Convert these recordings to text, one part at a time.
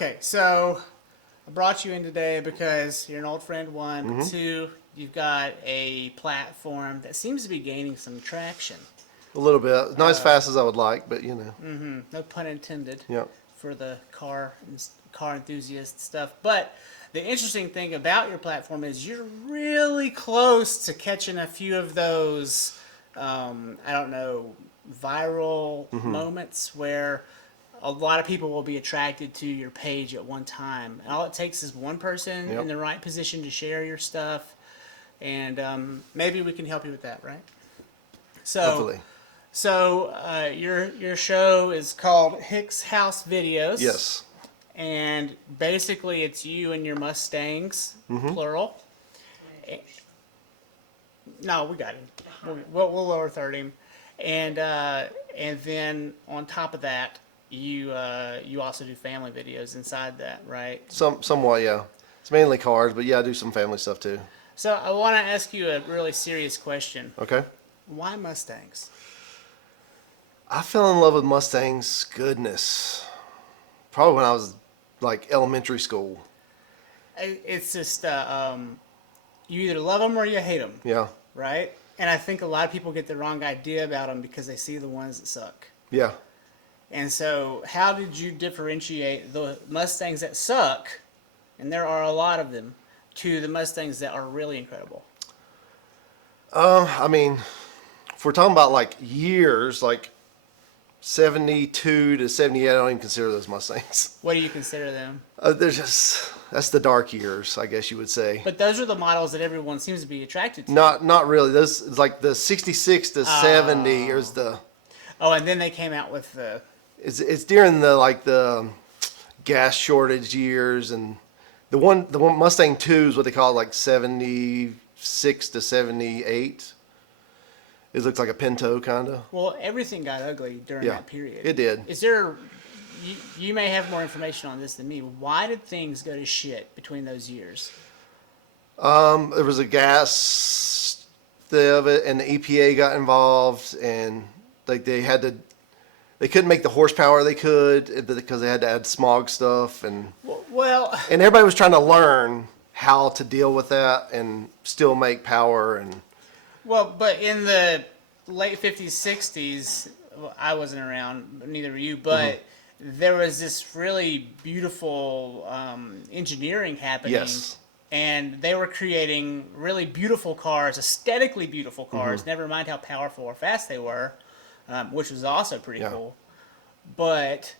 Okay, so I brought you in today because you're an old friend, one. But two, you've got a platform that seems to be gaining some traction. A little bit. Not as fast as I would like, but you know. No pun intended. Yep. For the car enthusiast stuff. But the interesting thing about your platform is you're really close to catching a few of those, I don't know, viral moments where a lot of people will be attracted to your page at one time. And all it takes is one person in the right position to share your stuff, and maybe we can help you with that, right? So, Hopefully. So your show is called Hicks House Videos. Yes. And basically, it's you and your Mustangs, plural. No, we got him. We'll lower third him, and then on top of that, you also do family videos inside that, right? Somewhat, yeah. It's mainly cars, but yeah, I do some family stuff too. So I want to ask you a really serious question. Okay. Why Mustangs? I fell in love with Mustangs, goodness, probably when I was like elementary school. It's just you either love them or you hate them. Yeah. Right? And I think a lot of people get the wrong idea about them because they see the ones that suck. Yeah. And so how did you differentiate the Mustangs that suck, and there are a lot of them, to the Mustangs that are really incredible? I mean, if we're talking about like years, like 72 to 78, I don't even consider those Mustangs. What do you consider them? That's the dark years, I guess you would say. But those are the models that everyone seems to be attracted to. Not really. Those it's like the 66 to 70 is the. Oh, and then they came out with the. It's during the gas shortage years, and the one Mustang 2 is what they call it, like 76 to 78. It looks like a Pinto kind of. Well, everything got ugly during that period. It did. Is there? You may have more information on this than me. Why did things go to shit between those years? There was a gas of it, and the EPA got involved, and like they couldn't make the horsepower they could because they had to add smog stuff, and everybody was trying to learn how to deal with that and still make power. And well, but in the late 50s, 60s, I wasn't around, neither were you, but there was this really beautiful engineering happening. Yes. And they were creating really beautiful cars, aesthetically beautiful cars, never mind how powerful or fast they were, which was also pretty cool. But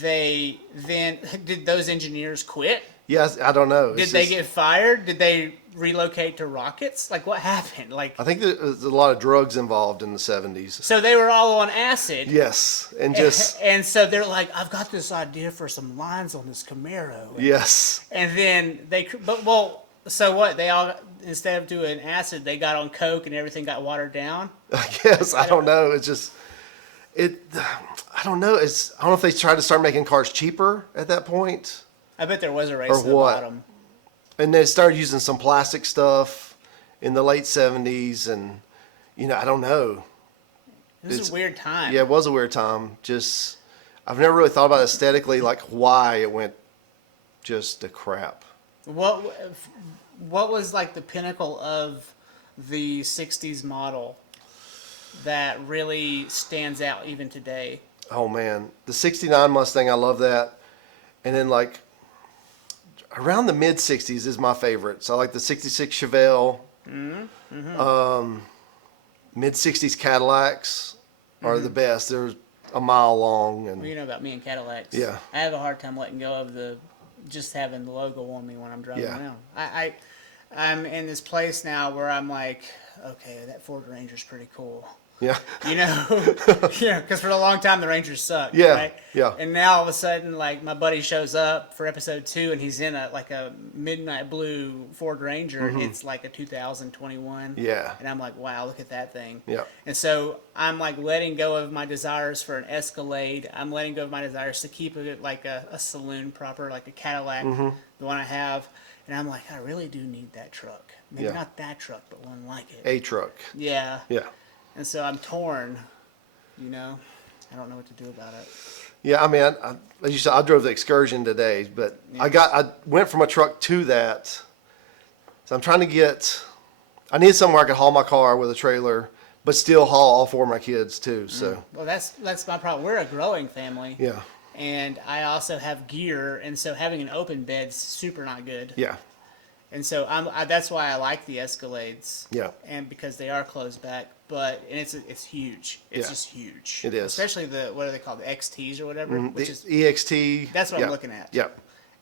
did those engineers quit? Yes, I don't know. Did they get fired? Did they relocate to rockets? Like, what happened? Like, I think there's a lot of drugs involved in the 70s. So they were all on acid. Yes, and so they're like, I've got this idea for some lines on this Camaro. Yes. And then so what? They all, instead of doing acid, they got on coke and everything got watered down. I guess I don't know. It's just I don't know. I don't know if they tried to start making cars cheaper at that point. I bet there was a race to the bottom. And they started using some plastic stuff in the late 70s, and I don't know. It was a weird time. Yeah, it was a weird time. Just I've never really thought about aesthetically, like why it went just to crap. What was like the pinnacle of the 60s model that really stands out even today? Oh man, the 69 Mustang, I love that. And then like around the mid 60s is my favorite. So I like the 66 Chevelle. Mid 60s Cadillacs are the best. They're a mile long. And well, you know about me and Cadillacs. Yeah. I have a hard time letting go of just having the logo on me when I'm driving around. I'm in this place now where I'm like, okay, that Ford Ranger's pretty cool. Yeah. Because for a long time the Rangers sucked. Yeah. Right? Yeah. And now all of a sudden, like, my buddy shows up for episode 2, and he's in a midnight blue Ford Ranger. It's like a 2021. Yeah. And I'm like, wow, look at that thing. Yeah. And so I'm like letting go of my desires for an Escalade. I'm letting go of my desires to keep it like a saloon proper, like a Cadillac, the one I have. And I'm like, I really do need that truck. Maybe not that truck, but one like it. A truck. Yeah. Yeah. And so I'm torn, I don't know what to do about it. Yeah, I mean, as you said, I drove the Excursion today, but Yeah. I went from a truck to that. So I'm trying to get, I need somewhere I can haul my car with a trailer, but still haul all 4 of my kids too. So Well, that's my problem. We're a growing family. yeah, And I also have gear, and so having an open bed's super not good. yeah, And so that's why I like the Escalades. yeah. And because they are closed back, and it's huge. It's Yeah. just huge. It is. Especially what are they called, the XTs or whatever, which The is EXT. that's what yeah, I'm looking at. Yeah,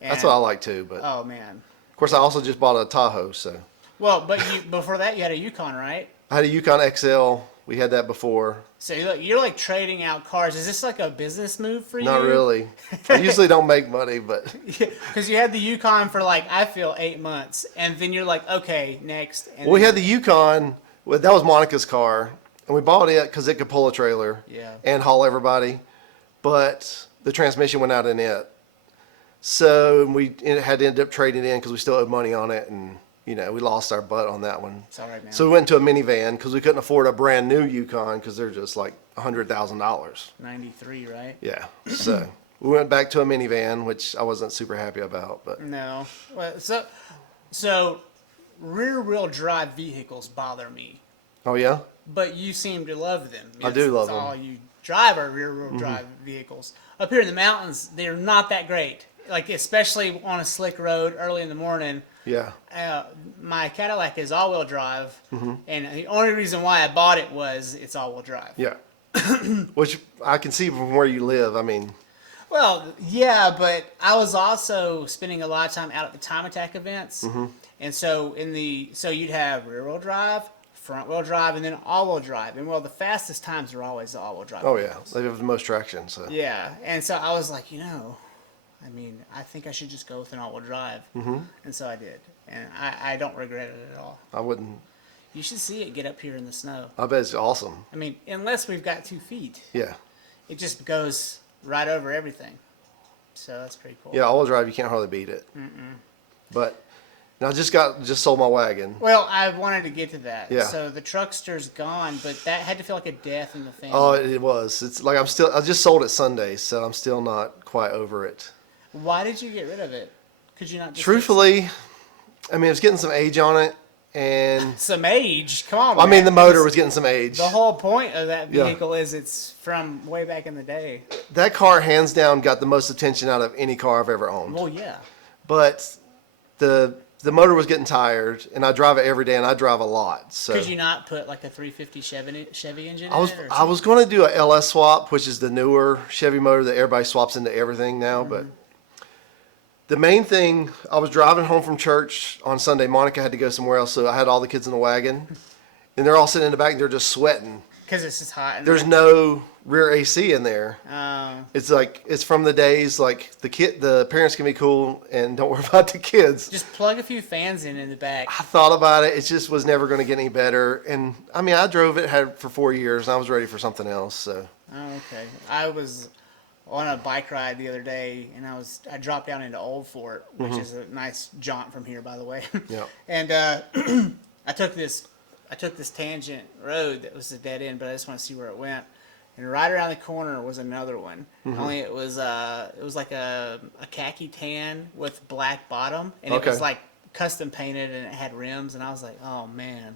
that's And- what I like too. But Oh man. of course, I also just bought a Tahoe, so Well, but before that you had a Yukon, right? I had a Yukon XL. We had that before. So you're like trading out cars. Is this like a business move for you? Not really. I usually don't make money, but Because you had the Yukon for like I feel 8 months, and then you're like, okay, next. And well, we then- had the Yukon. Well, that was Monica's car, and we bought it because it could pull a trailer Yeah. and haul everybody. But the transmission went out in it, so we had to end up trading it in because we still owed money on it, and we lost our butt on that one. It's all right, man. So we went into a minivan because we couldn't afford a brand new Yukon because they're just like $100,000. 93, right? Yeah. So we went back to a minivan, which I wasn't super happy about, but No. Well, so rear-wheel drive vehicles bother me, oh yeah, but you seem to love them. I do love That's all them. you drive are rear-wheel drive vehicles. Up here in the mountains, they're not that great. Like especially on a slick road early in the morning. yeah, My Cadillac is all-wheel drive, Mm-hmm. and the only reason why I bought it was it's all-wheel drive. yeah. Which I can see from where you live. I mean, Well, yeah, but I was also spending a lot of time out at the Time Attack events, Mm-hmm. and so you'd have rear-wheel drive, front-wheel drive, and then all-wheel drive. And well, the fastest times are always the all-wheel drive. oh yeah, vehicles. they have the most traction. So Yeah, and so I was like, I mean, I think I should just go with an all-wheel drive, and so I did, and I don't regret it at all. I wouldn't. You should see it get up here in the snow. I bet it's awesome. I mean, unless we've got 2 feet, Yeah, it just goes right over everything. So that's pretty cool. yeah. All-wheel drive, you can't hardly beat it. But now I just sold my wagon. Well, I wanted to get to that. Yeah. So the truckster's gone, but that had to feel like a death in the family. Oh, it was. It's like I just sold it Sunday, so I'm still not quite over it. Why did you get rid of it? Could you not just Truthfully, I mean, it's getting some age on it, and some age? Come on. I mean, man. the motor was getting some age. The whole point of that Yeah. vehicle is it's from way back in the day. That car, hands down, got the most attention out of any car I've ever owned. Well, yeah. But the motor was getting tired, and I drive it every day, and I drive a lot. So Could you not put like a 350 Chevy engine I was in it? I was going to do a LS swap, which is the newer Chevy motor that everybody swaps into everything now. But the main thing, I was driving home from church on Sunday. Monica had to go somewhere else, so I had all the kids in the wagon, and they're all sitting in the back, and they're just sweating. Because it's just hot. There's no rear AC in there. no. It's like it's from the days like the parents can be cool and don't worry about the kids. Just plug a few fans in the back. I thought about it. It just was never going to get any better. And I mean, I drove it, had it for 4 years, and I was ready for something else. So Oh, okay. I was on a bike ride the other day, and I dropped down into Old Fort, which is a nice jaunt from here, by the way. Yeah. And I took this tangent road that was a dead end, but I just want to see where it went. And right around the corner was another one. Only it was like a khaki tan with black bottom, and it was Okay. like custom painted, and it had rims. And I was like, oh man.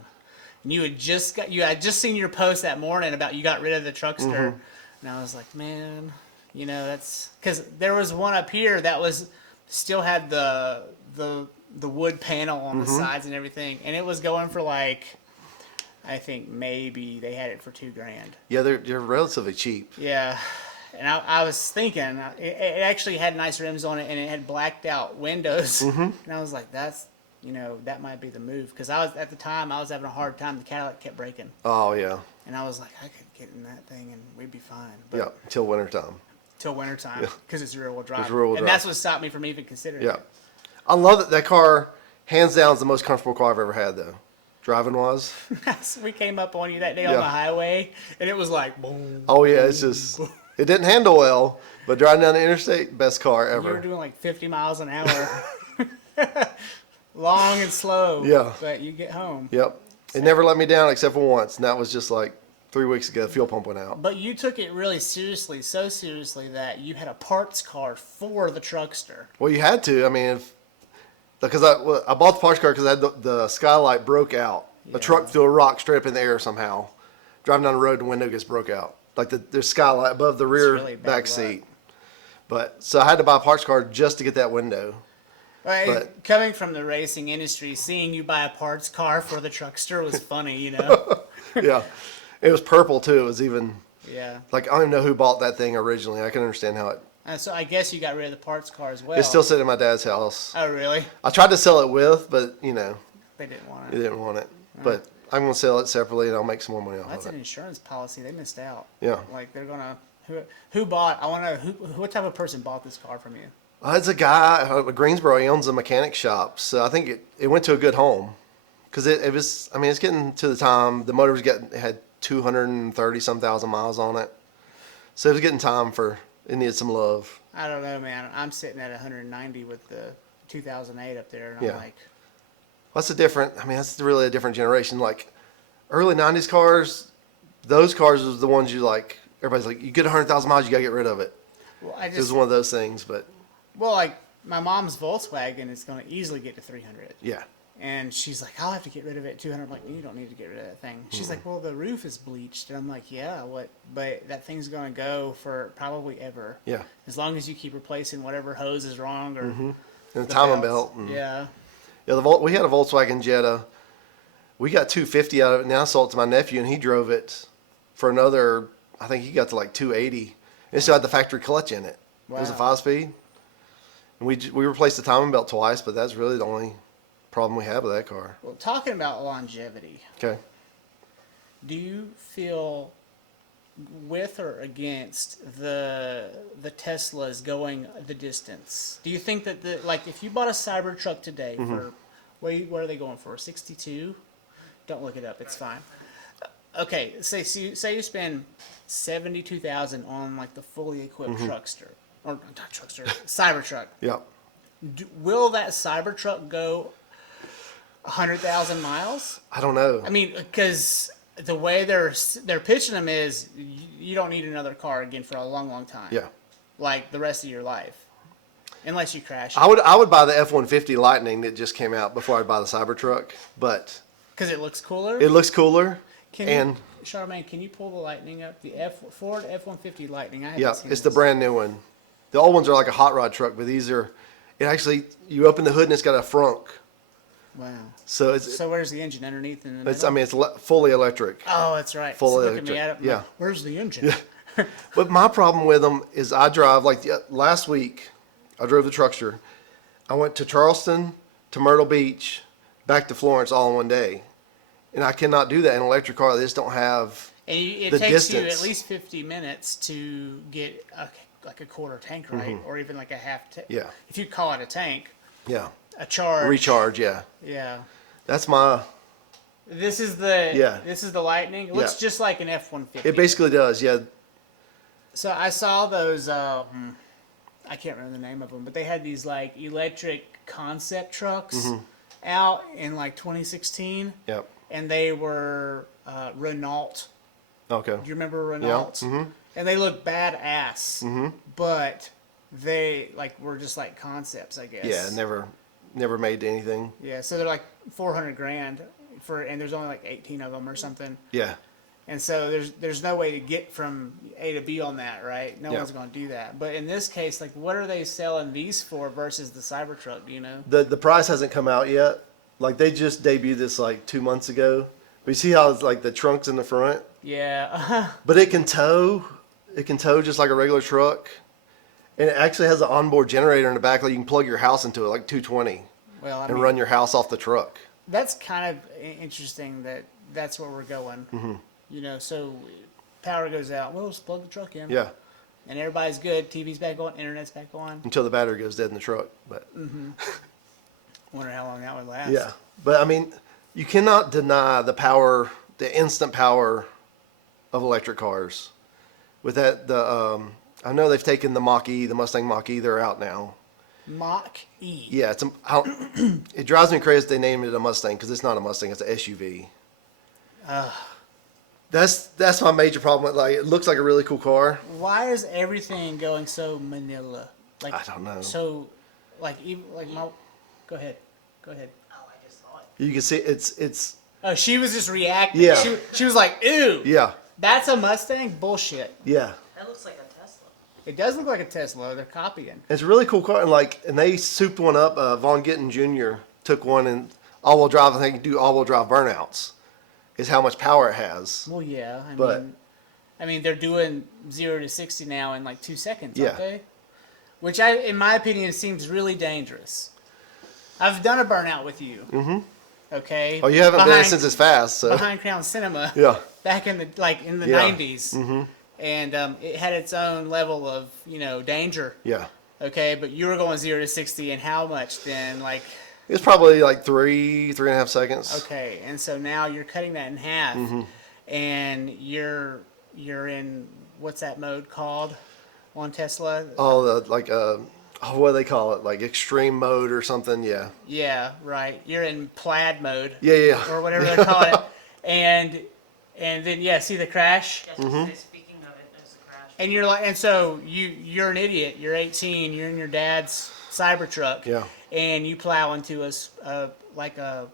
And you had just seen your post that morning about you got rid of the truckster, and I was like, man, that's because there was one up here that was still had the wood panel on the sides and everything, and it was going for like, I think maybe they had it for $2,000. yeah, they're relatively cheap. Yeah, and I was thinking it actually had nice rims on it, and it had blacked out windows, and I was like, that's. That might be the move, because at the time I was having a hard time. The Cadillac kept breaking, Oh yeah, and I was like, I could get in that thing and we'd be fine. But yeah, till wintertime. till wintertime, because it's rear-wheel drive. rear-wheel and drive. that's what stopped me from even considering Yeah, I love that. That car, hands down, is the most comfortable car I've ever had, though. Driving wise. it. We came up on you that day Yeah. on the highway, and it was like, boom. Oh yeah, it's just it didn't handle well, but driving down the interstate, best car You were ever. doing like 50 miles an hour. Long and slow. Yeah. But you get home. Yep. It never let me down except for once, and that was just like 3 weeks ago. The fuel pump went out. But you took it really seriously, so seriously that you had a parts car for the truckster. Well, you had to. I mean, because I bought the parts car because the skylight broke out. Yeah. A truck threw a rock straight up in the air somehow. Driving down the road, the window gets broke out. Like the skylight above the rear really bad back luck. seat. But so I had to buy a parts car just to get that window. Right, But- coming from the racing industry, seeing you buy a parts car for the truckster was funny, you know? Yeah, it was purple too. It was even Yeah. like I don't even know who bought that thing originally. I can understand how it. And so I guess you got rid of the parts car as well. It's still sitting in my dad's house. Oh, really? I tried to sell it with, but They didn't want he it. didn't want it. But I'm gonna sell it separately, and I'll make some more money off That's of an it. insurance policy. They missed out. Yeah. Like they're gonna who bought? I want to know what type of person bought this car from you. It's a guy at Greensboro. He owns a mechanic shop, so I think it went to a good home because it was. I mean, it's getting to the time the motor had 230 some thousand miles on it, so it was getting time for it needed some love. I don't know, man. I'm sitting at 190 with the 2008 up there, and I'm Yeah. like, That's a different. I mean, that's really a different generation. Like early '90s cars, those cars was the ones you like. Everybody's like, you get 100,000 miles, you gotta get rid of it. well, It was one of those things, but like my mom's Volkswagen is going to easily get to 300. yeah, And she's like, I'll have to get rid of it at 200. I'm like, you don't need to get rid of that thing. She's like, well, the roof is bleached. And I'm like, yeah, what? But that thing's going to go for probably ever. yeah. As long as you keep replacing whatever hose is wrong or And the timing belts. belt. And, Yeah. Yeah, we had a Volkswagen Jetta. We got 250 out of it. Now I sold it to my nephew, and he drove it for another. I think he got to like 280. It still had the factory clutch in it. It was a Wow. 5-speed. And we replaced the timing belt twice, but that's really the only problem we have with that car. Well, talking about longevity, Okay. do you feel with or against the Teslas going the distance? Do you think that if you bought a Cybertruck today for what are they going for? 62? Don't look it up. It's fine. Okay, say you spend 72,000 on like the fully equipped truckster or not truckster, Cybertruck. Yeah. Will that Cybertruck go 100,000 miles? I don't know. I mean, because the way they're pitching them is you don't need another car again for a long, long time. Yeah. Like the rest of your life, unless you crash. I would buy the F-150 Lightning that just came out before I'd buy the Cybertruck, but Because it looks cooler. it looks cooler. Charmaine, can you pull the Lightning up? The Ford F-150 Lightning. I haven't Yeah, seen it's the this. brand new one. The old ones are like a hot rod truck, but these are. It actually, you open the hood and it's got a frunk. Wow. So it's. So where's the engine underneath in the It's. middle? I mean, it's fully electric. Oh, that's right. Fully Look at me electric, at it. I'm yeah. like, where's the engine? But my problem with them is I drive like last week. I drove the truckster. I went to Charleston, to Myrtle Beach, back to Florence all in one day, and I cannot do that in an electric car. They just don't have. And it The takes you distance. at least 50 minutes to get like a quarter tank, right? Or even like a half tank. Yeah. If you call it a tank, Yeah. a charge. Recharge. Yeah. Yeah. That's my. This is Yeah. the Lightning. It looks Yeah. just like an F-150. It basically does. Yeah. So I saw those. I can't remember the name of them, but they had these like electric concept trucks out in like 2016, Yep. and they were Renault. Okay. Do you remember Renault? And they look badass, but they were just like concepts, I guess. Yeah. Never made anything. Yeah, so they're like 400 grand and there's only like 18 of them or something. Yeah. And so there's no way to get from A to B on that, right? No Yeah. one's going to do that. But in this case, like, what are they selling these for versus the Cybertruck? Do you know? The price hasn't come out yet. Like they just debuted this like 2 months ago. But you see how it's like the trunk's in the front, Yeah. but it can tow. It can tow just like a regular truck, and it actually has an onboard generator in the back. Like you can plug your house into it, like 220, Well, I and mean, run your house off the truck. that's kind of interesting that that's where we're going. You know, so power goes out. Well, just plug the truck in. Yeah, And everybody's good. TV's back on. Internet's back on. until the battery goes dead in the truck. But Wonder how long that would last. yeah, but I mean, you cannot deny the power, the instant power of electric cars. With that, I know they've taken the Mach-E, the Mustang Mach-E. They're out now. Mach-E. Yeah, it drives me crazy they named it a Mustang because it's not a Mustang; it's an SUV. That's my major problem with, like, it looks like a really cool car. Why is everything going so Manila? Like, I don't know. So, like, even like my. Go ahead. Go ahead. Oh, I just saw it. You can see it's Oh, she was just reacting. Yeah. She was like, "Ew." yeah, That's a Mustang. Bullshit. yeah. That looks like a Tesla. It does look like a Tesla. They're copying. It's a really cool car, and they souped one up. Von Gittin Jr. took one and all-wheel drive. I think you do all-wheel drive burnouts. Is how much power it has. Well, yeah. But- I mean, they're doing 0 to 60 now in like 2 seconds, Yeah. aren't they? Which, in my opinion, seems really dangerous. I've done a burnout with you. Mm-hmm. Okay. Oh, you haven't done it since it's fast, so behind Crown Cinema. yeah, Back in the Yeah. 90s, and it had its own level of danger. yeah. Okay, but you were going 0 to 60 in how much then? Like, It's probably like 3.5 seconds. okay, and so now you're cutting that in half, Mm-hmm. and you're in what's that mode called on Tesla? Oh, what do they call it? Like extreme mode or something? Yeah. Yeah, right. You're in plaid mode. Yeah. Or whatever they call it, and then see the crash. Yes, speaking of it, there's a crash. And you're like, and so you're an idiot. You're 18. You're in your dad's Cybertruck. Yeah. And you plow into like a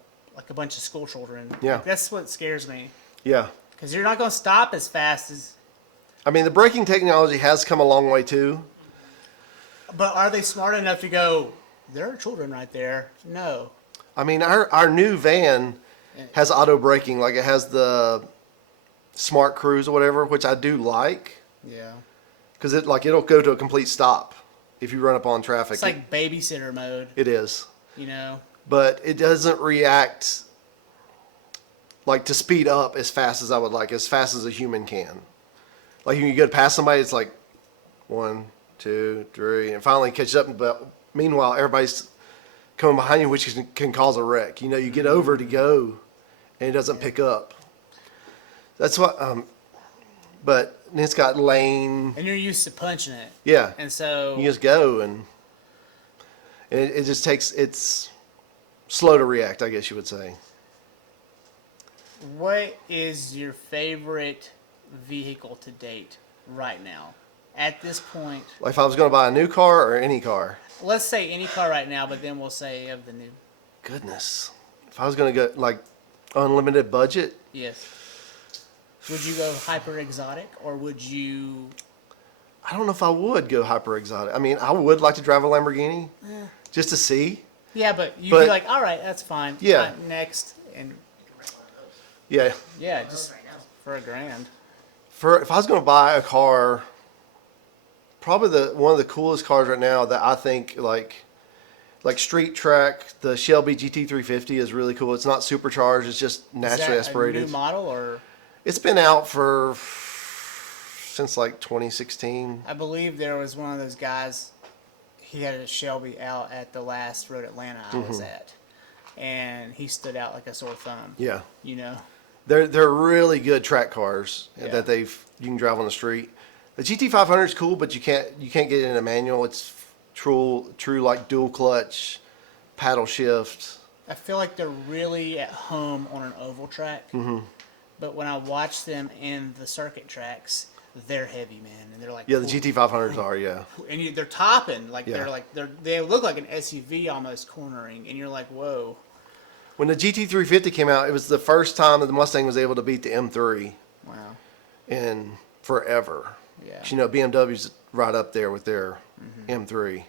bunch of school children. Yeah. Like, that's what scares me. Yeah. Because you're not going to stop as fast as. I mean, the braking technology has come a long way too. But are they smart enough to go? There are children right there. No. I mean, our new van has auto braking, like it has the Smart Cruise or whatever, which I do like Yeah. because it'll go to a complete stop if you run up on traffic. It's like babysitter mode. It is, You but it doesn't react like to speed up as fast as I would like, as fast as a human can. Like when you go past somebody, it's like 1, 2, 3, and finally catches up. But meanwhile, everybody's coming behind you, which can cause a wreck. You get over to go, and it doesn't pick up. That's what. But it's got lane. And you're used to punching it. Yeah. And so. You just go, and it just takes. It's slow to react, I guess you would say. What is your favorite vehicle to date right now? At this point, Like if I was going to buy a new car or any car. let's say any car right now, but then we'll say of the new. Goodness. If I was going to go like unlimited budget, Yes. Would you go hyper exotic or would you? I don't know if I would go hyper exotic. I mean, I would like to drive a Lamborghini just to see. Yeah, but you'd But- be like, all right, that's fine. Yeah. Next, and Yeah. yeah, just for $1,000. If I was going to buy a car, probably one of the coolest cars right now that I think like street track, the Shelby GT350 is really cool. It's not supercharged; it's just Is naturally that aspirated. a new model or? It's been out since like 2016. I believe there was one of those guys. He had a Shelby out at the last Road Atlanta I was at, and he stood out like a sore thumb. Yeah, They're they're really good track cars Yeah. that you can drive on the street. The GT500 is cool, but you can't get it in a manual. It's true like dual clutch, paddle shift. I feel like they're really at home on an oval track. Mm-hmm. But when I watch them in the circuit tracks, they're heavy, man, and they're like Yeah, the GT500s are, yeah. and they're topping like Yeah. they look like an SUV almost cornering, and you're like, whoa. When the GT350 came out, it was the first time that the Mustang was able to beat the M3 Wow. in forever. Yeah. 'Cause, BMW's right up there with their M3.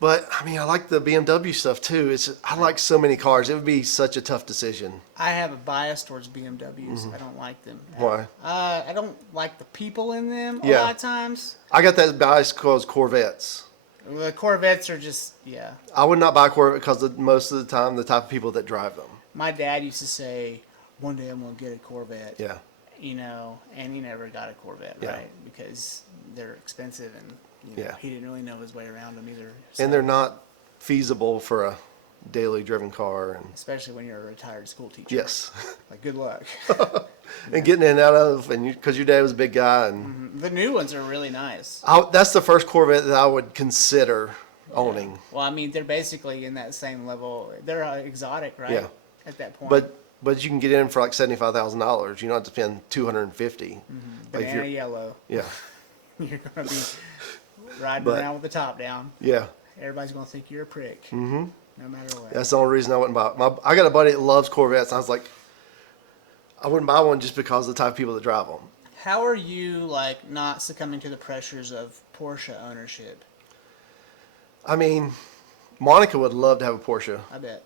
But I mean, I like the BMW stuff too. I like so many cars. It would be such a tough decision. I have a bias towards BMWs. I don't like them. Why? I don't like the people in them a Yeah. lot of times. I got that bias called Corvettes. The Corvettes are just, yeah. I would not buy a Corvette because most of the time, the type of people that drive them. My dad used to say, one day I'm going to get a Corvette. Yeah. And he never got a Corvette, Yeah. right? Because they're expensive and Yeah. he didn't really know his way around them either. So, And they're not feasible for a daily driven car. And especially when you're a retired school teacher. yes. Like, good luck. And getting in and out of, and because your dad was a big guy. And The new ones are really nice. that's the first Corvette that I would consider owning. Well, I mean, they're basically in that same level. They're exotic, right? Yeah. At that point. But but you can get in for like $75,000. You don't have to spend $250. Like Banana yellow. yeah, You're gonna be riding But- around with the top down. yeah. Everybody's gonna think you're a prick. Mm-hmm. No matter what. That's the only reason I wouldn't buy it. I got a buddy that loves Corvettes. And I was like, I wouldn't buy one just because of the type of people that drive them. How are you like not succumbing to the pressures of Porsche ownership? I mean, Monica would love to have a Porsche, I bet.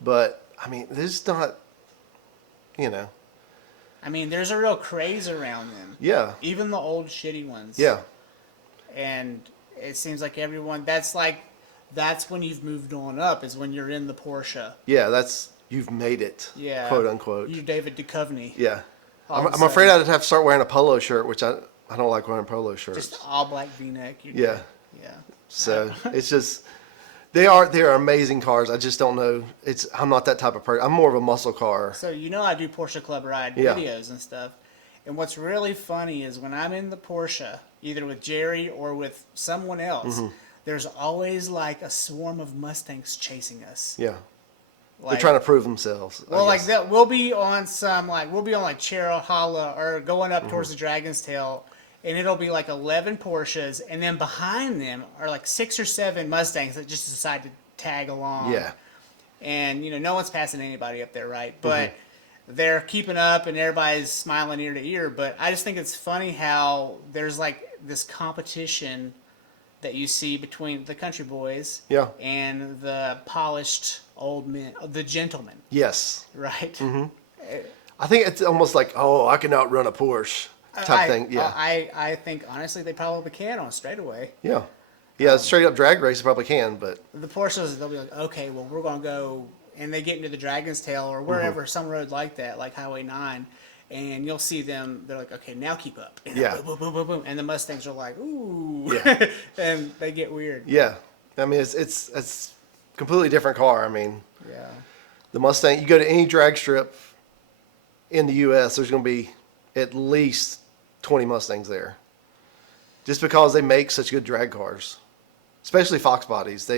but I mean, there's not, you know, I mean, there's a real craze around them. yeah, Even the old shitty ones. yeah, And it seems like everyone. That's when you've moved on up. Is when you're in the Porsche. yeah. You've made it, Yeah. quote unquote. You're David Duchovny. Yeah, All of a I'm afraid sudden. I'd have to start wearing a polo shirt, which I don't like wearing polo shirts. Just all black V-neck. Yeah. Yeah. So it's just they're amazing cars. I just don't know. I'm not that type of person. I'm more of a muscle car. So I do Porsche Club Ride Yeah. videos and stuff. And what's really funny is when I'm in the Porsche, either with Jerry or with someone else, there's always like a swarm of Mustangs chasing us. Yeah, Like, they're trying to prove themselves. I well, like guess. that, we'll be on Cerro Hala or going up towards the Dragon's Tail, and it'll be like 11 Porsches, and then behind them are like 6 or 7 Mustangs that just decide to tag along. Yeah, And no one's passing anybody up there, right? But they're keeping up, and everybody's smiling ear to ear. But I just think it's funny how there's like this competition that you see between the country boys Yeah. and the polished old men, the gentlemen, yes. right? I think it's almost like, oh, I can outrun a Porsche type thing. Yeah, I think honestly they probably can on straightaway. yeah, yeah. Straight up drag race, probably can, but The Porsches, they'll be like, okay, well, we're going to go, and they get into the Dragon's Tail or wherever, some road like that, like Highway 9, and you'll see them, they're like, okay, now keep up. And Yeah. boom, boom, boom, boom, boom, and the Mustangs are like, ooh. Yeah. And they get weird. yeah. I mean, it's completely different car. I mean, Yeah. the Mustang. You go to any drag strip in the U.S., there's going to be at least 20 Mustangs there, just because they make such good drag cars, especially Fox bodies.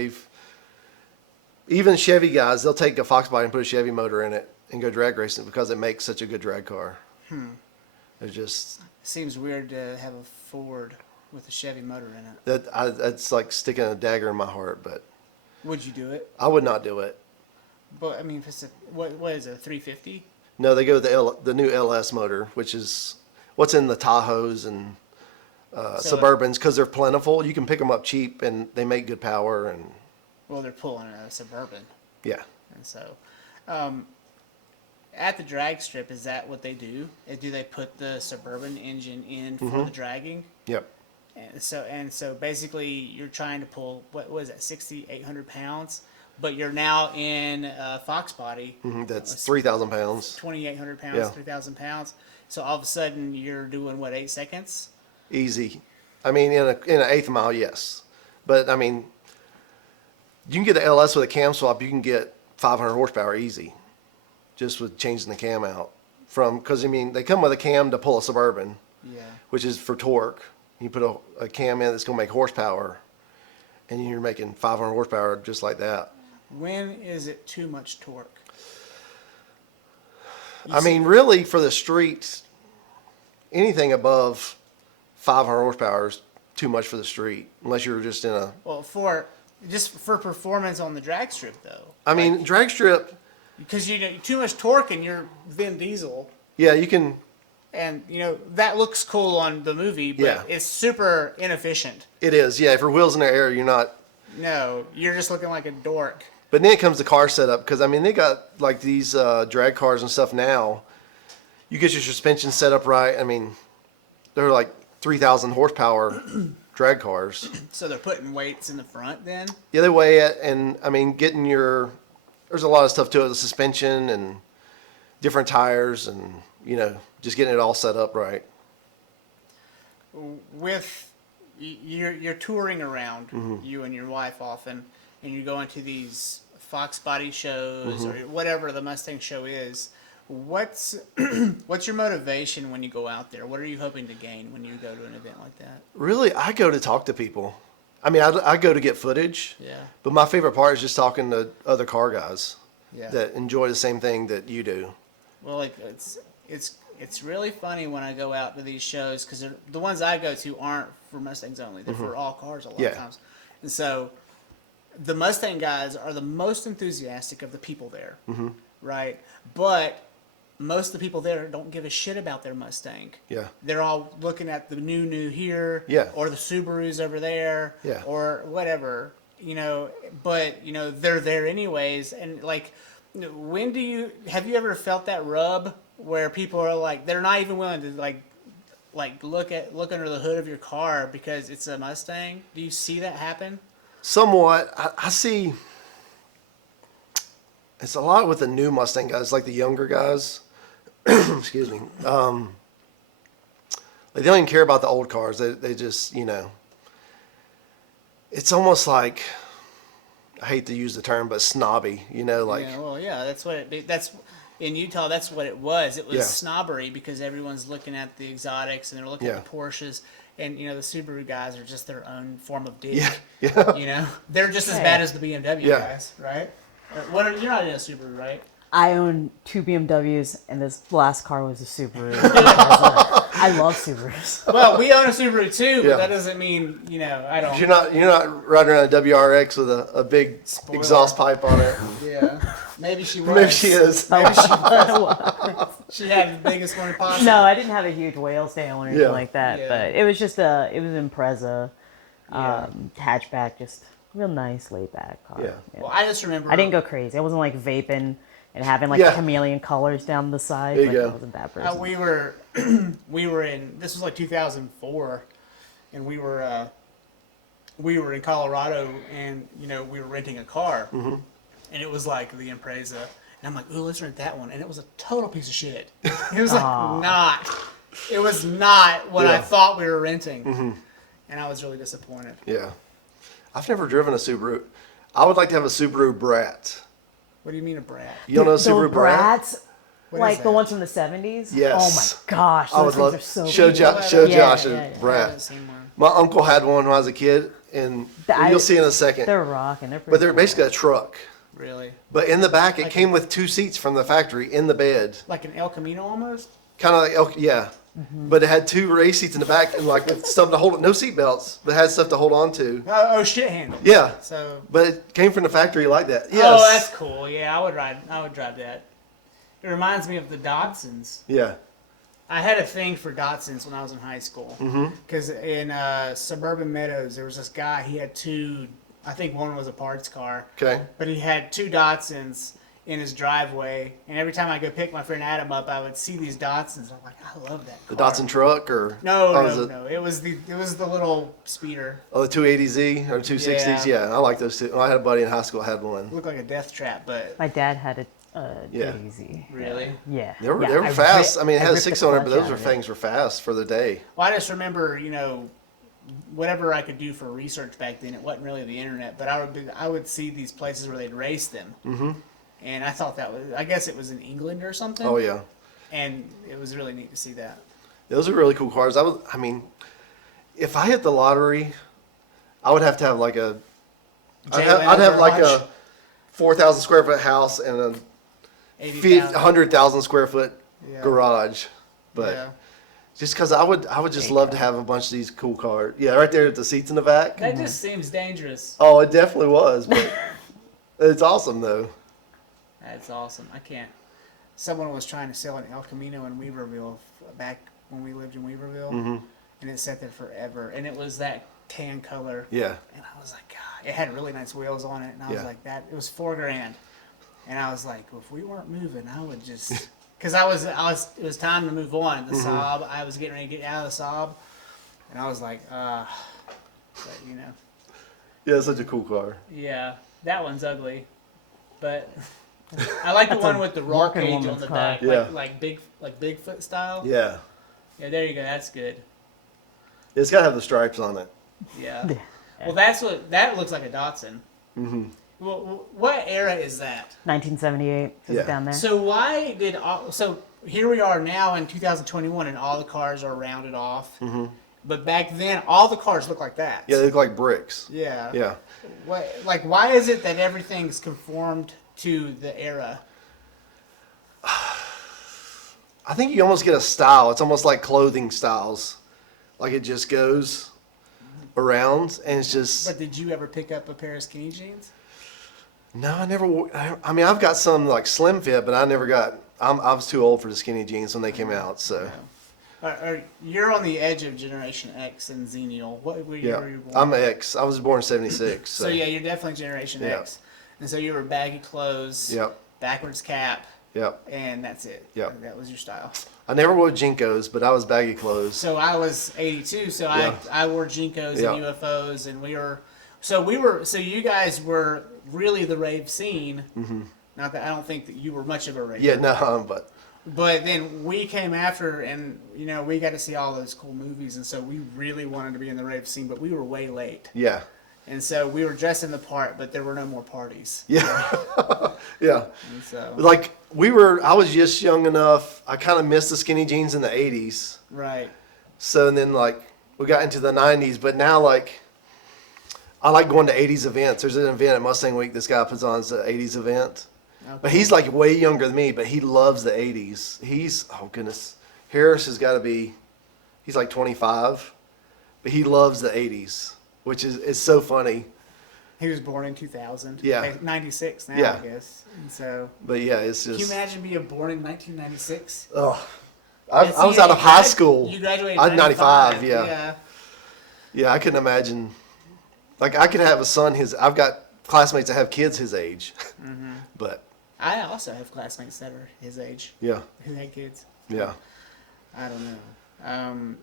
Even Chevy guys, they'll take a Fox body and put a Chevy motor in it and go drag racing because it makes such a good drag car. They're just Seems weird to have a Ford with a Chevy motor in it. that's like sticking a dagger in my heart, but Would you do it? I would not do it. But, I mean, if it's what is it, a 350? No, they go with the new LS motor, which is what's in the Tahoes and So- Suburbans, because they're plentiful. You can pick them up cheap, and they make good power. And Well, they're pulling a Suburban. yeah, And so, at the drag strip, is that what they do? Do they put the Suburban engine in for the dragging? yep, And so basically, you're trying to pull what was that, 6,800 pounds, but you're now in a Fox body, that's 3,000 pounds, 2,800 pounds, Yeah. 3,000 pounds. So all of a sudden, you're doing what, 8 seconds? easy. I mean, in an eighth mile, yes, but I mean, you can get an LS with a cam swap. You can get 500 horsepower easy, just with changing the cam out because I mean they come with a cam to pull a Suburban, Yeah. which is for torque. You put a cam in that's going to make horsepower, and you're making 500 horsepower just like that. When is it too much torque? I mean, really, for the street, anything above 500 horsepower is too much for the street, unless you're just in a. Well, for performance on the drag strip, though. I mean, drag strip, Because too much torque and you're Vin Diesel, yeah, you can. and that looks cool on the movie, but Yeah. it's super inefficient. It is, yeah. If your wheels in the air, you're not. No, you're just looking like a dork. But then it comes to car setup, because I mean they got like these drag cars and stuff now. You get your suspension set up right. I mean, they're like 3,000 horsepower drag cars. So they're putting weights in the front then. Yeah, they weigh it, and I mean there's a lot of stuff to it, the suspension and different tires, and just getting it all set up right. With you're touring around, Mm-hmm. you and your wife often, and you go into these Fox body shows Mm-hmm. or whatever the Mustang show is. What's your motivation when you go out there? What are you hoping to gain when you go to an event like that? Really, I go to talk to people. I mean, I go to get footage, Yeah. but my favorite part is just talking to other car guys. Yeah. that enjoy the same thing that you do. Well, like it's really funny when I go out to these shows because the ones I go to aren't for Mustangs only; they're for all cars a lot Yeah. of times. And so, the Mustang guys are the most enthusiastic of the people there, right? But most of the people there don't give a shit about their Mustang. Yeah. They're all looking at the new here, Yeah. or the Subarus over there, Yeah. or whatever, but they're there anyways. And like, have you ever felt that rub where people are like, they're not even willing to like look under the hood of your car because it's a Mustang? Do you see that happen? Somewhat. I see. It's a lot with the new Mustang guys, like the younger guys. Excuse me. Like they don't even care about the old cars. They just, it's almost like, I hate to use the term, but snobby, like. Yeah, well, yeah, that's in Utah. That's what it was. It was Yeah. snobbery because everyone's looking at the exotics and they're looking Yeah. at the Porsches, and the Subaru guys are just their own form of dig. Yeah, yeah. They're just as Hey. bad as the BMW Yeah. guys, right? You're not in a Subaru, right? I own 2 BMWs, and this last car was a Subaru. I love Subarus. Well, we own a Subaru too, but Yeah. that doesn't mean I don't. You're not riding around a WRX with a big Spoiler. exhaust pipe on it. Yeah, maybe she was. Maybe she is. Maybe she was. She had the biggest one possible. No, I didn't have a huge whale tail or anything Yeah. like that, Yeah. but it was an Impreza Yeah. hatchback, just real nice, laid back car. Yeah. Well, I just remember. I didn't go crazy. I wasn't like vaping and having like Yeah. chameleon colors down the side. There you like, go. I wasn't that person. We were in, this was like 2004, and we were in Colorado, and we were renting a car, and it was like the Impreza, and I'm like, ooh, let's rent that one, and it was a total piece of shit. It was it was not what I Yeah. thought we were renting, and I was really disappointed. Yeah. I've never driven a Subaru. I would like to have a Subaru Brat. What do you mean a brat? You don't know The Subaru Brat? Brats, What is like the that? ones from the 70s? Yes. Oh my gosh, I those would things are love so show cute. Show Yeah, Josh yeah, a yeah. I haven't Brat. seen one. My uncle had one when I was a kid, and I- you'll see in a second. They're rocking. They're pretty But they're cool. basically a truck. Really? But in the back, it Like came with 2 seats from the factory in the bed. Like an El Camino almost? Kind of like, yeah. But it had 2 race seats in the back and like with stuff to hold it. No seat belts, but it had stuff to hold on to. Oh, shit handle. Yeah. So. But it came from the factory like that. Yes. Oh, that's cool. Yeah, I would drive that. It reminds me of the Datsuns. Yeah. I had a thing for Datsuns when I was in high school. Because in Suburban Meadows, there was this guy, he had 2, I think one was a parts car. Okay. But he had 2 Datsuns in his driveway. And every time I go pick my friend Adam up, I would see these Datsuns. I'm like, I love that The car. Datsun truck or? No, or no, was it- no. It was the little speeder. Oh, the 280Z or 260s? Yeah. Yeah, I like those too. I had a buddy in high school that had one. It looked like a death trap, but My dad had a Yeah. Daisy. really. Yeah. They were, Yeah, they were I fast. ri- I mean, it had a ripped the 6-cylinder, but clutch those out were of it. things were fast for the day. Well, I just remember, whatever I could do for research back then, it wasn't really the internet, but I would see these places where they'd race them. Mm-hmm. And I thought I guess it was in England or something. Oh yeah, And it was really neat to see that. those are really cool cars. I mean, if I hit the lottery, I would have to have like a. Jay I'd have Leno like garage, a 4,000 square foot house and a 80,000. 100,000 square foot Yeah. garage, but. Yeah. Just because I would just love to have a bunch of these cool cars. Yeah, right there at the seats in the back. That just seems dangerous. Oh, it definitely was, but it's awesome though. That's awesome. I can't. Someone was trying to sell an El Camino in Weaverville back when we lived in Weaverville, and it sat there forever. And it was that tan color. Yeah. And I was like, God, it had really nice wheels on it, and I was Yeah. like, it was $4,000, and I was like, well, if we weren't moving, I would just, because it was time to move on. The Saab, I was getting ready to get out of the Saab, and I was like, but Yeah, it's such a cool car. yeah, that one's ugly, but I like the one with the roll working cage on woman's the car. back, Yeah. like Bigfoot style. Yeah. Yeah, there you go. That's good. It's got to have the stripes on it. Yeah. Yeah. Well, that looks like a Datsun. Mm-hmm. Well, what era is that? 1978. Is Yeah. it down there? So here we are now in 2021, and all the cars are rounded off. Mm-hmm. But back then, all the cars look like that. Yeah, they look like bricks. Yeah. Yeah. Why is it that everything's conformed to the era? I think you almost get a style. It's almost like clothing styles. Like it just goes around, and it's just. But did you ever pick up a pair of skinny jeans? No, I never. I mean, I've got some like slim fit, but I never got. I was too old for the skinny jeans when they came out. So. You're on the edge of Generation X and Xennial. What year Yeah, were you born? I'm X. I was born in '76. So yeah, you're definitely Generation Yeah. X. And so you were baggy clothes, Yep. backwards cap, Yep. and that's it. Yep. That was your style. I never wore Jinkos, but I was baggy clothes. So I was 82, so Yeah. I wore Jinkos Yeah. and UFOs, and so you guys were really the rave scene. Mm-hmm. Not that I don't think that you were much of a rave. Yeah, no, but But then we came after, and we got to see all those cool movies, and so we really wanted to be in the rave scene, but we were way late, yeah, and so we were dressing the part, but there were no more parties. yeah, yeah. And so Like I was just young enough. I kind of missed the skinny jeans in the '80s. right, So and then like we got into the '90s, but now like I like going to '80s events. There's an event at Mustang Week this guy puts on. It's an '80s event. okay. But he's like way younger than me, but he loves the 80s. Oh goodness. Harris has got to be, he's like 25, but he loves the 80s, which is so funny. He was born in 2000. Yeah. Like 96 now, Yeah. I guess. And so But yeah, it's can you just, imagine being born in 1996? oh, Yeah, I was out of high school. You graduated I was in 95, 95. yeah. Yeah, I couldn't imagine. Like I could have a son I've got classmates that have kids his age, but I also have classmates that are his age yeah, who had kids. yeah. I don't know.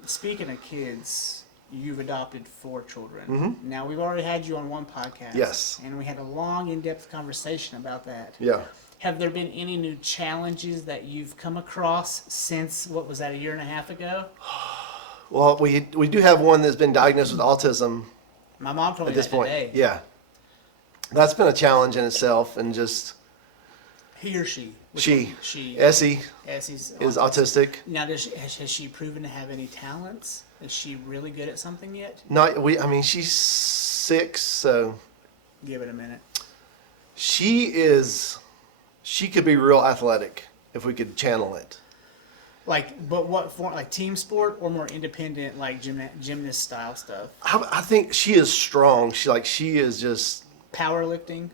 Speaking of kids, you've adopted 4 children. Now, we've already had you on one podcast. Yes. And we had a long, in-depth conversation about that. Yeah. Have there been any new challenges that you've come across since, what was that, a year and a half ago? Well, we do have one that's been diagnosed with autism My mom told me at this that point. today. Yeah. That's been a challenge in itself, and just He or she? Which she, one? She. Essie, Essie's is autistic. Now, has she proven to have any talents? Is she really good at something yet? I mean, she's 6, so Give it a minute. she could be real athletic if we could channel it. But what form? Like team sport or more independent, like gymnast style stuff? I think she is strong. She is just, Powerlifting.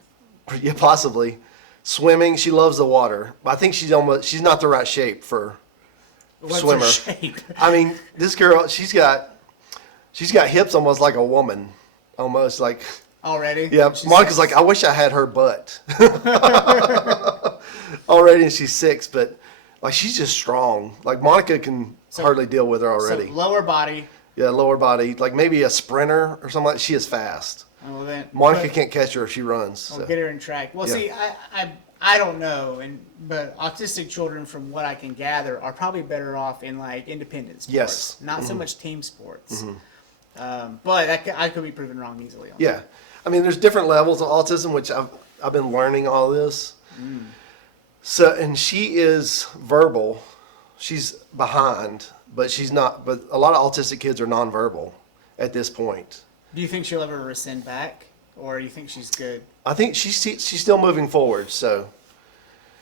yeah, possibly. Swimming, she loves the water. But I think she's not the right shape for What's swimmer. her shape? I mean, this girl, she's got hips almost like a woman, almost like. Already? Yeah, She's Monica's 6. like, I wish I had her butt. Already, and she's 6, but like she's just strong. Like Monica can hardly deal with her already. So lower body. Yeah, lower body, like maybe a sprinter or something like that. She is fast. Well, then, Monica can't catch her if she runs. I'll So. get her in track. Well, Yeah. see, I don't know, but autistic children, from what I can gather, are probably better off in like independent sports. Yes. Not so much team sports. But I could be proven wrong easily on Yeah, I mean, there's different levels of autism, which I've been learning all this. So, and she is verbal. She's behind, but she's not. But a lot of autistic kids are nonverbal at this point. Do you think she'll ever rescind back, or do you think she's good? I think she's still moving forward. So,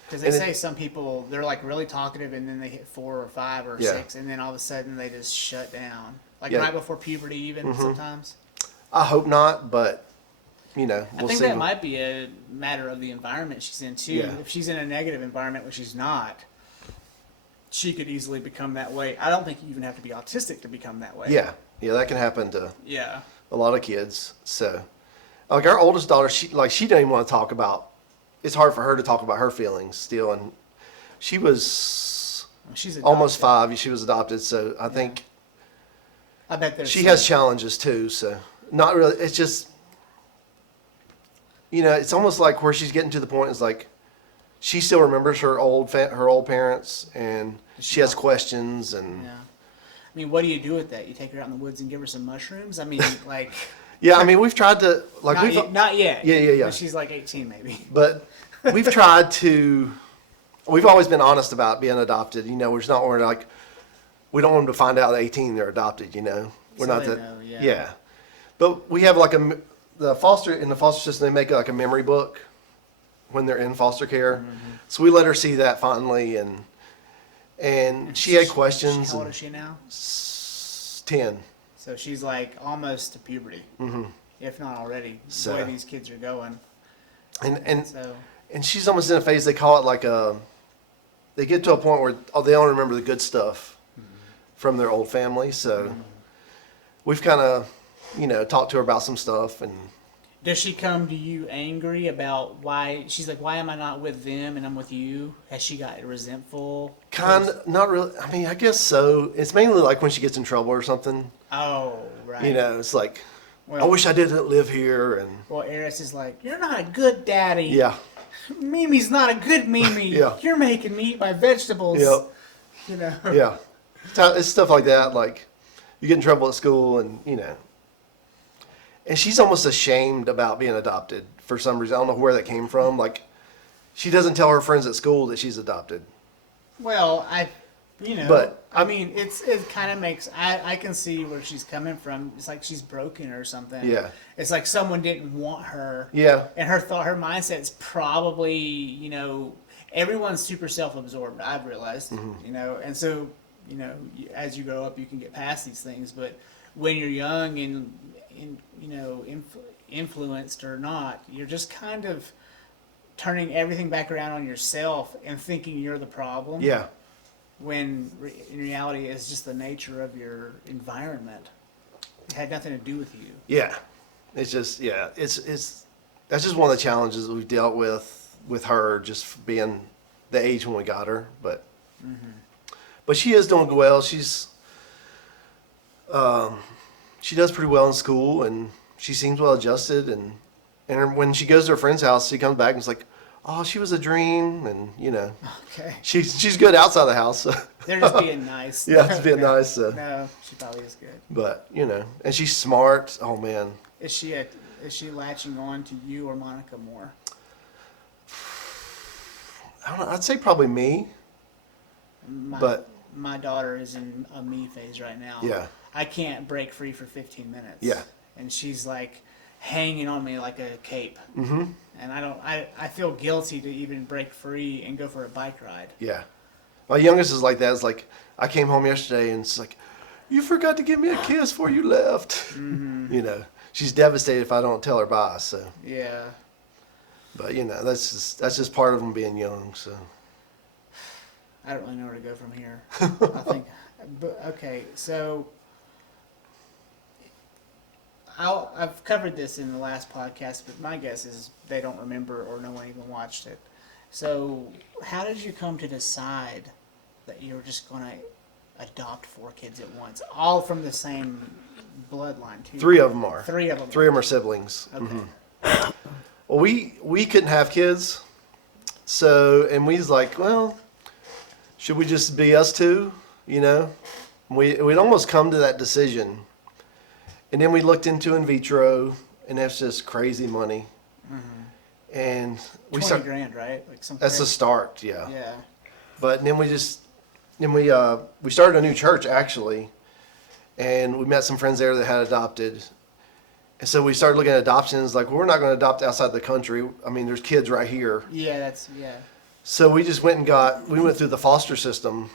Because they And say some people, they're like really talkative, and then they hit 4 or 5 or Yeah. 6, and then all of a sudden they just shut down. Like Yeah. right before puberty, even sometimes. I hope not, but we'll I think see. that might be a matter of the environment she's in too. Yeah. If she's in a negative environment, which she's not, she could easily become that way. I don't think you even have to be autistic to become that way. Yeah, that can happen to Yeah. a lot of kids. So, like our oldest daughter, she doesn't even want to talk about. It's hard for her to talk about her feelings still, and she was Well, she's almost adopted. 5. She was adopted, so I think I bet there's she some- has challenges too. So not really. It's just it's almost like where she's getting to the point is like she still remembers her old parents, and she has questions and. Yeah. I mean, what do you do with that? You take her out in the woods and give her some mushrooms? I mean, like, Yeah, I mean we've tried to like not yet. Yeah. But she's like 18 maybe. But we've tried to. We've always been honest about being adopted. We're just not. We're like, we don't want them to find out at 18 they're adopted. We're So not they that. know, yeah. But we have like the foster system. They make like a memory book when they're in foster care. So we let her see that finally, and she had questions. How old is she now? 10. So she's like almost to puberty, if not already. So- The way these kids are going. And So she's almost in a phase, they call it like they get to a point where they only remember the good stuff from their old family. So we've kind of, talked to her about some stuff. And does she come to you angry about why? She's like, why am I not with them and I'm with you? Has she got resentful? not really. I mean, I guess so. It's mainly like when she gets in trouble or something. Oh, right. It's like, I Well- wish I didn't live here. And Well, Eris is like, you're not a good daddy. yeah, Mimi's not a good Mimi. Yeah. You're making me eat my vegetables. yeah, You know. yeah. It's stuff like that. Like, you get in trouble at school, and and she's almost ashamed about being adopted for some reason. I don't know where that came from. Like, she doesn't tell her friends at school that she's adopted. Well, But I mean, it kind of makes I can see where she's coming from. It's like she's broken or something. Yeah. It's like someone didn't want her. Yeah. And her mindset's probably, everyone's super self-absorbed. I've realized, and so, as you grow up, you can get past these things. But when you're young and influenced or not, you're just kind of turning everything back around on yourself and thinking you're the problem. Yeah. When in reality, it's just the nature of your environment. It had nothing to do with you. Yeah. It's just, it's that's just one of the challenges that we've dealt with her, just being the age when we got her. But she is doing well. She's she does pretty well in school, and she seems well adjusted. And when she goes to her friend's house, she comes back and is like, "Oh, she was a dream," and Okay. she's good outside the house. So. They're just being nice. Yeah, it's being nice. So. No, she probably is good. But and she's smart. Oh man. Is she latching on to you or Monica more? I don't know. I'd say probably me. But My daughter is in a me phase right now. Yeah. I can't break free for 15 minutes. Yeah. And she's like hanging on me like a cape. Mm-hmm. And I feel guilty to even break free and go for a bike ride. yeah, my youngest is like that. It's like I came home yesterday and it's like, you forgot to give me a kiss before you left. Mm-hmm. She's devastated if I don't tell her bye. So. Yeah. But that's just part of them being young. So. I don't really know where to go from here. I think, but okay, so I've covered this in the last podcast, but my guess is they don't remember or no one even watched it. So, how did you come to decide that you were just going to adopt 4 kids at once, all from the same bloodline too? 3 of them are. 3 of them. 3 of them are siblings. Okay. Well, we couldn't have kids, so and we was like, well, should we just be us two? We'd almost come to that decision, and then we looked into in vitro, and that's just crazy money. Mm-hmm. And we 20 grand, right? Like something. That's a start, yeah. Yeah. But then we started a new church actually, and we met some friends there that had adopted. And so we started looking at adoptions. Like, well, we're not going to adopt outside the country. I mean, there's kids right here. Yeah, So we just went through the foster system,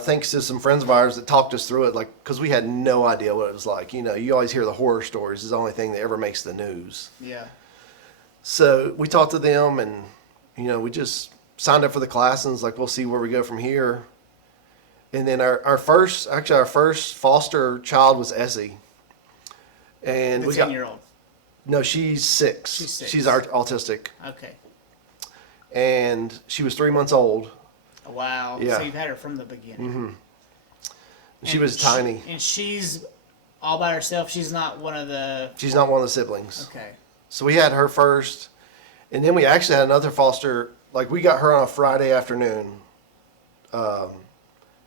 thanks to some friends of ours that talked us through it, like, because we had no idea what it was like. You always hear the horror stories. It's the only thing that ever makes the news. Yeah. So we talked to them, and, we just signed up for the class, and was like, we'll see where we go from here. And then our first foster child was Essie. And The we got 10-year-old. No, she's 6. She's 6. She's autistic. Okay. And she was 3 months old. Wow. Yeah. So you've had her from the beginning. Mm-hmm. She was tiny. And she's all by herself. She's not one of the. She's not one of the siblings. Okay. So we had her first, and then we actually had another foster. Like, we got her on a Friday afternoon.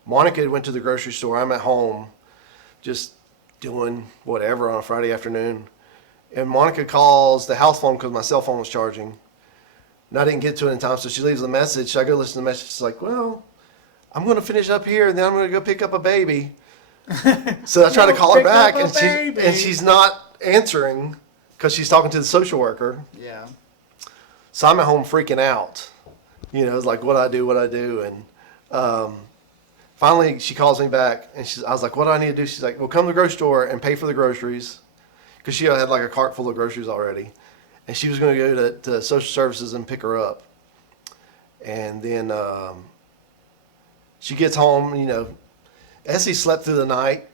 Monica went to the grocery store. I'm at home, just doing whatever on a Friday afternoon. And Monica calls the house phone because my cell phone was charging. And I didn't get to it in time, so she leaves a message. So I go listen to the message. She's like, well, I'm going to finish up here, and then I'm going to go pick up a baby. So I try to call her back, and she's not answering because she's talking to the social worker. Yeah. So I'm at home freaking out. You know, it's like, what do I do? And finally, she calls me back, and I was like, what do I need to do? She's like, well, come to the grocery store and pay for the groceries, because she had like a cart full of groceries already. And she was going to go to social services and pick her up. And then she gets home, you know, Essie slept through the night,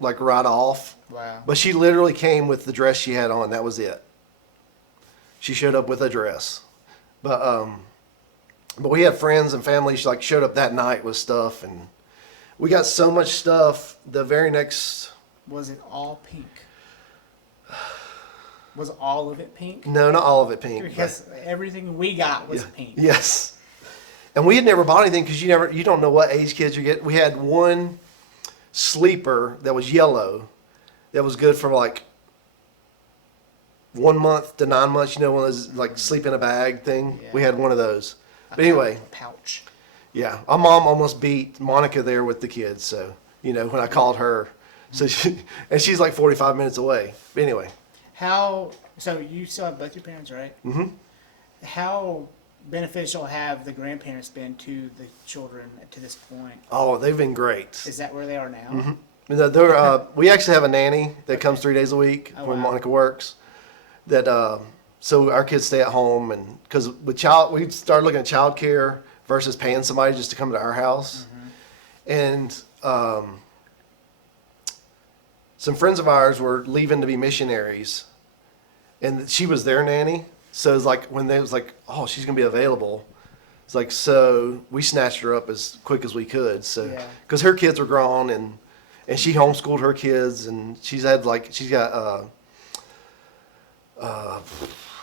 like right off. Wow. But she literally came with the dress she had on. That was it. She showed up with a dress. But we had friends and family. She like showed up that night with stuff, and we got so much stuff. The very next. Was it all pink? Was all of it pink? No, not all of it pink. Because everything we got was pink. Yes. And we had never bought anything because you don't know what age kids you get. We had one sleeper that was yellow that was good for like 1 month to 9 months. You know, one of those like sleep in a bag thing. Yeah. We had one of those. But anyway, A pouch. yeah, our mom almost beat Monica there with the kids. So, you know, when I called her, and she's like 45 minutes away. But anyway. So you still have both your parents, right? Mm-hmm. How beneficial have the grandparents been to the children to this point? Oh, they've been great. Is that where they are now? Mm-hmm. We actually have a nanny that comes 3 days a week when wow. Monica works. So our kids stay at home, and because we started looking at childcare versus paying somebody just to come to our house, and some friends of ours were leaving to be missionaries, and she was their nanny. So it's like when they was like, oh, she's gonna be available. It's like, so we snatched her up as quick as we could. So because her kids were grown, and she homeschooled her kids, and she's got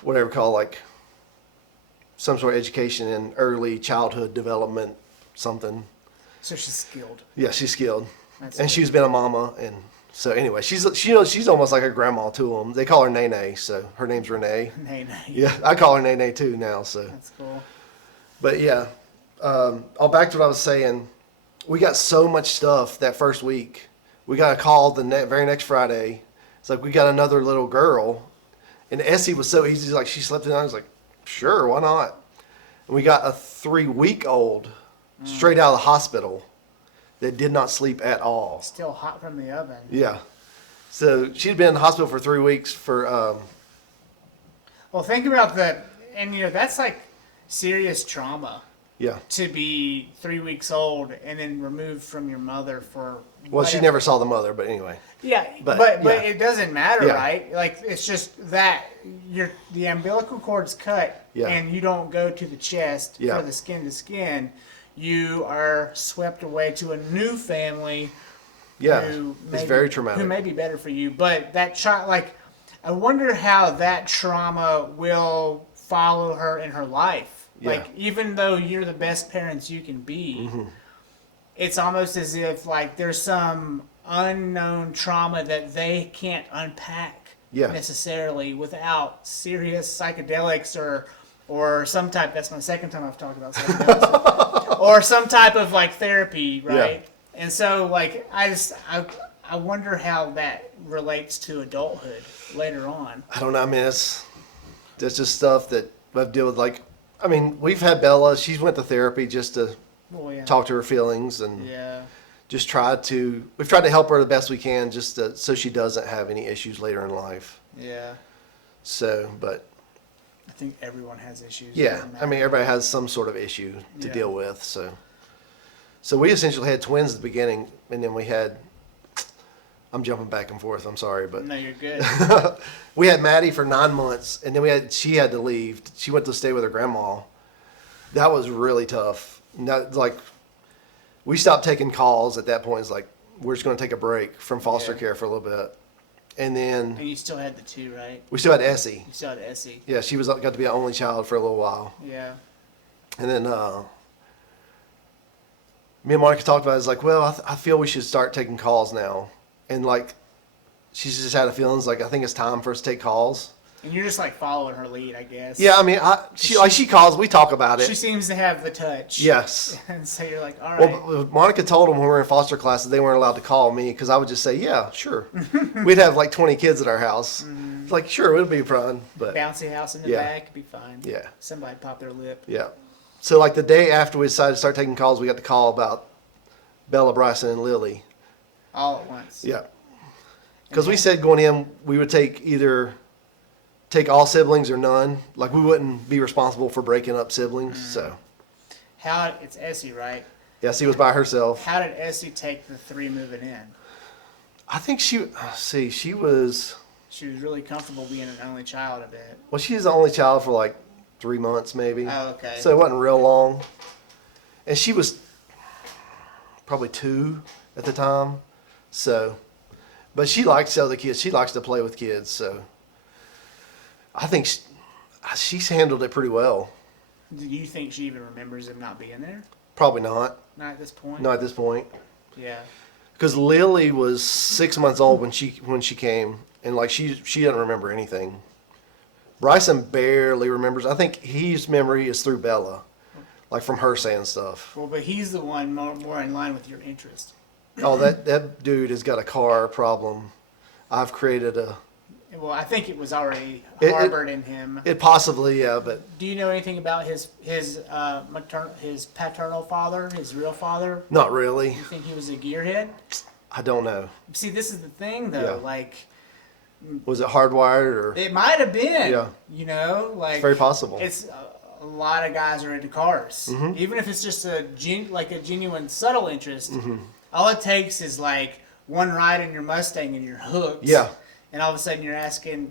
whatever called like some sort of education in early childhood development, something. So she's skilled. Yeah, she's skilled, That's and good. she's been a mama, and so anyway, she's almost like a grandma to them. They call her Nene, so her name's Renee. Nay. Yeah, I call her Nene too now. So, That's cool. but yeah, I'll back to what I was saying. We got so much stuff that first week. We got a call the very next Friday. It's like we got another little girl, and Essie was so easy. Like she slept in. I was like, sure, why not? And we got a 3-week-old straight out of the hospital that did not sleep at all. Still hot from the oven. Yeah. So she'd been in the hospital for 3 weeks for. Well, think about that, and that's like serious trauma Yeah. to be 3 weeks old and then removed from your mother for. Well, she whatever. never saw the mother, but anyway. Yeah, But, but yeah. it doesn't matter, Yeah. right? Like it's just that the umbilical cord's cut, Yeah. and you don't go to the chest Yeah. for the skin to skin. You are swept away to a new family. Yeah. Who It's may very be- traumatic. Who may be better for you, but that child, like, I wonder how that trauma will follow her in her life. Yeah. Like, even though you're the best parents you can be, it's almost as if like there's some unknown trauma that they can't unpack Yeah. necessarily without serious psychedelics or some type. That's my second time I've talked about psychedelics. Or some type of like therapy, right? And so like I wonder how that relates to adulthood later on. I don't know. I mean, that's just stuff that I've dealt with. Like, I mean, we've had Bella. She's went to therapy just to Well, yeah. talk to her feelings, and Yeah. we've tried to help her the best we can, just so she doesn't have any issues later in life. Yeah. So, but I think everyone has issues. yeah, Doesn't I matter. mean, everybody has some sort of issue to Yeah. deal with. So we essentially had twins at the beginning, and then we had. I'm jumping back and forth. I'm sorry, but No, you're good. we had Maddie for 9 months, and then she had to leave. She went to stay with her grandma. That was really tough. Like, we stopped taking calls at that point. It's like, we're just going to take a break from foster Yeah. care for a little bit. And then And you still had the two, right? we still had Essie. You still had Essie. Yeah, she got to be an only child for a little while. Yeah. And then me and Monica talked about it. It's like, well, I feel we should start taking calls now. And like, she's just had a feeling, it's like, I think it's time for us to take calls. And you're just like following her lead, I guess. Yeah, I mean, she calls, we talk about it. She seems to have the touch. Yes. And so you're like, all right. Well, Monica told them when we were in foster classes they weren't allowed to call me because I would just say, yeah, sure. We'd have like 20 kids at our house. like, sure, it would be fun, but Bouncy house in the Yeah. back could be fine. Yeah. Somebody pop their lip. yeah. So like the day after we decided to start taking calls, we got the call about Bella, Bryson, and Lily. All at once. Yeah. Because we said going in, we would take all siblings or none. Like we wouldn't be responsible for breaking up siblings. So It's Essie, right? yeah, she was by herself. How did Essie take the 3 moving in? I think she was, She was really comfortable being an only child a bit. well, she was the only child for like 3 months maybe. Oh, okay. So it wasn't real long. And she was probably 2 at the time. So, but she likes to tell the kids, she likes to play with kids. So I think she's handled it pretty well. Do you think she even remembers him not being there? Probably not. Not at this point? Not at this point. Yeah. Because Lily was 6 months old when she came, and like she doesn't remember anything. Bryson barely remembers. I think his memory is through Bella, like from her saying stuff. Well, but he's the one more in line with your interest. Oh, that dude has got a car problem. I've created Well, I think it was already It- harbored in him. it possibly, yeah, but Do you know anything about his paternal father, his real father? not really. You think he was a gearhead? I don't know. See, this is the thing, though. Yeah. Like, Was it hardwired or? it might have been. Yeah. You know, like It's very possible. It's a lot of guys are into cars, Mm-hmm. even if it's just a genuine subtle interest. Mm-hmm. All it takes is like one ride in your Mustang and you're hooked. Yeah. And all of a sudden you're asking,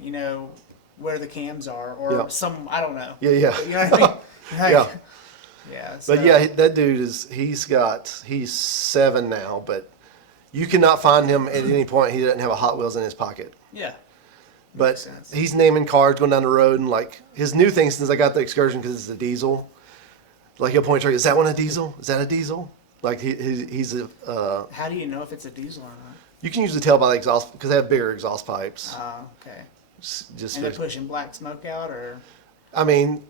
where the cams are, or Yeah. I don't know. Yeah, yeah. You know what I mean? Like, Yeah. Yeah. But so- yeah, that dude he's 7 now, but you cannot find him at any point. He doesn't have a Hot Wheels in his pocket. Yeah. But Makes sense. he's naming cars going down the road, and like his new thing since I got the Excursion, because it's a diesel. Like he'll point to you, is that one a diesel? Is that a diesel? Like he's a. How do you know if it's a diesel or not? You can usually tell by the exhaust because they have bigger exhaust pipes. Oh, okay. Just And they're pushing black smoke out, or I mean,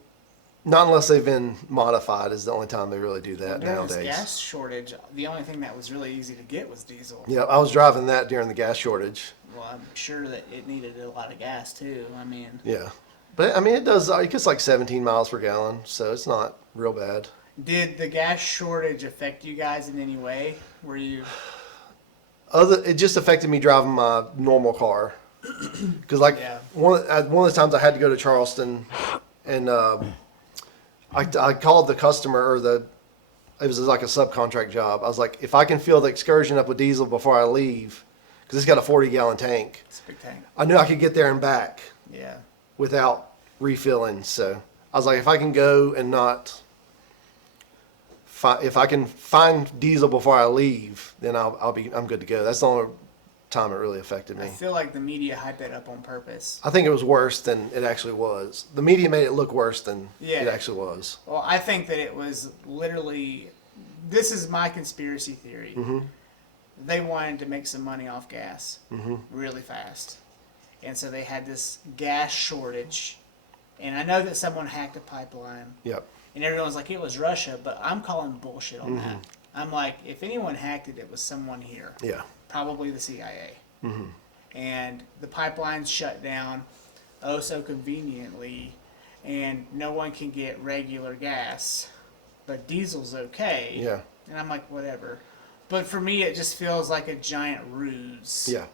not unless they've been modified is the only time they really do that during this nowadays. gas shortage, the only thing that was really easy to get was diesel. Yeah, I was driving that during the gas shortage. Well, I'm sure that it needed a lot of gas too. I mean, Yeah, but I mean it does. It gets like 17 miles per gallon, so it's not real bad. did the gas shortage affect you guys in any way? Were you? It just affected me driving my normal car, because like Yeah. one of the times I had to go to Charleston, and I called the customer it was like a subcontract job. I was like, if I can fill the Excursion up with diesel before I leave, because it's got a 40-gallon tank, It's a big tank. I knew I could get there and back Yeah. without refilling. So I was like, if I can go and not. If I can find diesel before I leave, then I'm good to go. That's the only time it really affected I me. feel like the media hyped that up on purpose. I think it was worse than it actually was. The media made it look worse than Yeah. it actually was. Well, I think that it was literally. This is my conspiracy theory. Mm-hmm. They wanted to make some money off gas really fast, and so they had this gas shortage. And I know that someone hacked a pipeline. Yep. And everyone's like, it was Russia, but I'm calling bullshit on that. I'm like, if anyone hacked it, it was someone here, Yeah. probably the CIA. And the pipeline's shut down, oh so conveniently, and no one can get regular gas, but diesel's okay. Yeah. And I'm like, whatever. But for me, it just feels like a giant ruse. Yeah.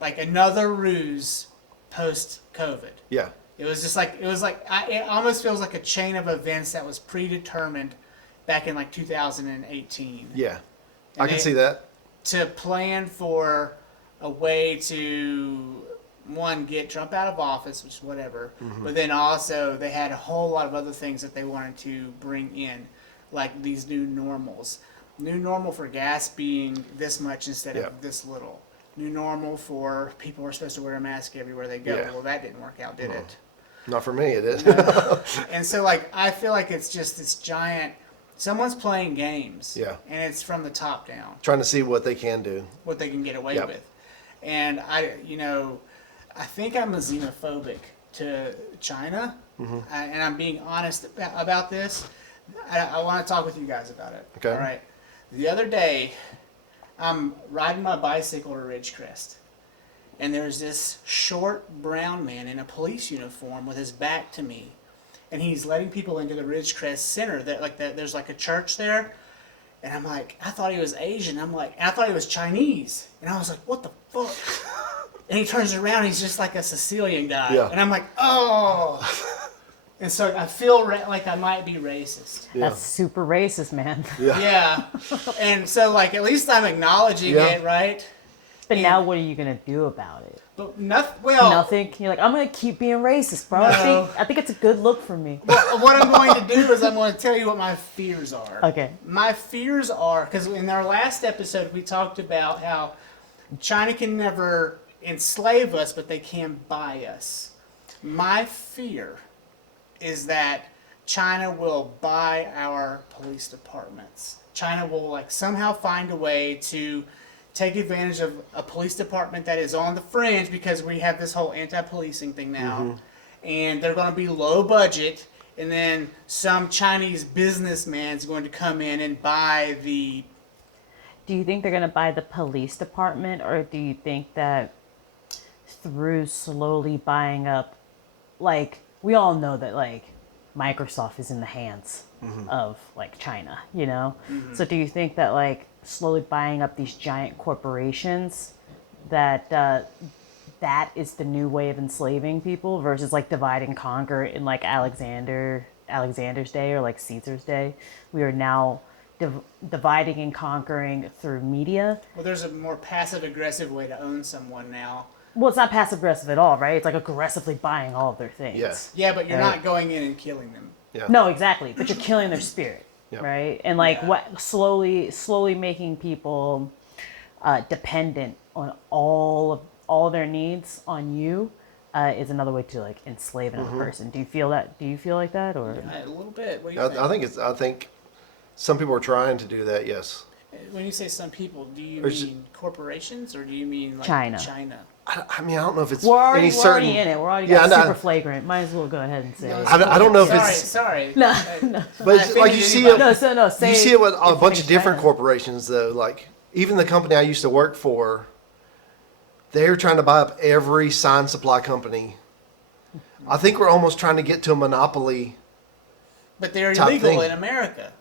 Like another ruse post-COVID. Yeah. It almost feels like a chain of events that was predetermined back in like 2018 Yeah. I And can they- see that. to plan for a way to, one, get Trump out of office, which is whatever, but then also they had a whole lot of other things that they wanted to bring in, like these new normals. New normal for gas being this much instead Yeah. of this little. New normal for people who are supposed to wear a mask everywhere they go. Yeah. Well, that didn't work out, did it? Not for me, it is. And so, like, I feel like it's just this giant. Someone's playing games. Yeah. And it's from the top down, Trying to see what they can do. what they can get away Yep. with. And I think I'm a xenophobic to China, Mm-hmm. and I'm being honest about this. I want to talk with you guys about it. Okay. All right. The other day, I'm riding my bicycle to Ridgecrest, and there's this short brown man in a police uniform with his back to me, and he's letting people into the Ridgecrest Center. There's like a church there, and I'm like, I thought he was Asian. I thought he was Chinese, and I was like, what the fuck? And he turns around, he's just like a Sicilian guy, Yeah. and I'm like, oh. And so I feel like I might be racist. Yeah. That's super racist, man. Yeah. Yeah. And so like at least I'm acknowledging Yeah. it, right? But now what are you gonna do about it? But nothing. Well, Nothing. You're like, I'm gonna keep being racist, bro. No. I think it's a good look for me. what I'm going to do is I'm going to tell you what my fears are. Okay. My fears are because in our last episode we talked about how China can never enslave us, but they can buy us. My fear is that China will buy our police departments. China will like somehow find a way to take advantage of a police department that is on the fringe because we have this whole anti-policing thing now, and they're going to be low budget, and then some Chinese businessman's going to come in and buy the. Do you think they're gonna buy the police department, or do you think that through slowly buying up, like we all know that like Microsoft is in the hands of like China, you know? So do you think that like slowly buying up these giant corporations that that is the new way of enslaving people versus like divide and conquer in like Alexander's day or like Caesar's day? We are now dividing and conquering through media. Well, there's a more passive aggressive way to own someone now. Well, it's not passive aggressive at all, right? It's like aggressively buying all of their things. Yeah. Yeah, but you're Right. not going in and killing them. Yeah. No, exactly. But you're killing their spirit, Yeah. right? And like Yeah. what slowly making people dependent on all their needs on you is another way to like enslave another person. Do you feel that? Do you feel like that, or A little bit. What do you think? I think some people are trying to do that. Yes. When you say some people, do you Or is mean corporations or do you mean like China. China? I mean, I don't know if it's we're already any certain. in it? We're already Yeah, got I know. super flagrant. Might as well go ahead and say. No, it. I don't know if sorry, it's. sorry. No, I- no. But I it's like you offended see anybody. it. No, say You see it with a it's bunch of against different China. corporations, though. Like even the company I used to work for, they're trying to buy up every sign supply company. I think we're almost trying to get to a monopoly. But they're Top illegal thing. in America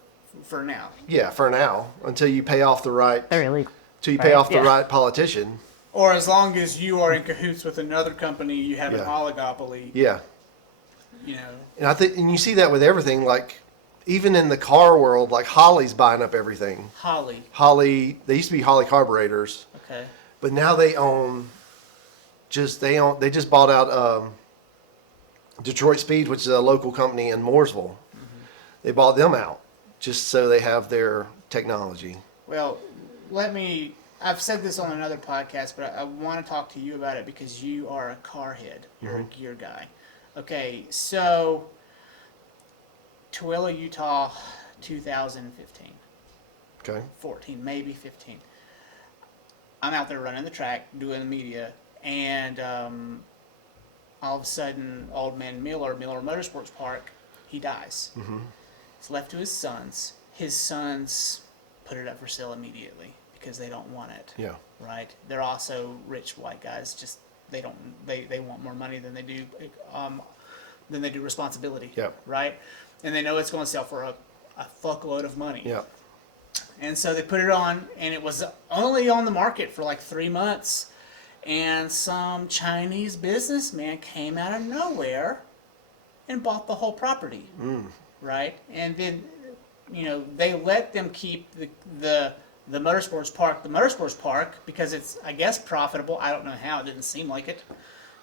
for now. Yeah, for now, until you pay off the right, They're illegal. till you pay Right, off the yeah. right politician. Or as long as you are in cahoots with another company, you have an Yeah. oligopoly. Yeah, You know. and I think, and you see that with everything. Like even in the car world, like Holley's buying up everything. Holly. Holley, they used to be Holley carburetors, Okay. but now they own. They just bought out Detroit Speed, which is a local company in Mooresville. They bought them out just so they have their technology. Well, I've said this on another podcast, but I want to talk to you about it because you are a car head. You're a gear guy. Okay, so Tooele, Utah, 2015. Okay. 14, maybe 15. I'm out there running the track, doing the media, and all of a sudden, old man Miller Motorsports Park, he dies. It's left to his sons. His sons put it up for sale immediately because they don't want it. Yeah. Right? They're also rich white guys. Just they want more money than they do responsibility. Yeah. Right? And they know it's going to sell for a fuckload of money. Yeah. And so they put it on, and it was only on the market for like 3 months. And some Chinese businessman came out of nowhere and bought the whole property. Right? And then, they let them keep the motorsports park because it's, I guess, profitable. I don't know how. It didn't seem like it.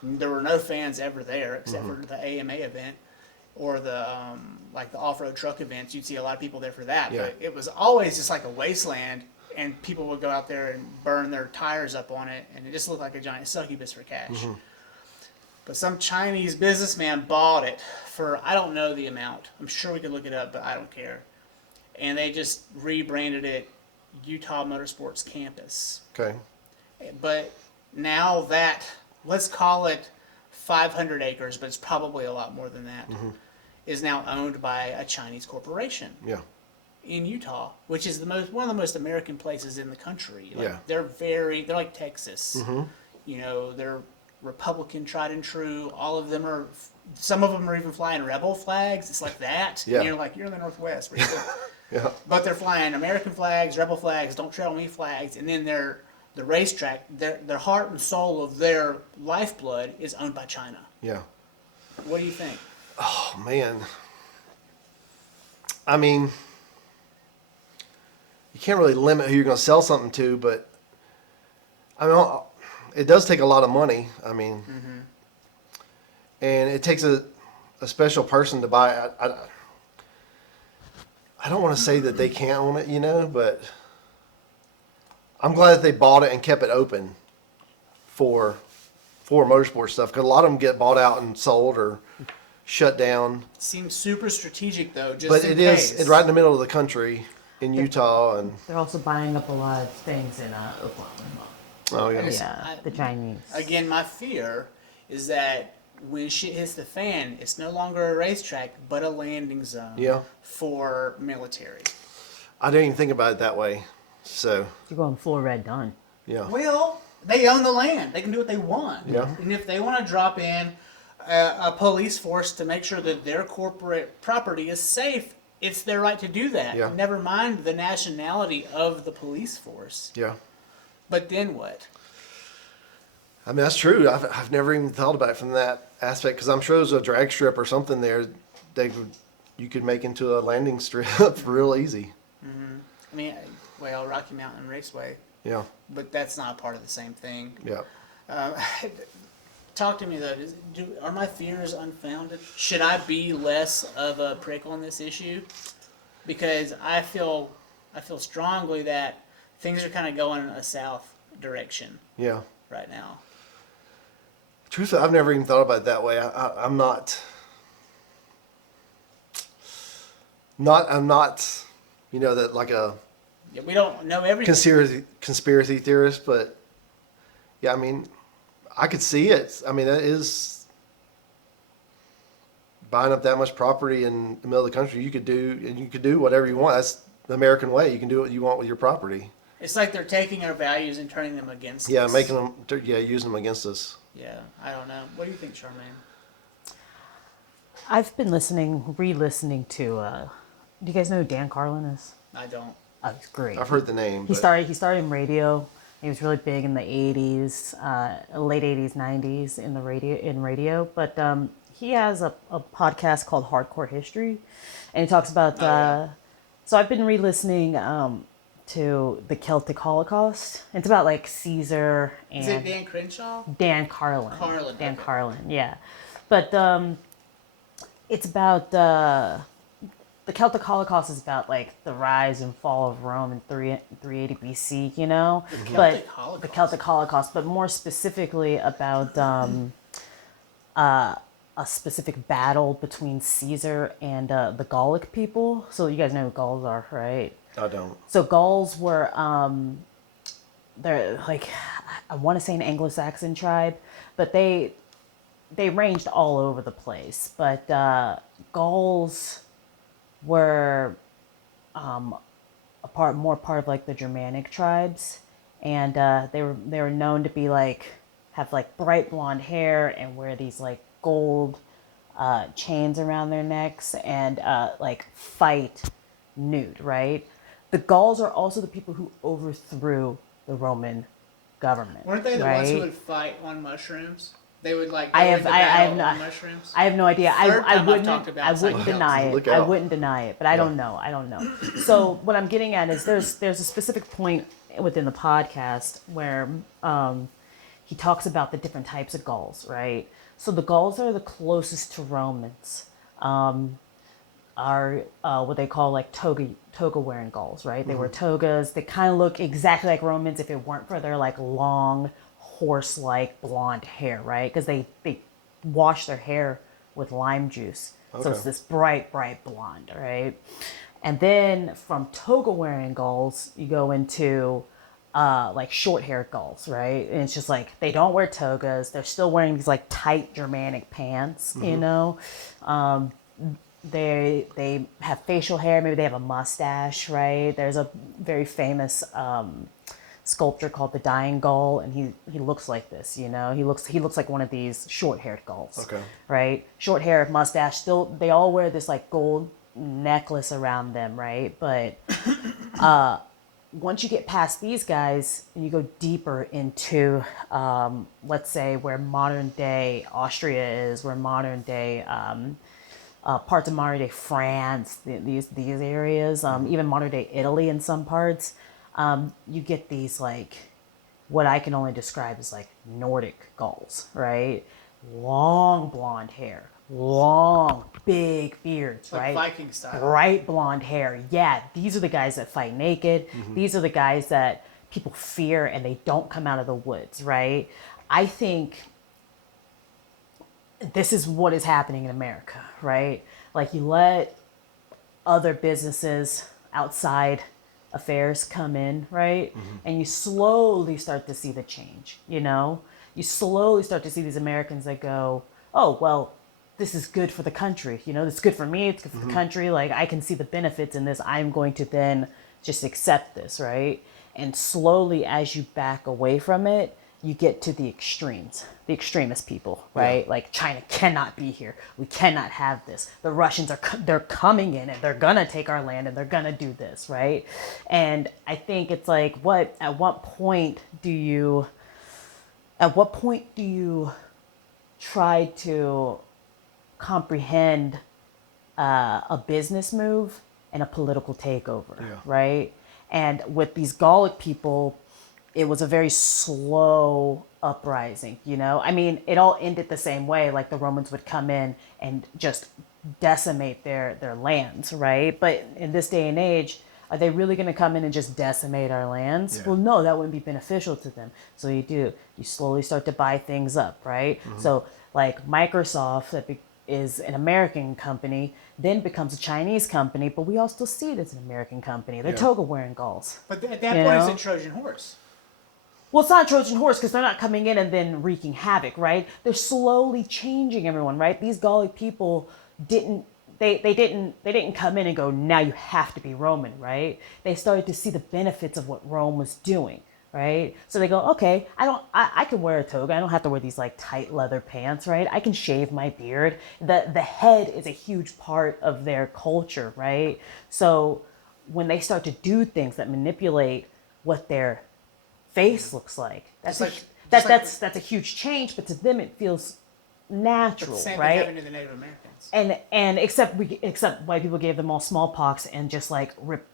There were no fans ever there except for the AMA event or the the off-road truck events. You'd see a lot of people there for that. Yeah. But it was always just like a wasteland, and people would go out there and burn their tires up on it, and it just looked like a giant succubus for cash. But some Chinese businessman bought it for, I don't know the amount. I'm sure we could look it up, but I don't care. And they just rebranded it Utah Motorsports Campus. Okay. But now that, let's call it 500 acres, but it's probably a lot more than that, is now owned by a Chinese corporation Yeah. in Utah, which is one of the most American places in the country. Yeah. They're like Texas. You know, they're Republican tried and true. All of them are. Some of them are even flying rebel flags. It's like that. Yeah. And you're like, you're in the Northwest. Where you go? Yeah. But they're flying American flags, rebel flags, don't tread on me flags, and then the racetrack, their heart and soul of their lifeblood is owned by China. Yeah. What do you think? Oh man. I mean, you can't really limit who you're going to sell something to, but I mean, it does take a lot of money. I mean, and it takes a special person to buy it. I don't want to say that they can't own it, you know, but I'm glad that they bought it and kept it open for motorsport stuff, because a lot of them get bought out and sold or shut down. Seems super strategic though, just But in it case. is right in the middle of the country in Utah, and They're also buying up a lot of things in Oklahoma. oh yeah, Yes. Yeah, the Chinese. Again, my fear is that when shit hits the fan, it's no longer a racetrack, but a landing zone Yeah. for military. I didn't even think about it that way. So You're going full red done. yeah, Well, they own the land. They can do what they want. Yeah. And if they want to drop in a police force to make sure that their corporate property is safe, it's their right to do that. Yeah. Never mind the nationality of the police force. yeah. But then what? I mean, that's true. I've never even thought about it from that aspect, because I'm sure there's a drag strip or something there you could make into a landing strip real easy. I mean, well, Rocky Mountain Raceway, Yeah, but that's not part of the same thing. yeah. Talk to me though. Are my fears unfounded? Should I be less of a prick on this issue? Because I feel strongly that things are kind of going in a south direction Yeah. right now. Truthfully, I've never even thought about it that way. I'm not, you know, that like a Yeah, we don't know everything. conspiracy theorist, but yeah, I mean, I could see it. I mean, that is buying up that much property in the middle of the country. You could do whatever you want. That's the American way. You can do what you want with your property. It's like they're taking our values and turning them against Yeah, us. using them against us. Yeah, I don't know. What do you think, Charmaine? I've been re-listening to. Do you guys know who Dan Carlin is? I don't. Oh, he's great. I've heard the name. He but- started in radio. He was really big in the 80s, late 80s, 90s in radio. But he has a podcast called Hardcore History, and he talks about. So I've been re-listening to the Celtic Holocaust. It's about like Caesar and Is it Dan Crenshaw? Dan Carlin. Carlin, Dan okay. Carlin, yeah. But it's about the Celtic Holocaust is about like the rise and fall of Rome in 380 BC, you know. Celtic Holocaust. The Celtic Holocaust, but more specifically about a specific battle between Caesar and the Gallic people. So you guys know who Gauls are, right? I don't. So Gauls were, they're like, I want to say an Anglo-Saxon tribe, but they ranged all over the place. But Gauls were more part of like the Germanic tribes, and they were known to be like have like bright blonde hair and wear these like gold chains around their necks and like fight nude, right? The Gauls are also the people who overthrew the Roman government. Weren't they the right? ones who would fight on mushrooms? They would like go I have into I have battle not on mushrooms? I have no idea. Third I time I've wouldn't talked about I wouldn't psychedelics. deny Look it. I out. wouldn't deny it, but I don't know. So what I'm getting at is there's a specific point within the podcast where he talks about the different types of Gauls, right? So the Gauls are the closest to Romans. Are what they call like toga wearing Gauls, right? They wear togas. They kind of look exactly like Romans if it weren't for their like long horse-like blonde hair, right? Because they wash their hair with lime juice, so it's Okay. this bright blonde, right? And then from toga wearing Gauls, you go into like short-haired Gauls, right? And it's just like they don't wear togas. They're still wearing these like tight Germanic pants, you know. They have facial hair. Maybe they have a mustache, right? There's a very famous sculpture called the Dying Gull, and he looks like this, you know. He looks like one of these short-haired gulls. Okay. Right? Short hair, mustache. Still, they all wear this like gold necklace around them, right? But once you get past these guys and you go deeper into, let's say, where modern day Austria is, where modern day parts of modern day France, these areas, even modern day Italy in some parts, you get these like what I can only describe as like Nordic gulls, right? Long blonde hair, long big beards, Like right? Viking style. Bright blonde hair. Yeah, these are the guys that fight naked. These are the guys that people fear and they don't come out of the woods, right? I think this is what is happening in America, right? Like you let other businesses outside affairs come in, right? And you slowly start to see the change, you know? You slowly start to see these Americans that go, oh, well, this is good for the country. You know, it's good for me. It's good for the country. Like I can see the benefits in this. I'm going to then just accept this, right? And slowly as you back away from it, you get to the extremes, the extremist people, right? Yeah. Like China cannot be here. We cannot have this. The Russians they're coming in and they're gonna take our land and they're gonna do this, right? And I think it's like, at what point do you try to comprehend a business move and a political takeover, Yeah. right? And with these Gallic people, it was a very slow uprising, you know? I mean, it all ended the same way, like the Romans would come in and just decimate their lands, right? But in this day and age, are they really going to come in and just decimate our lands? Yeah. Well, no, that wouldn't be beneficial to them. So you slowly start to buy things up, right? So like Microsoft, is an American company, then becomes a Chinese company, but we all still see it as an American company. They're Yeah. toga wearing gulls. But at that You point, know? it's a Trojan horse. Well, it's not a Trojan horse because they're not coming in and then wreaking havoc, right? They're slowly changing everyone, right? These Gallic people didn't come in and go, now you have to be Roman, right? They started to see the benefits of what Rome was doing, right? So they go, okay, I can wear a toga. I don't have to wear these like tight leather pants, right? I can shave my beard. The head is a huge part of their culture, right? So when they start to do things that manipulate what their face looks like, that's a huge change, but to them it feels natural, Same thing right? happened to the Native Americans. And except white people gave them all smallpox and just like rip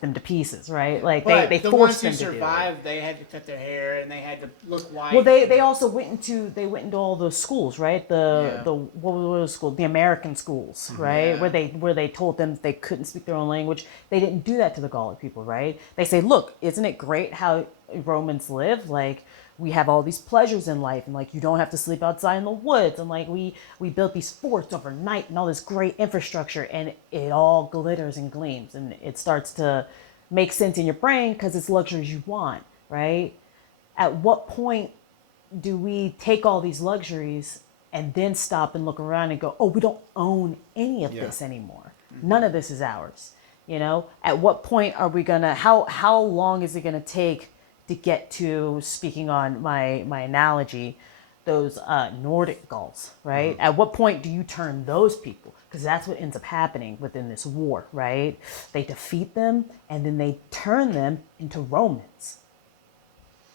them to pieces, right? Like But they the forced ones them who to survived, they had to cut their hair and they had to look white. do it. Well, they also went into all those schools, right? Yeah. What was school? The American schools, right? Yeah. Where they told them they couldn't speak their own language. They didn't do that to the Gallic people, right? They say, look, isn't it great how Romans live? Like we have all these pleasures in life, and like you don't have to sleep outside in the woods, and like we built these forts overnight and all this great infrastructure, and it all glitters and gleams, and it starts to make sense in your brain because it's luxuries you want, right? At what point do we take all these luxuries and then stop and look around and go, oh, we don't own any of this anymore. None of this is ours. You know, at what point are we gonna, how long is it gonna take to get to, speaking on my analogy, those Nordic gulls, right? At what point do you turn those people? Because that's what ends up happening within this war, right? They defeat them and then they turn them into Romans.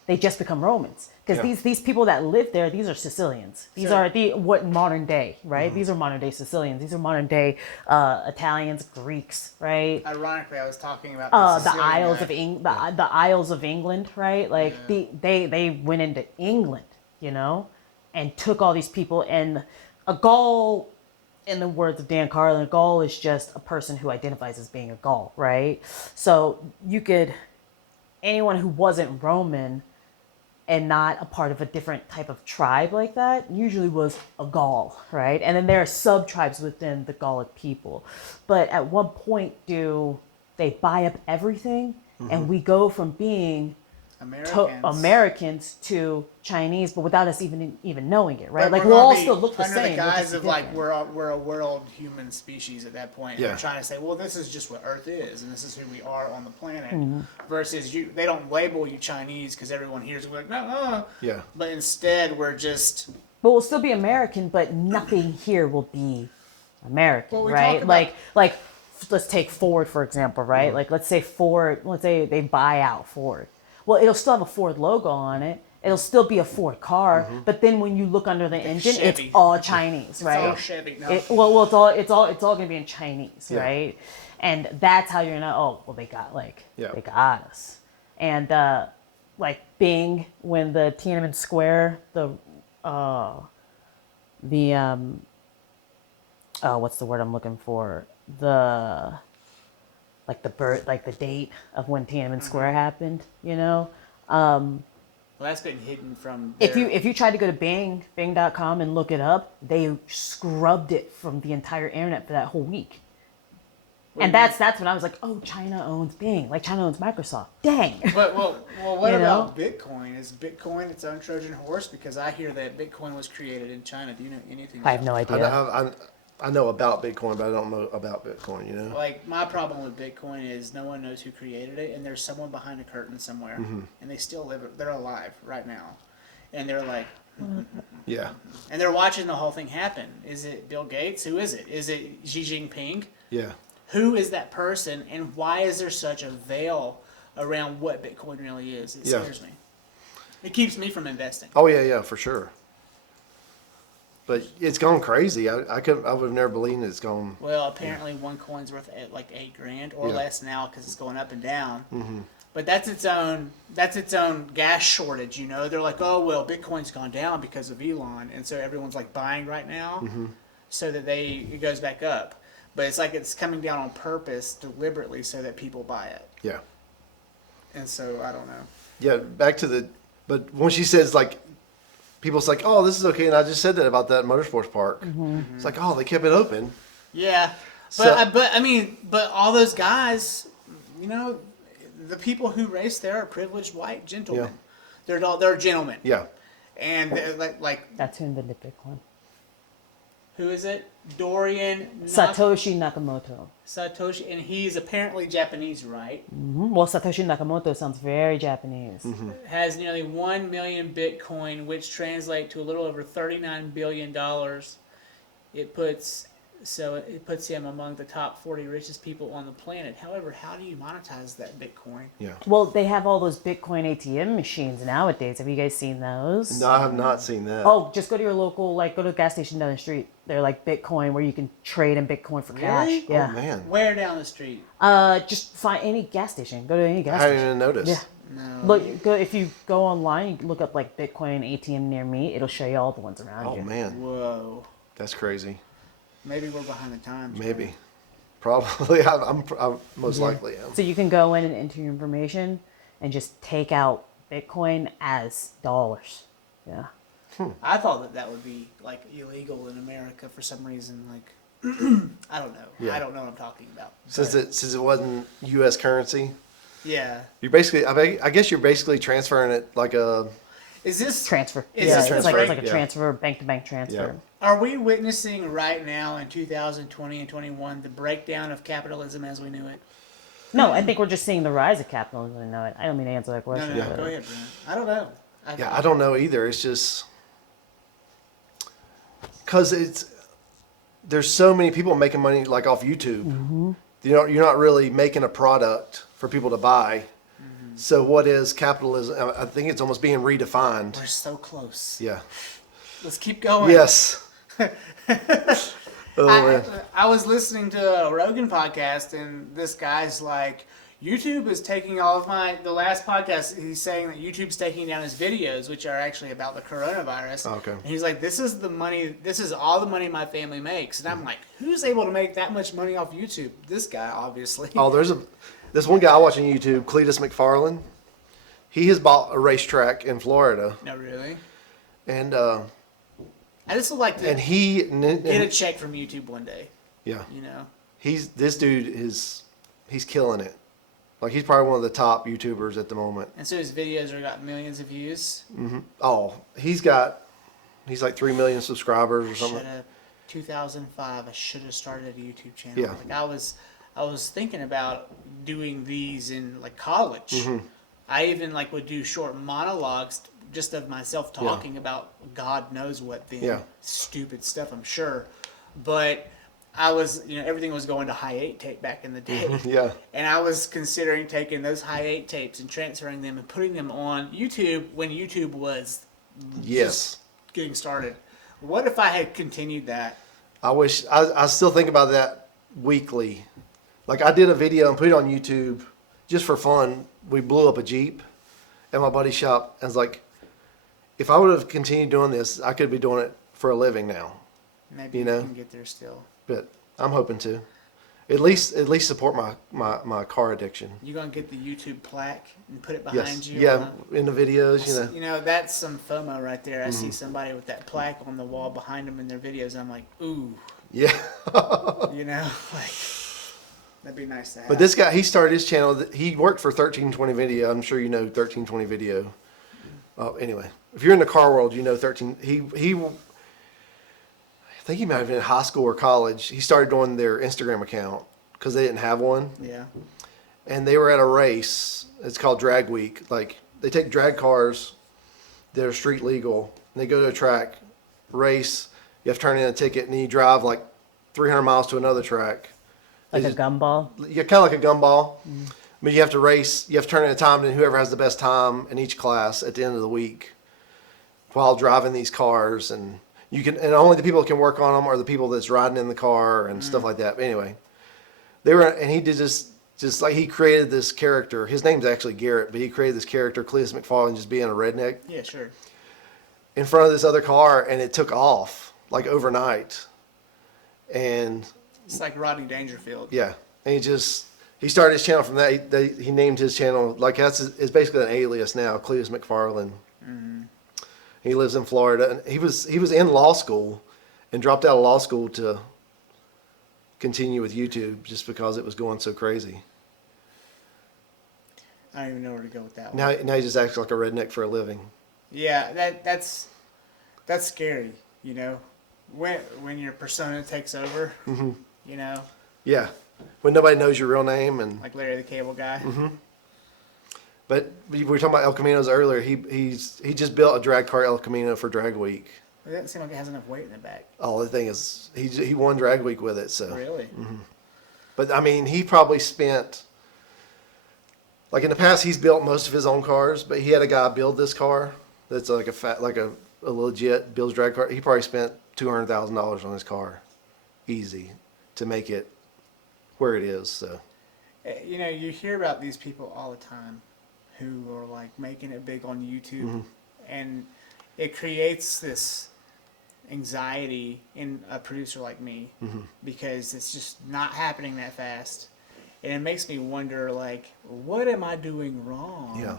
They just become Romans. Because these people that live there, these are Sicilians. These are what modern day, right? These are modern day Sicilians. These are modern day Italians, Greeks, right? Ironically, I was talking about The Sicilian Isles guy. of the Isles of England, right? Like they went into England, you know, and took all these people. And a Gaul, in the words of Dan Carlin, a Gaul is just a person who identifies as being a Gaul, right? So anyone who wasn't Roman and not a part of a different type of tribe like that usually was a Gaul, right? And then there are sub-tribes within the Gallic people. But at what point do they buy up everything and we go from being Americans to Chinese, but without us even knowing it, right? But Like we're we'll gonna all be still look the under same. the we'll guise just be of like different. we're a world human species at that point. Yeah. And we're trying to say, well, this is just what Earth is, and this is who we are on the planet. Mm-hmm. Versus they don't label you Chinese because everyone hears it like no. Yeah. But instead, we're just But we'll still be American, but nothing here will be American, Well, we right? talk about- Like let's take Ford for example, right? Like let's say they buy out Ford. Well, it'll still have a Ford logo on it. It'll still be a Ford car, but then when you look under the engine, it's Chevy. all Chinese, right? all Chevy. No. It's all gonna be in Chinese, Yeah. right? And that's how you're gonna they got Yeah. they got us. And like Bing, when the Tiananmen Square, what's the word I'm looking for? The date of when Tiananmen Square happened, you know? Well, that's been hidden from. If their- you tried to go to Bing.com and look it up, they scrubbed it from the entire internet for that whole week. And that's when I was like, oh, China owns Bing, like China owns Microsoft. Dang. But what You about Bitcoin? Is Bitcoin its own Trojan horse? Because I hear that Bitcoin was created in China. Do you know anything? I have no idea. I know about Bitcoin, but I don't know about Bitcoin. You know. Like my problem with Bitcoin is no one knows who created it, and there's someone behind a curtain somewhere, and they still live. They're alive right now, and they're like, Yeah. and they're watching the whole thing happen. Is it Bill Gates? Who is it? Is it Xi Jinping? Yeah. Who is that person, and why is there such a veil around what Bitcoin really is? It Yeah. scares me. It keeps me from investing. Oh yeah, for sure. But it's gone crazy. I would have never believed it's gone. Well, apparently one coin's worth like $8,000 or Yeah. less now because it's going up and down. But that's its own gas shortage. You know, they're like, oh well, Bitcoin's gone down because of Elon, and so everyone's like buying right now, so that it goes back up. But it's like it's coming down on purpose, deliberately, so that people buy it. Yeah. And so I don't know. Yeah. Back to but when she says like, people's like, oh, this is okay, and I just said that about that motorsports park. It's like, oh, they kept it open. Yeah, So- but all those guys, you know, the people who race there are privileged white gentlemen. Yeah. They're gentlemen. Yeah. And like That's who invented Bitcoin. who is it? Dorian Satoshi Nakamoto. Satoshi, and he's apparently Japanese, right? Well, Satoshi Nakamoto sounds very Japanese. Has nearly 1 million Bitcoin, which translate to a little over $39 billion. It puts him among the top 40 richest people on the planet. However, how do you monetize that Bitcoin? Yeah. Well, they have all those Bitcoin ATM machines nowadays. Have you guys seen those? No, I have not seen that. Oh, just go to your local, go to a gas station down the street. They're like Bitcoin, where you can trade in Bitcoin for cash. Really? Yeah. Oh man. Where down the street? Just find any gas station. Go to any gas I didn't station. even notice. Yeah. No. If you go online, you can look up like Bitcoin ATM near me. It'll show you all the ones around Oh you. man, Whoa. that's crazy. Maybe we're behind the times. Maybe. Probably. I'm most likely am. So you can go in and enter your information and just take out Bitcoin as dollars. Yeah. I thought that would be like illegal in America for some reason. Like, I don't know. Yeah. I don't know what I'm talking about. Since But, it wasn't U.S. currency, yeah. you basically. I guess you're basically transferring it like a. Is this Transfer. Is yeah, this it's transfer? like a Yeah. transfer, bank to bank transfer. Are we witnessing right now in 2020 and 21 the breakdown of capitalism as we knew it? No, I think we're just seeing the rise of capitalism. I know it. I don't mean to answer that No, question. no, but- go ahead, Brent. I don't know. Yeah, I don't know either. It's just because there's so many people making money like off YouTube. You're not really making a product for people to buy. So what is capitalism? I think it's almost being redefined. We're so close. Yeah. Let's keep going. Yes. Oh, man. I was listening to a Rogan podcast, and this guy's like, YouTube is taking all of the last podcast, he's saying that YouTube's taking down his videos, which are actually about the coronavirus. Okay. And he's like, this is all the money my family makes. And I'm like, who's able to make that much money off YouTube? This guy, obviously. Oh, this one guy I watch on YouTube, Cletus McFarland. He has bought a racetrack in Florida, No, really? and I just would like to get a check from YouTube one day, yeah, you know? this dude he's killing it. Like he's probably one of the top YouTubers at the moment. And so his videos are got millions of views. Oh, he's like 3 million subscribers or something. Should have 2005. I should have started a YouTube channel. Yeah. Like I was thinking about doing these in like college. Mm-hmm. I even like would do short monologues just of myself talking about God knows what then. Yeah. Stupid stuff, I'm sure. But I was, everything was going to high 8 tape back in the day. Yeah. And I was considering taking those high 8 tapes and transferring them and putting them on YouTube when YouTube was Yes. getting started. What if I had continued that? I still think about that weekly. Like I did a video and put it on YouTube just for fun. We blew up a Jeep at my buddy's shop. I was like, if I would have continued doing this, I could be doing it for a living now. Maybe You you know? can get there still. But I'm hoping to. At least support my car addiction. You gonna get the YouTube plaque and put it Yes. behind you? Yeah, in the videos, That's some FOMO right there. I see somebody with that plaque on the wall behind them in their videos. And I'm like, ooh, Yeah. like that'd be nice to have. But this guy, he started his channel. He worked for 1320 Video. I'm sure you know 1320 Video. Anyway, if you're in the car world, you know 13. I think he might have been in high school or college. He started doing their Instagram account because they didn't have one. Yeah. And they were at a race. It's called Drag Week. Like they take drag cars that are street legal, and they go to a track, race. You have to turn in a ticket, and then you drive like 300 miles to another track. Like They a just- gumball. Yeah, kind of like a gumball. But you have to race. You have to turn in a time, and whoever has the best time in each class at the end of the week, while driving these cars, and only the people that can work on them are the people that's riding in the car and stuff like that. But anyway, he did just like he created this character. His name's actually Garrett, but he created this character, Cletus McFarlane, just being a redneck Yeah, sure. in front of this other car, and it took off like overnight. And It's like Rodney Dangerfield. yeah, and he started his channel from that. He named his channel like it's basically an alias now, Cletus McFarlane. He lives in Florida, and he was in law school, and dropped out of law school to continue with YouTube just because it was going so crazy. I don't even know where to go with that one. Now he just acts like a redneck for a living. Yeah, that's scary. When your persona takes over. Yeah, when nobody knows your real name and. Like Larry the Cable Guy. But we were talking about El Caminos earlier. He just built a drag car El Camino for Drag Week. It doesn't seem like it has enough weight in the back. Oh, the thing is, he won Drag Week with it. So, Really? but I mean, he probably spent like in the past he's built most of his own cars, but he had a guy build this car that's like a legit builds drag car. He probably spent $200,000 on his car, easy, to make it where it is. So, You hear about these people all the time who are like making it big on YouTube, and it creates this anxiety in a producer like me because it's just not happening that fast, and it makes me wonder, like, what am I doing wrong Yeah.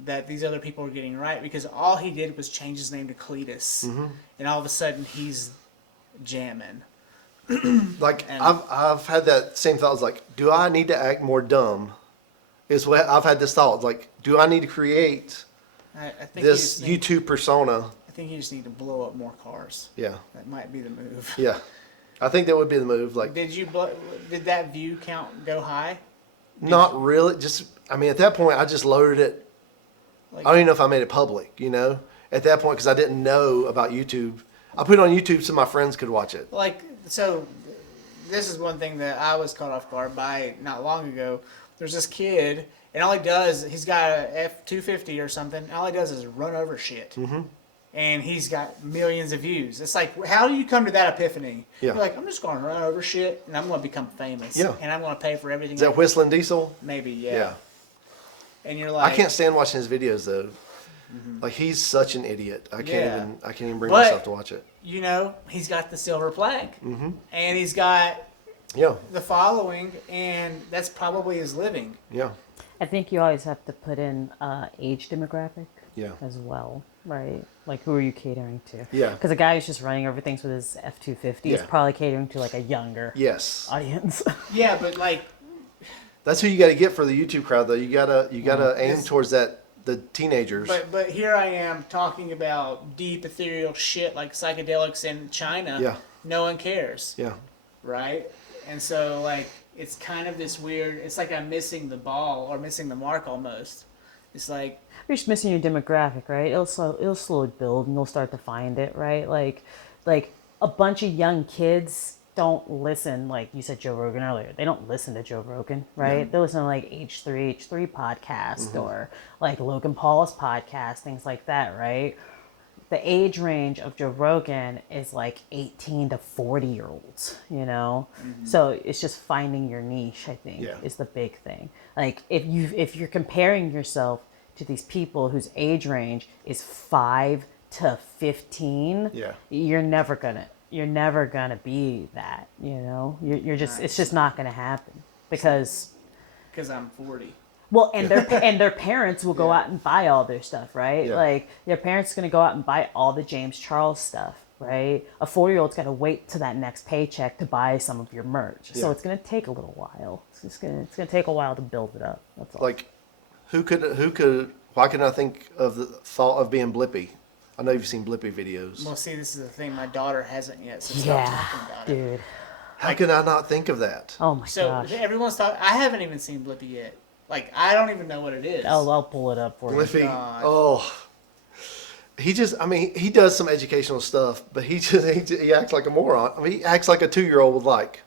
that these other people are getting right? Because all he did was change his name to Cletus, and all of a sudden he's jamming. like And- I've had that same thought. It's like, do I need to act more dumb? Is what I've had this thought. It's like, do I need to create I think this you just need, YouTube persona? I think you just need to blow up more cars. Yeah, That might be the move. yeah. I think that would be the move. Like, Did that view count go high? not really. Just, I mean, at that point, I just loaded it. Like, I don't even know if I made it public, at that point, because I didn't know about YouTube. I put it on YouTube so my friends could watch it. So this is one thing that I was caught off guard by not long ago. There's this kid, and all he does, he's got a F-250 or something. All he does is run over shit. And he's got millions of views. It's like, how do you come to that epiphany? Yeah. You're like, I'm just going to run over shit, and I'm going to become famous. Yeah. And I'm going to pay for everything. Is that Whistling Diesel? Maybe, yeah. Yeah. And you're like, I can't stand watching his videos though. Like, he's such an idiot. I can't even bring But- myself to watch it. He's got the silver plaque. And he's got Yeah, the following, and that's probably his living. yeah, I think you always have to put in age demographic yeah. as well, right? Like, who are you catering to? Yeah. Because a guy who's just running over things with his F-250 is Yeah. probably catering to like a younger Yes. audience. Yeah, but like, That's who you got to get for the YouTube crowd, though. You gotta aim towards the teenagers. But here I am talking about deep ethereal shit like psychedelics in China. Yeah. No one cares. Yeah. Right? And so like it's kind of this weird. It's like I'm missing the ball or missing the mark almost. It's like You're just missing your demographic, right? It'll slowly build, and you'll start to find it, right? Like a bunch of young kids don't listen, like you said Joe Rogan earlier. They don't listen to Joe Rogan, right? Yeah. They listen to like H3 podcast or like Logan Paul's podcast, things like that, right? The age range of Joe Rogan is like 18 to 40-year-olds, you know? So it's just finding your niche, I think, Yeah. is the big thing. Like if you're comparing yourself to these people whose age range is 5 to 15, Yeah. you're never gonna be that, you know? You're just, it's just not gonna happen because I'm 40. well, and their parents will go out and buy all their stuff, right? Yeah. Like their parents are gonna go out and buy all the James Charles stuff, right? A 40-year-old's got to wait to that next paycheck to buy some of your merch, so Yeah. it's gonna take a little while. It's gonna take a while to build it up. That's all. Like, who could? Why can I think of the thought of being Blippy? I know you've seen Blippy videos. Well, see, this is the thing. My daughter hasn't yet, so stop yeah, talking about it. dude. How could I not think of that? Oh my So gosh. everyone's talking. I haven't even seen Blippi yet. Like I don't even know what it is. I'll pull it up for you. Blippy. God. Oh. He does some educational stuff, but he acts like a moron. I mean, he acts like a 2-year-old would like.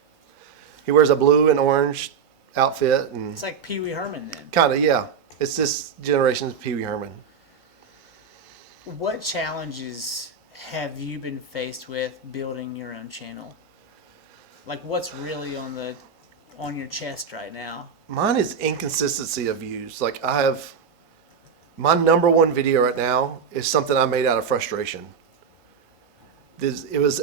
He wears a blue and orange outfit and It's like Pee Wee Herman then. kind of, yeah. It's this generation's Pee Wee Herman. What challenges have you been faced with building your own channel? Like what's really on your chest right now? Mine is inconsistency of views. Like my number one video right now is something I made out of frustration. It was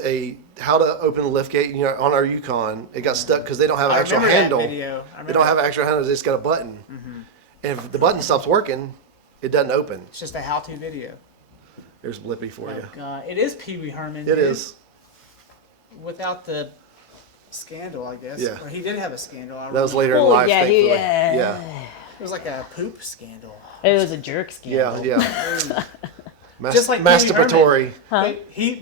how to open a lift gate. You know, on our Yukon, it got stuck because they don't have an I actual remember that handle. video. I They don't have remember an actual handle. They just got a button. And if the button stops working, it doesn't open. It's just a how-to video. There's Blippy for you. Oh God, it is Pee Wee Herman. It dude. is. Without the scandal, I guess. Yeah. Or he did have a scandal. That was later in Well, life, yeah, thankfully. yeah. It was like a poop scandal. It was a jerk scandal. Yeah. Just like Pee Wee masturbatory. Huh?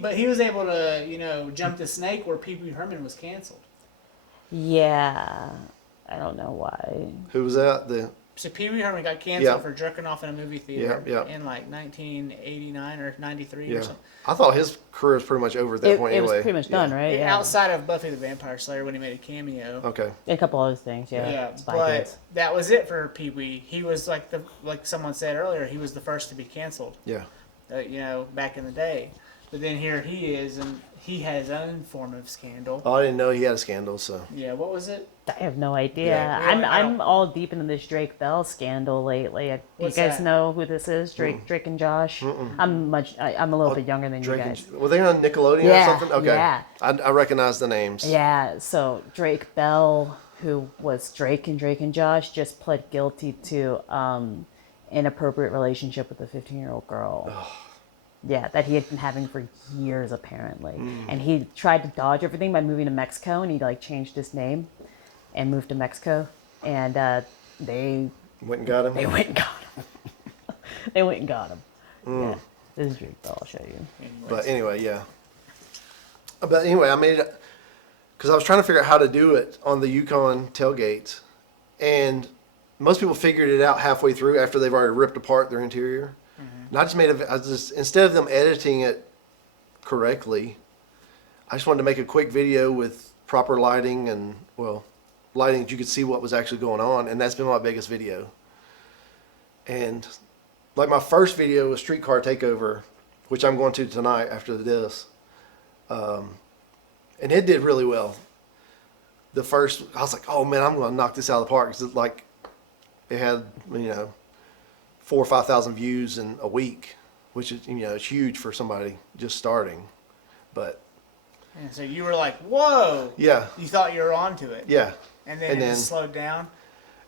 But he was able to jump the snake where Pee Wee Herman was canceled. Yeah. I don't know why. Who was that? So Pee Wee Herman got canceled Yeah. for jerking off in a movie theater Yeah. in like 1989 or 93 or Yeah. something. I thought his career was pretty much over at that It point was anyway. pretty much done, Yeah. right? Yeah. Outside of Buffy the Vampire Slayer when he made a cameo. Okay. And a couple other things, yeah. Yeah, Spy but Kids. that was it for Pee Wee. He was like someone said earlier, he was the first to be canceled. Yeah. Back in the day. But then here he is, and he had his own form of scandal. Oh, I didn't know he had a scandal, so. Yeah, what was it? I have no idea. Yeah. I I'm don't- all deep into this Drake Bell scandal lately. Do you What's guys that? know who this is? Drake and Josh. I'm a little bit younger than you Drake guys. were they on Nickelodeon or Yeah, something? Okay. yeah. I recognize the names. Yeah, so Drake Bell, who was Drake and Josh, just pled guilty to inappropriate relationship with a 15-year-old girl. Yeah, that he had been having for years apparently. And he tried to dodge everything by moving to Mexico, and he changed his name and moved to Mexico. And they Went and got him. went and got him. They went and got him. Yeah, this is Drake Bell. I'll show you. Anyways. But anyway, yeah. But anyway, I made it because I was trying to figure out how to do it on the Yukon tailgate, and most people figured it out halfway through after they've already ripped apart their interior. And I just instead of them editing it correctly, I just wanted to make a quick video with proper lighting and lighting that you could see what was actually going on, and that's been my biggest video. And like my first video was Streetcar Takeover, which I'm going to tonight after this. And it did really well. I was like, oh man, I'm going to knock this out of the park. 'Cause it had, 4,000 or 5,000 views in a week, which is, it's huge for somebody just starting. But And so you were like, whoa. yeah, You thought you were onto it. yeah. And then And it then- just slowed down.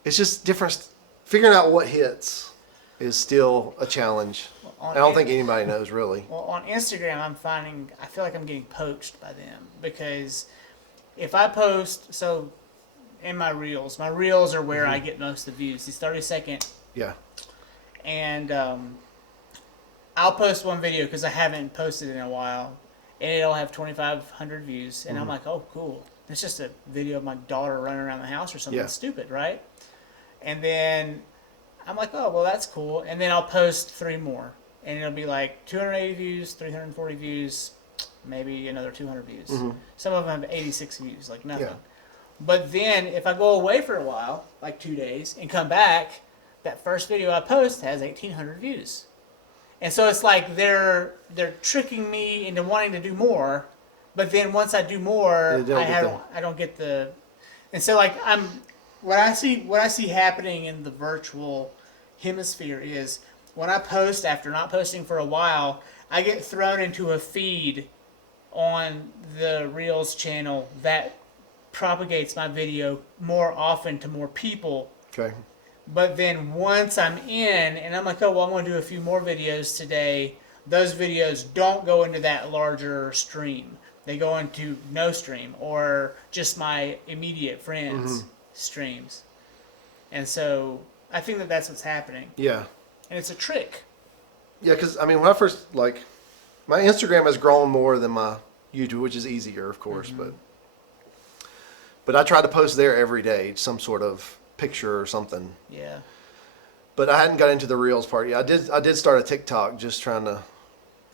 It's just different. Figuring out what hits is still a challenge. On I don't in- think anybody knows really. Well, on Instagram, I feel like I'm getting poached by them because if I post, so in my reels. My reels are where I get most of the views. These 30-second, Yeah. and I'll post one video because I haven't posted in a while, and it'll have 2,500 views, and I'm like, oh, cool. It's just a video of my daughter running around the house or something stupid, right? And then I'm like, oh, well, that's cool. And then I'll post 3 more, and it'll be like 280 views, 340 views, maybe another 200 views. Some of them have 86 views, like nothing. Yeah. But then if I go away for a while, like 2 days, and come back, that first video I post has 1,800 views. And so it's like they're tricking me into wanting to do more, but then once I do more, I don't get the. And so like what I see happening in the virtual hemisphere is when I post after not posting for a while, I get thrown into a feed on the Reels channel that propagates my video more often to more people. Okay. But then once I'm in and I'm like, oh, well, I'm going to do a few more videos today, those videos don't go into that larger stream. They go into no stream or just my immediate friends' streams. And so I think that that's what's happening. Yeah. And it's a trick. Yeah, because, I mean, when I first, like, my Instagram has grown more than my YouTube, which is easier, of course, but I try to post there every day, some sort of picture or something. Yeah. But I hadn't got into the Reels part yet. I did start a TikTok, just trying to.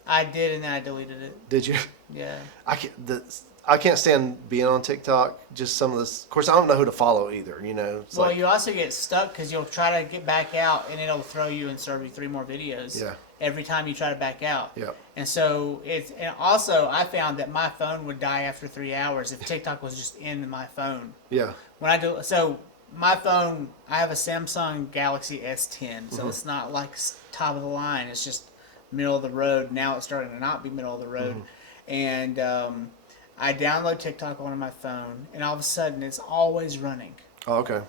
I did, and then I deleted it. Did you? Yeah. I can't stand being on TikTok. Just some of this. Of course, I don't know who to follow either. You know. It's Well, like, you also get stuck because you'll try to get back out, and it'll throw you and serve you 3 more videos. Yeah. Every time you try to back out. Yeah. And so and also I found that my phone would die after 3 hours if TikTok was just in my phone. Yeah. When I do so, my phone, I have a Samsung Galaxy S10, so it's not like top of the line. It's just middle of the road. Now it's starting to not be middle of the road, and I download TikTok onto my phone, and all of a sudden it's always running. Oh, okay.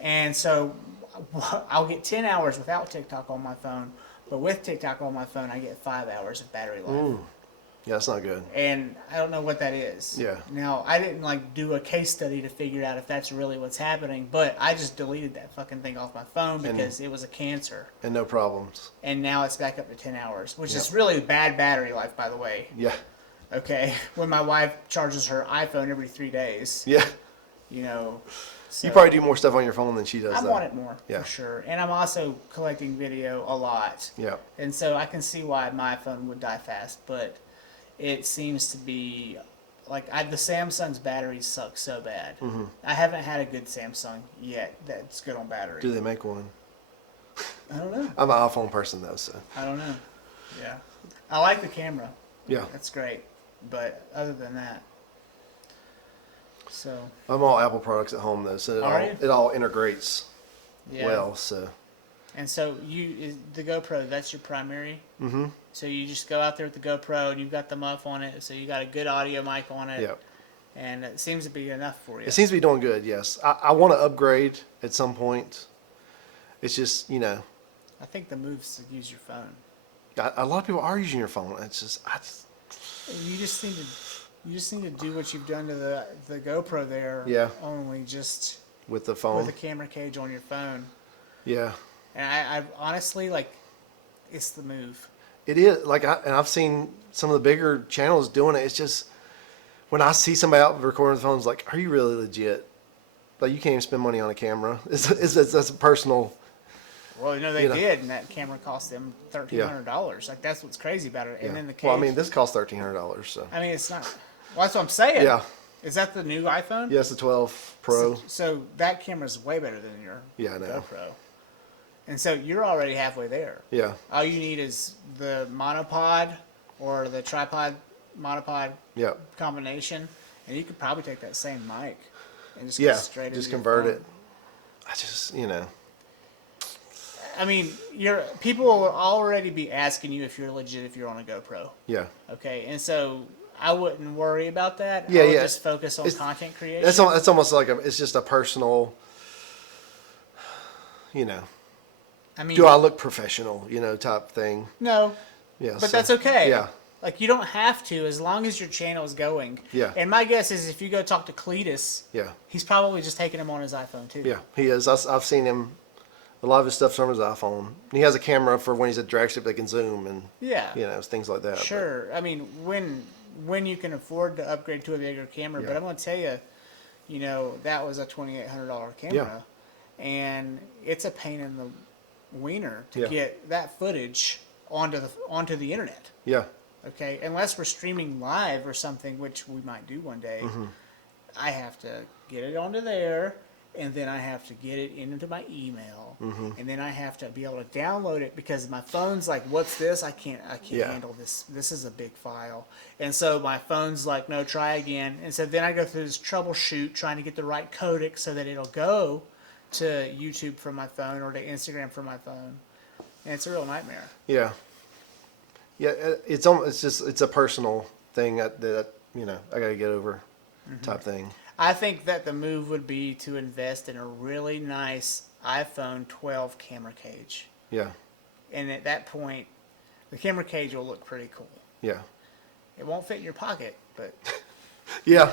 And so I'll get 10 hours without TikTok on my phone, but with TikTok on my phone, I get 5 hours of battery life. Yeah, that's not good. And I don't know what that is. Yeah. Now, I didn't like do a case study to figure out if that's really what's happening, but I just deleted that fucking thing off my phone because it was a cancer. And no problems. And now it's back up to 10 hours, which Yep. is really bad battery life, by the way. Yeah. Okay. When my wife charges her iPhone every 3 days, Yeah. you know. So You probably do more stuff on your phone than she does, I'm though. on it more, Yeah. for sure. And I'm also collecting video a lot. Yeah. And so I can see why my phone would die fast, but it seems to be like the Samsung's batteries suck so bad. I haven't had a good Samsung yet that's good on battery. Do they make one? I don't know. I'm an iPhone person, though, so. I don't know. Yeah. I like the camera. Yeah. That's great. But other than that. So. I'm all Apple products at home, though, so Are you? it all integrates Yeah. well, so. And so the GoPro, that's your primary? Mm-hmm. So you just go out there with the GoPro and you've got the muff on it, so you got a good audio mic on it. Yeah. And it seems to be enough for you. It seems to be doing good, yes. I want to upgrade at some point. It's just, you know, I think the move is to use your phone. a lot of people are using your phone. It's just, You just need to do what you've done to the GoPro there. Yeah. Only just with the phone. with a camera cage on your phone. Yeah. And I honestly like, it's the move. It is. Like, and I've seen some of the bigger channels doing it. It's just, when I see somebody out recording the phone, it's like, are you really legit? Like, you can't even spend money on a camera. That's a personal. Well, they You know. did, and that camera cost them $1,300. Like, that's what's crazy about it. Yeah. And then the cage. Well, I mean, this costs $1,300, so. I mean, it's not. Well, that's what I'm saying. Yeah. Is that the new iPhone? Yeah, it's the 12 Pro. So that camera's way better than your Yeah, I know. GoPro. And so you're already halfway there. Yeah. All you need is the monopod or the tripod monopod Yeah. combination, and you could probably take that same mic and just Yeah. go straight into Just your convert phone. it. I just, you know. I mean, people will already be asking you if you're legit if you're on a GoPro. Yeah. Okay, and so I wouldn't worry about that. Yeah, I would yeah. just focus on It's- content creation. It's almost like it's just a personal, you know, I mean, do I look professional, you know, type thing. no, Yeah. but so- that's okay. Yeah. Like, you don't have to, as long as your channel is going. Yeah. And my guess is if you go talk to Cletus, Yeah. he's probably just taking him on his iPhone, too. Yeah, he is. I've seen him. A lot of his stuff's on his iPhone. He has a camera for when he's at drag strip that can zoom and Yeah. things like that. Sure. I mean, when you can afford to upgrade to a bigger camera. Yeah. But I'm going to tell you, that was a $2,800 camera. And it's a pain in the wiener to Yeah. get that footage onto the internet. Yeah. Okay, unless we're streaming live or something, which we might do one day, I have to get it onto there, and then I have to get it into my email, and then I have to be able to download it because my phone's like, "What's this? I can't Yeah. handle this. This is a big file." And so my phone's like, "No, try again." And so then I go through this troubleshoot trying to get the right codec so that it'll go to YouTube from my phone or to Instagram from my phone, and it's a real nightmare. Yeah. Yeah, it's a personal thing that I got to get over, type thing. I think that the move would be to invest in a really nice iPhone 12 camera cage. Yeah. And at that point, the camera cage will look pretty cool. Yeah. It won't fit in your pocket, but Yeah.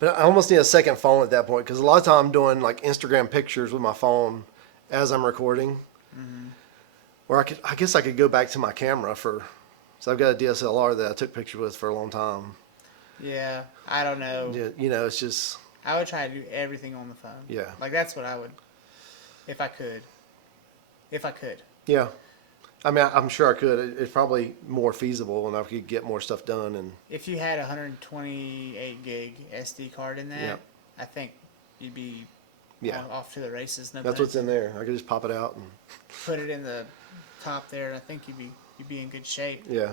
But I almost need a second phone at that point because a lot of time I'm doing like Instagram pictures with my phone as I'm recording. Or I guess I could go back to my camera so I've got a DSLR that I took pictures with for a long time. yeah, I don't know. Yeah, it's just, I would try to do everything on the phone. Yeah. Like, that's what I would, if I could. If I could. yeah. I mean, I'm sure I could. It's probably more feasible and I could get more stuff done. And If you had a 128 gig SD card in that, Yeah. I think you'd be yeah, off to the races. No that's pun what's in there. I could just pop it out and Put it in the top there, and I think you'd be in good shape. yeah.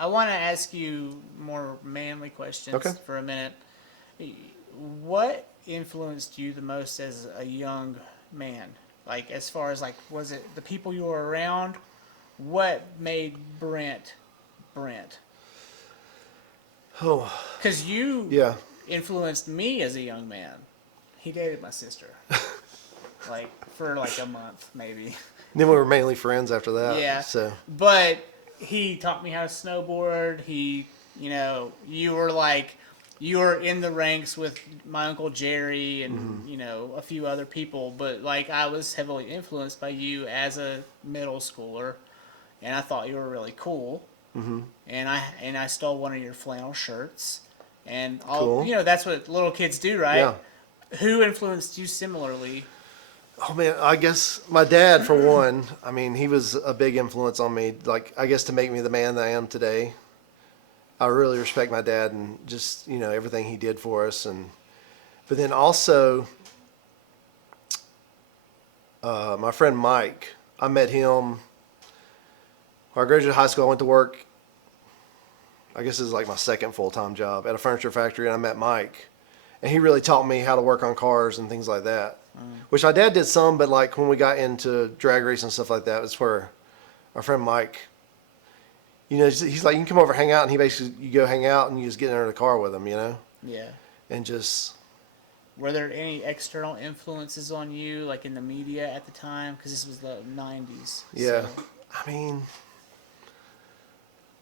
I want to ask you more manly questions Okay. for a minute. What influenced you the most as a young man? Like, as far as, like, was it the people you were around? What made Brent Brent? Oh, Because you yeah. influenced me as a young man. He dated my sister. Like, for like a month, maybe. Then we were mainly friends after that. Yeah. So, But he taught me how to snowboard. You were in the ranks with my Uncle Jerry and, a few other people. But, like, I was heavily influenced by you as a middle schooler. And I thought you were really cool. Mm-hmm. And I stole one of your flannel shirts. And Cool. that's what little kids do, right? yeah. Who influenced you similarly? Oh man, I guess my dad for one. I mean, he was a big influence on me. Like, I guess to make me the man that I am today. I really respect my dad and just everything he did for us. But then also, my friend Mike. I met him. When I graduated high school, I went to work. I guess this is like my second full-time job at a furniture factory, and I met Mike, and he really taught me how to work on cars and things like that. Which my dad did some, but like when we got into drag race and stuff like that, it's where our friend Mike, he's like, you can come over and hang out, and you go hang out and you just get in the car with him, Yeah. and just, Were there any external influences on you, like in the media at the time? Because this was the 90s. yeah. So, I mean,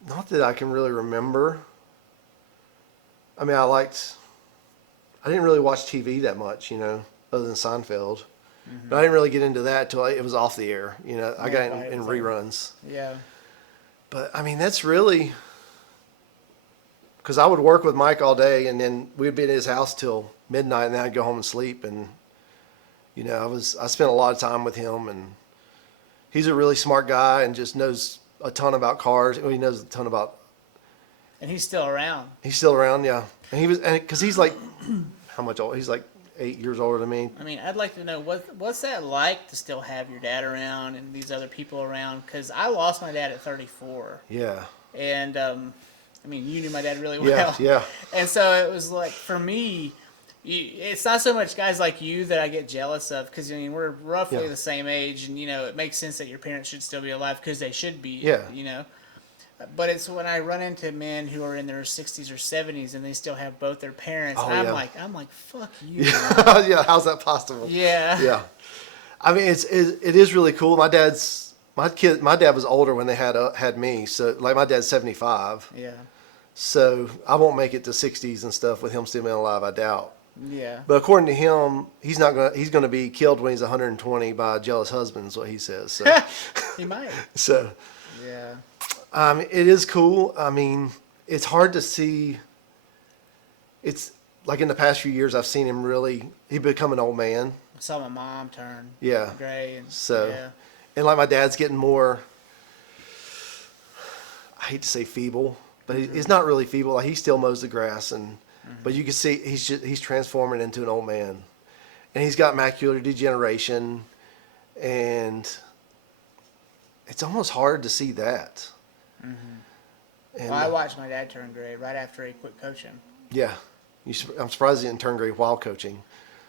not that I can really remember. I mean, I didn't really watch TV that much, other than Seinfeld. But I didn't really get into that till it was off the air. I got in reruns. yeah. But I mean, that's really because I would work with Mike all day, and then we'd be at his house till midnight, and then I'd go home and sleep. And I spent a lot of time with him, and he's a really smart guy and just knows a ton about cars. He knows a ton about. And he's still around. He's still around, yeah. And because he's like, how much old? He's like 8 years older than me. I mean, I'd like to know what's that like to still have your dad around and these other people around? Because I lost my dad at 34. Yeah. And, I mean, you knew my dad really well. Yeah, yeah. And so it was like, for me, it's not so much guys like you that I get jealous of, because, I mean, we're roughly Yeah. the same age, and, it makes sense that your parents should still be alive, because they should be, Yeah. But it's when I run into men who are in their 60s or 70s, and they still have both their parents, Oh, and yeah. I'm like, fuck you. Yeah, how's that possible? Yeah. Yeah. I mean, it is really cool. My dad's my dad was older when they had me. So like my dad's 75. Yeah. So I won't make it to 60s and stuff with him still being alive. I doubt. Yeah. But according to him, he's going to be killed when he's 120 by a jealous husband. Is what he says. So, He might. so Yeah. it is cool. I mean, it's hard to see. It's like in the past few years, I've seen him he become an old man. I saw my mom turn Yeah. gray. And, So, yeah. and like my dad's getting more, I hate to say feeble, but he's not really feeble. Like he still mows the grass but you can see he's transforming into an old man, and he's got macular degeneration, and it's almost hard to see that. And Well, I watched my dad turn gray right after he quit coaching. yeah, I'm surprised he didn't turn gray while coaching.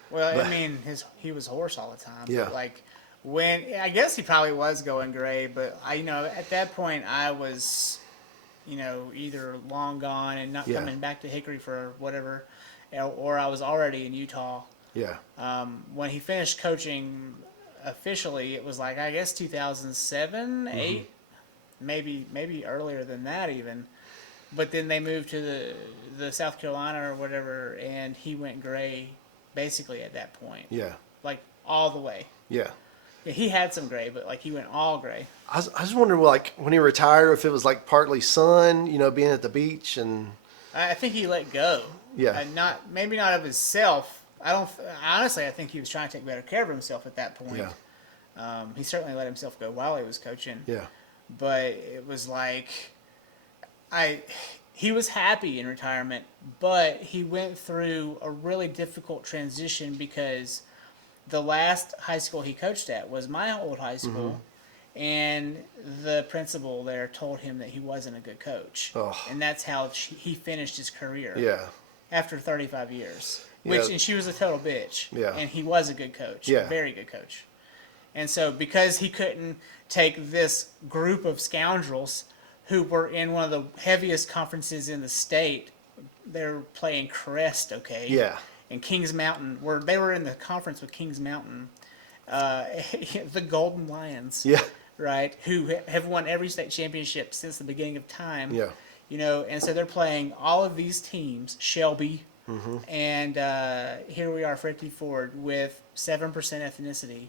Well, But- I mean, he was hoarse all the time. Yeah. But like I guess he probably was going gray, but at that point I was, either long gone and not Yeah. coming back to Hickory for whatever, or I was already in Utah. Yeah, When he finished coaching officially, it was like I guess 2007, 8, maybe earlier than that even. But then they moved to the South Carolina or whatever, and he went gray basically at that point. yeah, Like all the way. yeah. Yeah, he had some gray, but like he went all gray. I just wonder, like, when he retired, if it was like partly sun, being at the beach and I think he let go. Yeah. Maybe not of himself. Honestly, I think he was trying to take better care of himself at that point. yeah, He certainly let himself go while he was coaching. yeah, But it was like he was happy in retirement, but he went through a really difficult transition because the last high school he coached at was my old high school, and the principal there told him that he wasn't a good coach. Ugh. And that's how he finished his career yeah, after 35 years. Yeah. And she was a total bitch. Yeah. And he was a good coach. Yeah. Very good coach. And so because he couldn't take this group of scoundrels who were in one of the heaviest conferences in the state, they're playing Crest, okay? yeah, And Kings Mountain, they were in the conference with Kings Mountain, the Golden Lions, yeah, right? Who have won every state championship since the beginning of time. yeah, And so they're playing all of these teams, Shelby, and here we are, Freddie Ford, with 7% ethnicity,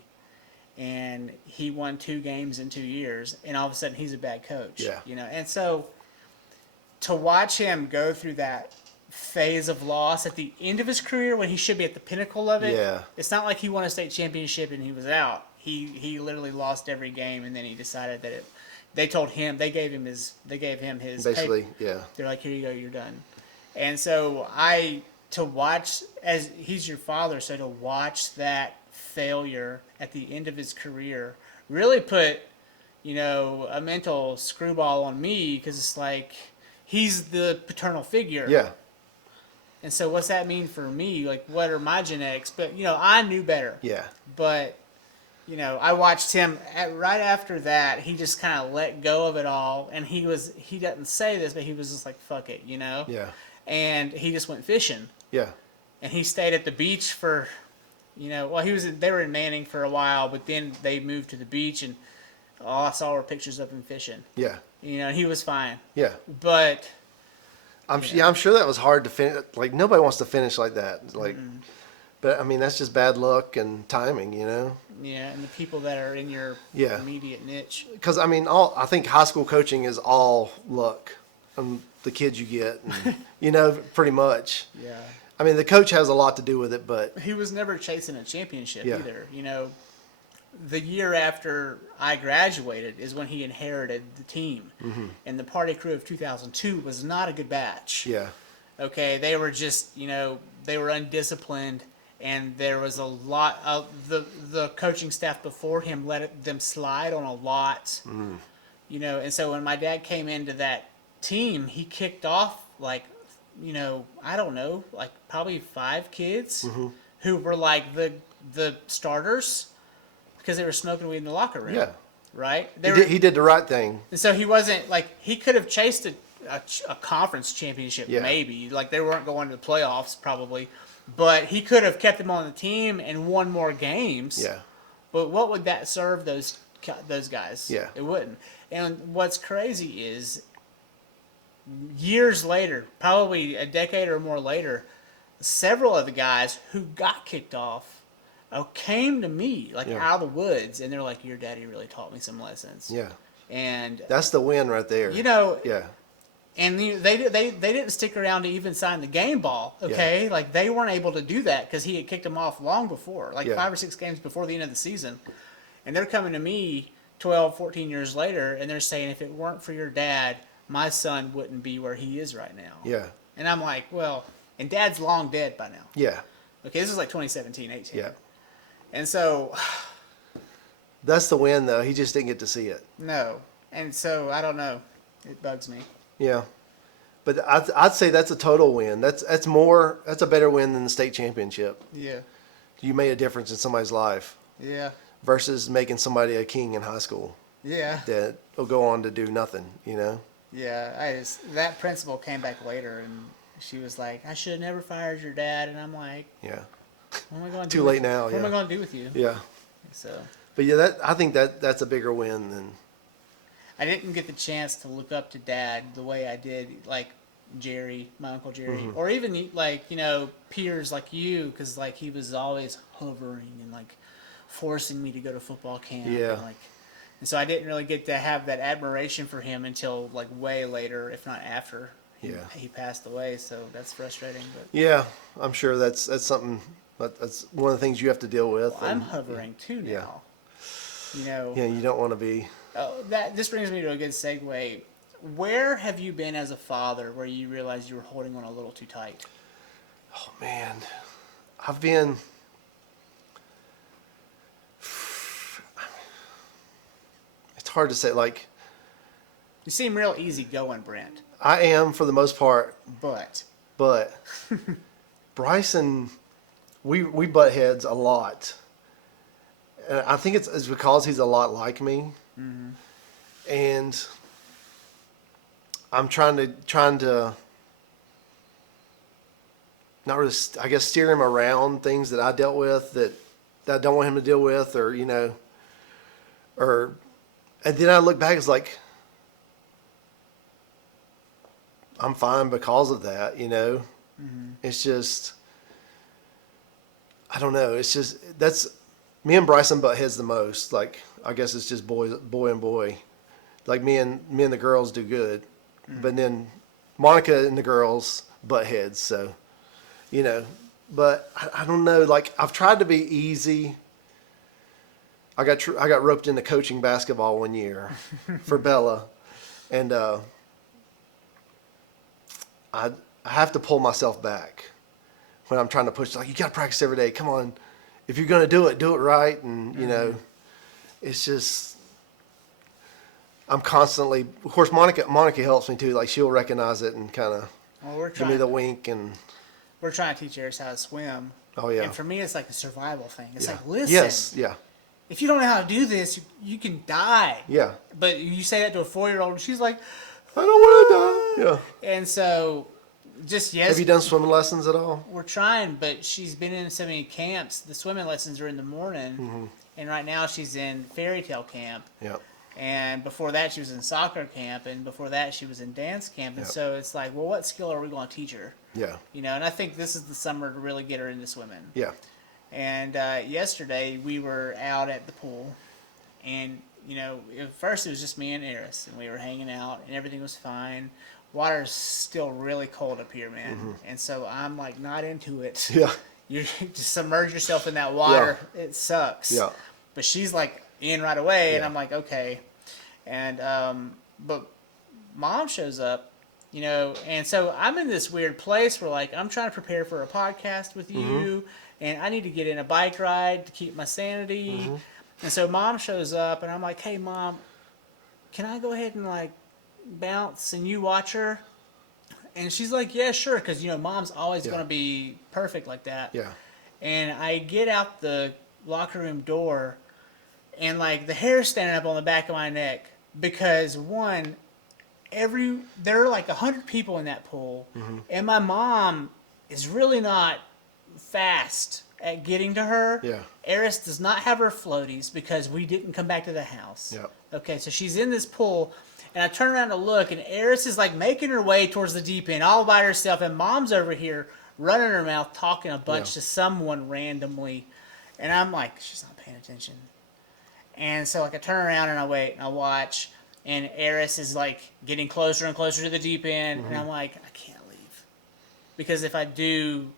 and he won 2 games in 2 years, and all of a sudden he's a bad coach. Yeah. And so to watch him go through that phase of loss at the end of his career when he should be at the pinnacle of it, Yeah. it's not like he won a state championship and he was out. He literally lost every game, and then he decided that they gave him his basically, yeah, they're like, here you go, you're done. And so to watch, as he's your father, so to watch that failure at the end of his career really put, a mental screwball on me, because it's like he's the paternal figure. yeah, And so what's that mean for me? Like, what are my genetics? But, I knew better. yeah, But, I watched him right after that. He just kind of let go of it all. And he doesn't say this, but he was just like, fuck it, yeah, And he just went fishing. yeah, And he stayed at the beach for, they were in Manning for a while, but then they moved to the beach, and all I saw were pictures of him fishing. yeah, He was fine. yeah. But, I'm sure that was hard to finish. Like nobody wants to finish like that. Like, but I mean that's just bad luck and timing, yeah, and the people that are in your Yeah. immediate niche. Because I think high school coaching is all luck, and the kids you get, and, pretty much. Yeah. I mean the coach has a lot to do with it, but He was never chasing a championship Yeah. either. The year after I graduated is when he inherited the team. And the party crew of 2002 was not a good batch. yeah, Okay, they were just, they were undisciplined, and there was a lot of the coaching staff before him let them slide on a lot. And so when my dad came into that team, he kicked off like, I don't know, like probably 5 kids who were like the starters because they were smoking weed in the locker room. yeah. Right? He did the right thing. And so he wasn't like, he could have chased a conference championship, Yeah. maybe. Like they weren't going to the playoffs probably, but he could have kept them on the team and won more games. Yeah, But what would that serve those those guys. Yeah. It wouldn't. And what's crazy is years later, probably a decade or more later, several of the guys who got kicked off came to me like Yeah. out of the woods, and they're like, "Your daddy really taught me some lessons." Yeah. And That's the win right there. Yeah. and they didn't stick around to even sign the game ball. Okay, like they weren't able to do that because he had kicked them off long before, like Yeah. 5 or 6 games before the end of the season, and they're coming to me 12, 14 years later, and they're saying, "If it weren't for your dad, my son wouldn't be where he is right now." Yeah. And I'm like, well, and Dad's long dead by now. Yeah. Okay, this is like 2017, 18. Yeah. And so, That's the win, though. He just didn't get to see it. no. And so, I don't know. It bugs me. Yeah. But I'd say that's a total win. That's a better win than the state championship. Yeah. You made a difference in somebody's life Yeah. versus making somebody a king in high school Yeah. that will go on to do nothing, you know? Yeah. That principal came back later and she was like, "I should have never fired your dad." And I'm like, Yeah. what am I going to Too late now, What am I yeah. going to do with you? Yeah. So, But yeah, I think that's a bigger win than, I didn't get the chance to look up to Dad the way I did, like Jerry, my Uncle Jerry, Mm-hmm. or even like, peers like you, because like he was always hovering and like forcing me to go to football camp. Yeah. And so I didn't really get to have that admiration for him until like way later, if not after he passed away. So that's frustrating. But yeah, I'm sure that's something, that's one of the things you have to deal with. I'm and, hovering too yeah. now. Yeah, you don't want to be, This brings me to a good segue. Where have you been as a father where you realized you were holding on a little too tight? oh man, I've been, it's hard to say, like, You seem real easy going, Brent. I am for the most part, But but Bryson, we butt heads a lot. And I think it's because he's a lot like me, and I'm trying to not really, I guess, steer him around things that I dealt with that I don't want him to deal with, or and then I look back, it's like I'm fine because of that, It's just, I don't know. It's just, that's, me and Bryson butt heads the most. Like, I guess it's just boy and boy. Like me and the girls do good, but then Monica and the girls butt heads. So, but I don't know. Like, I've tried to be easy. I got roped into coaching basketball one year for Bella, and I have to pull myself back when I'm trying to push. Like, you got to practice every day. Come on, if you're gonna do it right. And it's just, I'm constantly. Of course, Monica helps me too. Like, she'll recognize it and kind of we're give me the wink. And we're trying to teach Eris how to swim. oh yeah, And for me, it's like a survival thing. It's yeah. like, listen, Yes, yeah, if you don't know how to do this, you can die. yeah. But you say that to a 4-year-old, and she's like, I don't want to die. Yeah. and so just yes. Have you done swimming lessons at all? We're trying, but she's been in so many camps. The swimming lessons are in the morning, and right now she's in fairy tale camp. Yeah. And before that, she was in soccer camp, and before that, she was in dance camp. And Yep. so it's like, well, what skill are we going to teach her? Yeah. And I think this is the summer to really get her into swimming. Yeah. And yesterday, we were out at the pool, and at first it was just me and Eris, and we were hanging out, and everything was fine. Water's still really cold up here, man, and so I'm like not into it. Yeah. You just submerge yourself in that water. It sucks. Yeah. But she's like in right away, and Yeah. I'm like, okay. And but Mom shows up, and so I'm in this weird place where like I'm trying to prepare for a podcast with you, and I need to get in a bike ride to keep my sanity. And so Mom shows up, and I'm like, hey, Mom, can I go ahead and like bounce and you watch her? And she's like, yeah, sure, because Mom's always Yeah. going to be perfect like that. Yeah. And I get out the locker room door, and like the hair's standing up on the back of my neck because one, there are like 100 people in that pool, and my mom is really not fast at getting to her. Yeah. Eris does not have her floaties because we didn't come back to the house. Yep. Okay, so she's in this pool, and I turn around to look, and Eris is like making her way towards the deep end all by herself, and Mom's over here running her mouth, talking a bunch to someone randomly, and I'm like, she's not paying attention. And so like I turn around and I wait and I watch, and Eris is like getting closer and closer to the deep end, and I'm like, I can't leave. Because if I do,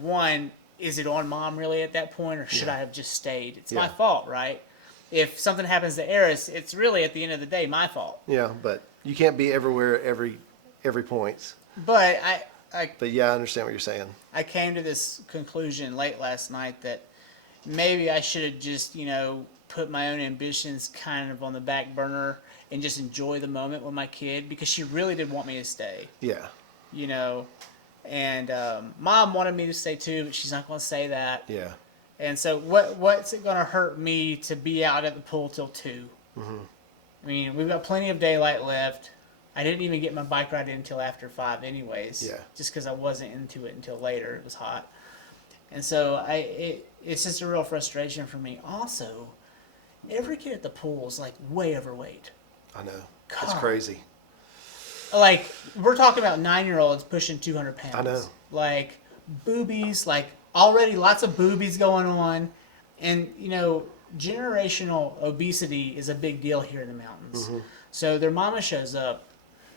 one, is it on Mom really at that point, or should I have just stayed? It's my fault, right? If something happens to Eris, it's really at the end of the day my fault. Yeah, but you can't be everywhere every point. But But yeah, I understand what you're saying. I came to this conclusion late last night that maybe I should have just, put my own ambitions kind of on the back burner and just enjoy the moment with my kid, because she really did want me to stay, Yeah. And Mom wanted me to stay too, but she's not going to say that. Yeah. And so what's it going to hurt me to be out at the pool till 2? Mm-hmm. I mean, we've got plenty of daylight left. I didn't even get my bike ride in until after 5 anyways. Yeah. Just because I wasn't into it until later. It was hot. And so it's just a real frustration for me. Also, every kid at the pool is like way overweight. I know. God. It's crazy. Like, we're talking about 9-year-olds pushing 200 pounds. I know. Like, boobies, like already lots of boobies going on. And, generational obesity is a big deal here in the mountains. Mm-hmm. So their mama shows up.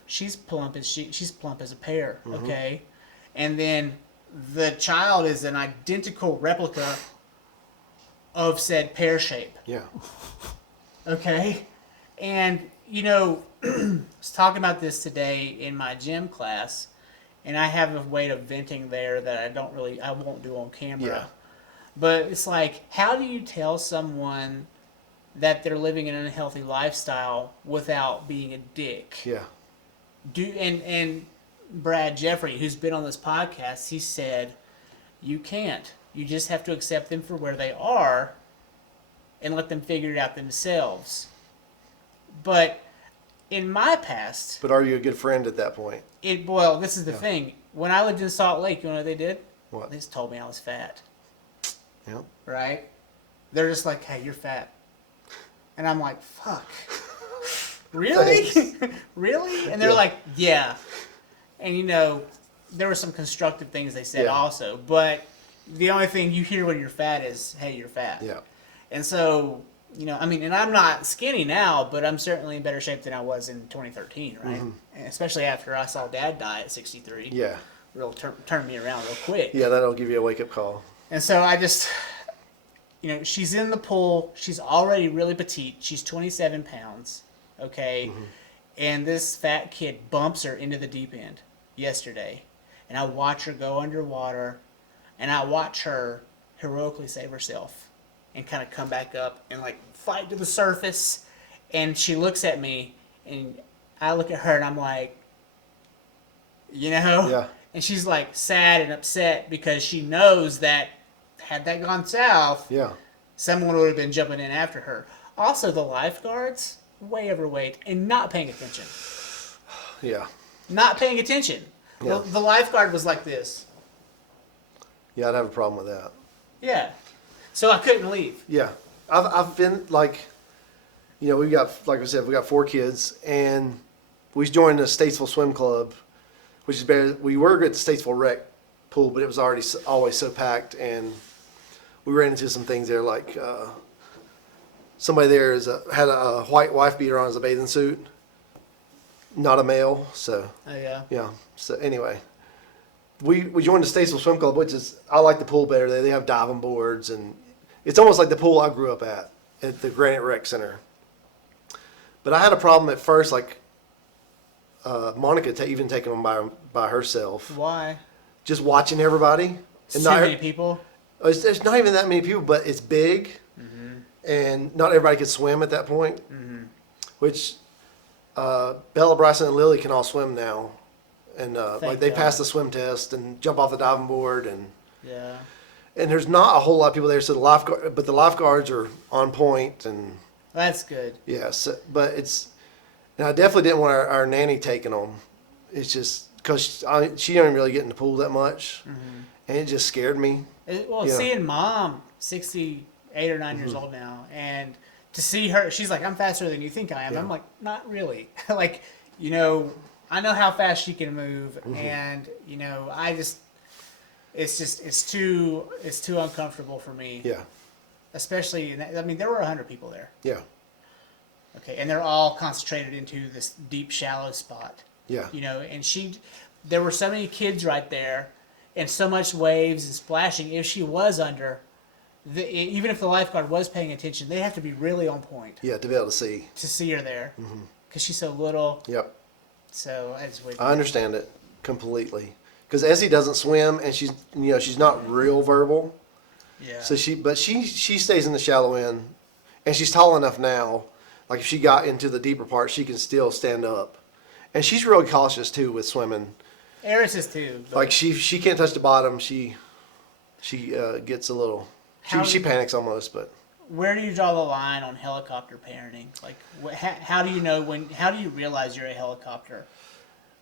She's plump as a pear, okay? And then the child is an identical replica of said pear shape, Yeah. okay? And, I was talking about this today in my gym class, and I have a way of venting there that I won't do on camera. Yeah. But it's like, how do you tell someone that they're living an unhealthy lifestyle without being a dick? Yeah. And Brad Jeffrey, who's been on this podcast, he said, you can't. You just have to accept them for where they are and let them figure it out themselves. But in my past... But are you a good friend at that point? This is the thing. When I lived in Salt Lake, you know what they did? What? They just told me I was fat. Yeah. Right? They're just like, hey, you're fat. And I'm like, fuck. Really? Really? And they're like, yeah. And there were some constructive things they said also, but the only thing you hear when you're fat is, hey, you're fat. Yeah. And so, and I'm not skinny now, but I'm certainly in better shape than I was in 2013, right? Mm-hmm. And especially after I saw Dad die at 63. Yeah. Real turned me around real quick. Yeah, that'll give you a wake-up call. And so I just, she's in the pool. She's already really petite. She's 27 pounds, okay? Mm-hmm. And this fat kid bumps her into the deep end yesterday. And I watch her go underwater, and I watch her heroically save herself and kind of come back up and, like, fight to the surface. And she looks at me, and I look at her, and I'm like, Yeah. And she's, like, sad and upset because she knows that had that gone south, Yeah. someone would have been jumping in after her. Also, the lifeguards, way overweight and not paying attention. Yeah. Not paying attention. Yeah. The lifeguard was like this. Yeah, I'd have a problem with that. Yeah. So I couldn't leave. Yeah. I've been like, we've got, like I said, we got 4 kids, and we joined the Statesville Swim Club, which is better. We were at the Statesville Rec pool, but it was already always so packed, and we ran into some things there, like somebody there had a white wife beater on as a bathing suit, not a male, so. Oh, yeah. Yeah. So anyway, we joined the Statesville Swim Club, which is, I like the pool better. They have diving boards, and it's almost like the pool I grew up at the Granite Rec Center. But I had a problem at first, like Monica even taking them by herself, Why? just watching everybody. Too many people. There's not even that many people, but it's big, and not everybody could swim at that point. Which Bella, Bryson, and Lily can all swim now, and like they God. passed the swim test and jump off the diving board, and Yeah. there's not a whole lot of people there. So the lifeguards are on point, and That's good. yes, but and I definitely didn't want our nanny taking them. It's just because she don't really get in the pool that much, and it just scared me. Well, Yeah. seeing mom, 68 or 9 years old now, and to see her, she's like, I'm faster than you think I am. Yeah. I'm like, not really. Like, you know, I know how fast she can move, and you know, it's too uncomfortable for me. Yeah, Especially, I mean, there were 100 people there. yeah, Okay, and they're all concentrated into this deep, shallow spot. yeah, You know, and there were so many kids right there, and so much waves and splashing. If she was under, even if the lifeguard was paying attention, they have to be really on point yeah. To be able to see. to see her there, because she's so little. Yep, So I just wait. I understand it completely. Because Essie doesn't swim, and she's not real verbal. Yeah. So she stays in the shallow end, and she's tall enough now. Like if she got into the deeper part, she can still stand up, and she's really cautious too with swimming. Eris is too. But Like she can't touch the bottom. She gets a little. How- She panics almost, but where do you draw the line on helicopter parenting? Like, how do you know when? How do you realize you're a helicopter?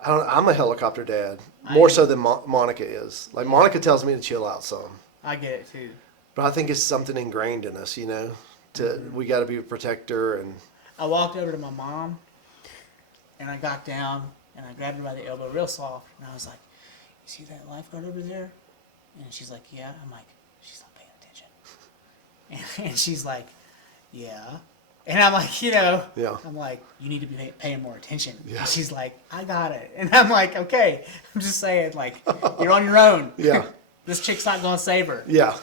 I'm a helicopter dad more so than Monica is. Like Monica tells me to chill out some, I get it too. but I think it's something ingrained in us. We got to be a protector and. I walked over to my mom, and I got down, and I grabbed her by the elbow real soft, and I was like, you see that lifeguard over there? And she's like, yeah. I'm like, she's not paying attention. And she's like, yeah. And I'm like, Yeah. I'm like, you need to be paying more attention. Yeah. And she's like, I got it. And I'm like, okay. I'm just saying, like, you're on your own. Yeah. This chick's not going to save her. Yeah,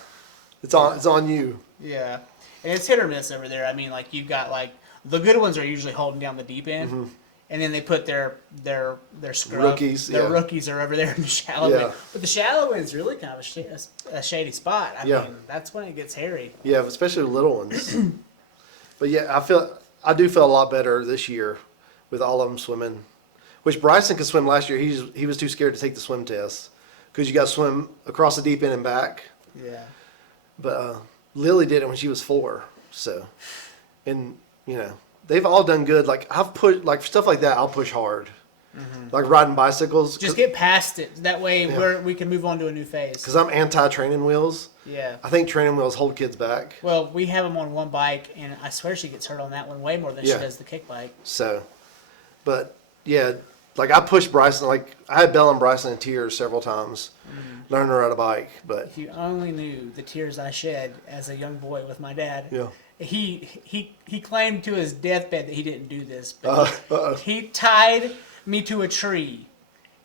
it's on you. Yeah, and it's hit or miss over there. I mean, like you've got like the good ones are usually holding down the deep end, and then they put their scrub. Rookies, Their yeah. rookies are over there in the shallow Yeah. end. But the shallow end's really kind of a shady spot. I Yeah. mean, that's when it gets hairy. Yeah, especially the little ones. But yeah, I do feel a lot better this year with all of them swimming. Which Bryson could swim last year. He was too scared to take the swim test because you got to swim across the deep end and back. Yeah. But Lily did it when she was 4. So, and they've all done good. Like I've put like stuff like that. I'll push hard. Like riding bicycles. Just get past it. That way, Yeah. we can move on to a new phase. Because I'm anti training wheels. Yeah. I think training wheels hold kids back. Well, we have them on one bike, and I swear she gets hurt on that one way more than she Yeah. does the kick bike. So, but yeah, like I pushed Bryson. Like I had Bella and Bryson in tears several times, learning to ride a bike. But If you only knew the tears I shed as a young boy with my dad. yeah, He claimed to his deathbed that he didn't do this, but he tied me to a tree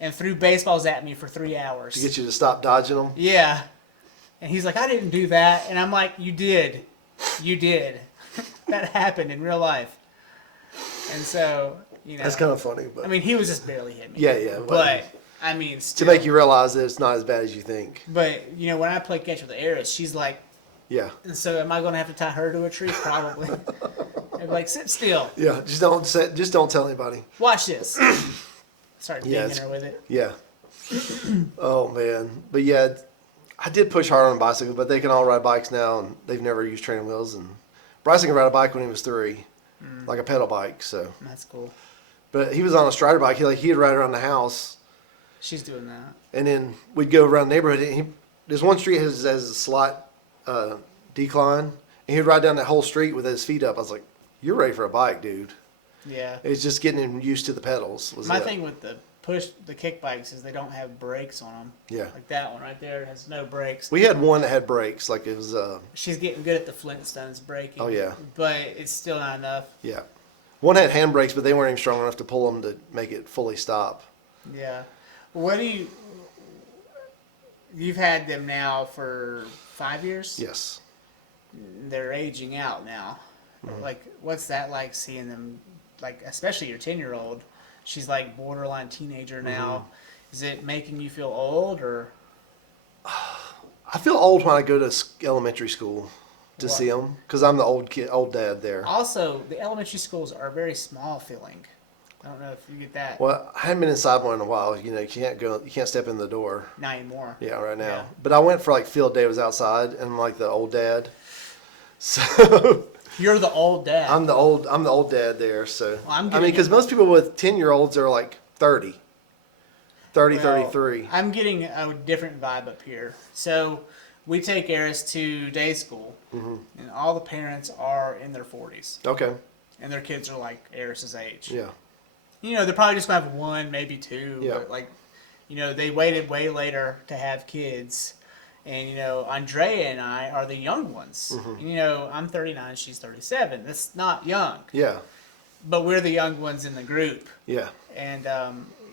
and threw baseballs at me for 3 hours. to get you to stop dodging them. Yeah. And he's like, I didn't do that. And I'm like, you did. You did. That happened in real life. And so, That's kind of funny. But I mean, he was just barely hitting me. Yeah, yeah, But, I mean, to still. make you realize that it's not as bad as you think. But, when I play catch with the Eris, she's like, Yeah, and so am I going to have to tie her to a tree? Probably. I'd be like, sit still. yeah. Just don't tell anybody. Watch this. Start Yeah, dinging her with it. Yeah. Oh man, but yeah, I did push hard on bicycles, but they can all ride bikes now, and they've never used training wheels. And Bryson can ride a bike when he was 3, like a pedal bike. So, That's cool. but he was on a strider bike. He'd ride around the house, She's doing that. and then we'd go around the neighborhood. And there's one street has a slight decline, and he'd ride down that whole street with his feet up. I was like, "You're ready for a bike, dude." Yeah. It's just getting him used to the pedals. My thing with the kick bikes is they don't have brakes on them. Yeah. Like that one right there has no brakes. We had one that had brakes, like it was She's getting good at the Flintstones braking. Oh, yeah. But it's still not enough. yeah. One had handbrakes, but they weren't even strong enough to pull them to make it fully stop. Yeah. What do you've had them now for 5 years? Yes. They're aging out now. Mm-hmm. Like, what's that like seeing them, like, especially your 10-year-old? She's like borderline teenager now. Mm-hmm. Is it making you feel old or? I feel old when I go to elementary school to Why? see them because I'm the old dad there. Also, the elementary schools are very small feeling. I don't know if you get that. Well, I hadn't been inside one in a while. You can't step in the door. Not anymore. Yeah, right now. Yeah. But I went for like field day. I was outside, and I'm like the old dad. So You're the old dad. I'm the old dad there. So Well, I'm I mean, getting because most people with 10-year-olds are like 30. 30, Well, 33. I'm getting a different vibe up here. So we take Eris to day school, and all the parents are in their 40s, Okay. and their kids are like Eris's age. Yeah. You know, they're probably just gonna have one, maybe two. Yeah. But like, you know, they waited way later to have kids, and you know, Andrea and I are the young ones. And, you know, I'm 39, she's 37. That's not young, Yeah. but we're the young ones in the group. Yeah. And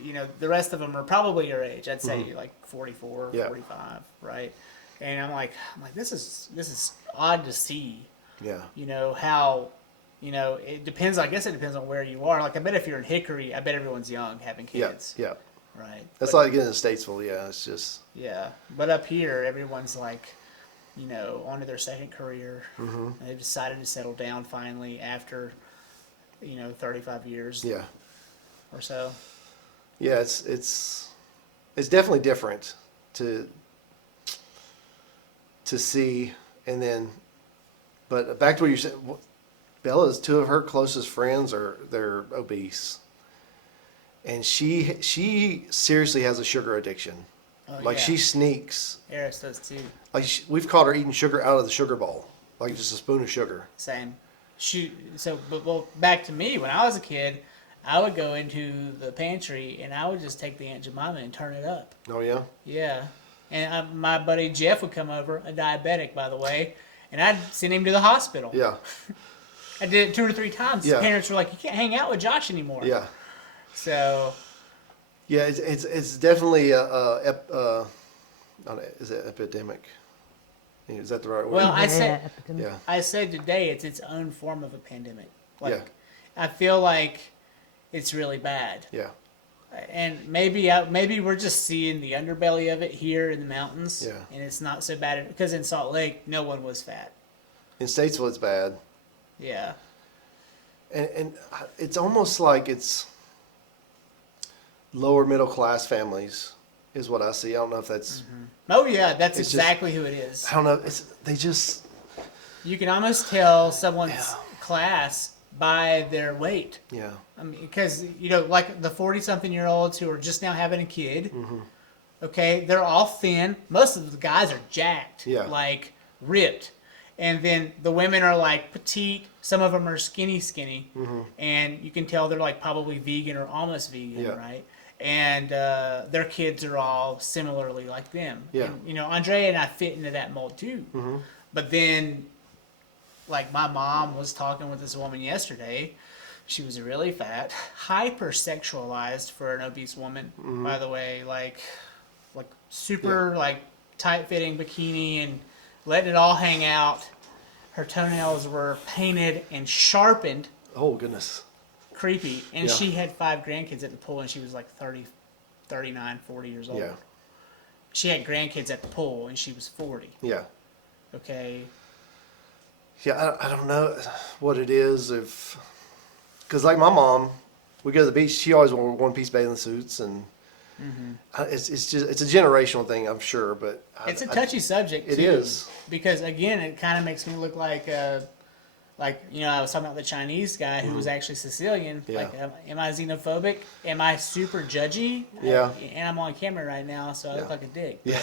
you know, the rest of them are probably your age. I'd say like 44, Yeah. 45, right? And I'm like, this is odd to see. Yeah. You know how, you know, it depends. I guess it depends on where you are. Like, I bet if you're in Hickory, I bet everyone's young having Yeah. kids. Yeah. Right. That's But- like getting in Statesville. Yeah. It's just. Yeah, but up here, everyone's like, you know, onto their second career. And they've decided to settle down finally after, you know, 35 years Yeah. or so. Yeah. It's definitely different to see, and then, but back to what you said, Bella's two of her closest friends they're obese, and she seriously has a sugar addiction. Oh, Like yeah. she sneaks. Eris does too. Like we've caught her eating sugar out of the sugar bowl, like just a spoon of sugar. Same. But well, back to me. When I was a kid, I would go into the pantry and I would just take the Aunt Jemima and turn it up. Oh yeah. Yeah. And my buddy Jeff would come over, a diabetic, by the way, and I'd send him to the hospital. Yeah. I did it 2 or 3 times. Yeah. His parents were like, "You can't hang out with Josh anymore." Yeah. So, Yeah. It's definitely is it epidemic? Is that the right word? well, I Yeah, said, epidemic. Yeah. I said today it's its own form of a pandemic. Like, Yeah. I feel like it's really bad. Yeah. And maybe we're just seeing the underbelly of it here in the mountains. Yeah. And it's not so bad because in Salt Lake, no one was fat. In Statesville, it's bad. Yeah. And it's almost like it's lower middle class families is what I see. I don't know if that's Oh yeah, that's It's just- exactly who it is. I don't know. They just You can almost tell someone's Yeah. class by their weight. yeah I mean, because you know, like the 40-something-year-olds who are just now having a kid. Okay, they're all thin. Most of the guys are jacked, Yeah. like ripped, and then the women are like petite. Some of them are skinny, and you can tell they're like probably vegan or almost vegan, Yeah. right? And their kids are all similarly like them. Yeah. And, you know, Andrea and I fit into that mold too. But then, like, my mom was talking with this woman yesterday. She was really fat, hypersexualized for an obese woman, by the way, like super like tight-fitting bikini and letting it all hang out. Her toenails were painted and sharpened, oh goodness creepy. And Yeah. she had 5 grandkids at the pool, and she was like 30, 39, 40 years old. yeah She had grandkids at the pool, and she was 40. yeah Okay. yeah. I don't know what it is because like my mom, we go to the beach. She always wore one-piece bathing suits, and it's a generational thing, I'm sure. But It's a touchy subject, It too. is. Because, again, it kind of makes me look like, you know, I was talking about the Chinese guy who was actually Sicilian. Yeah. Like, am I xenophobic? Am I super judgy? Yeah. And I'm on camera right now, so I look Yeah. like a dick. yeah.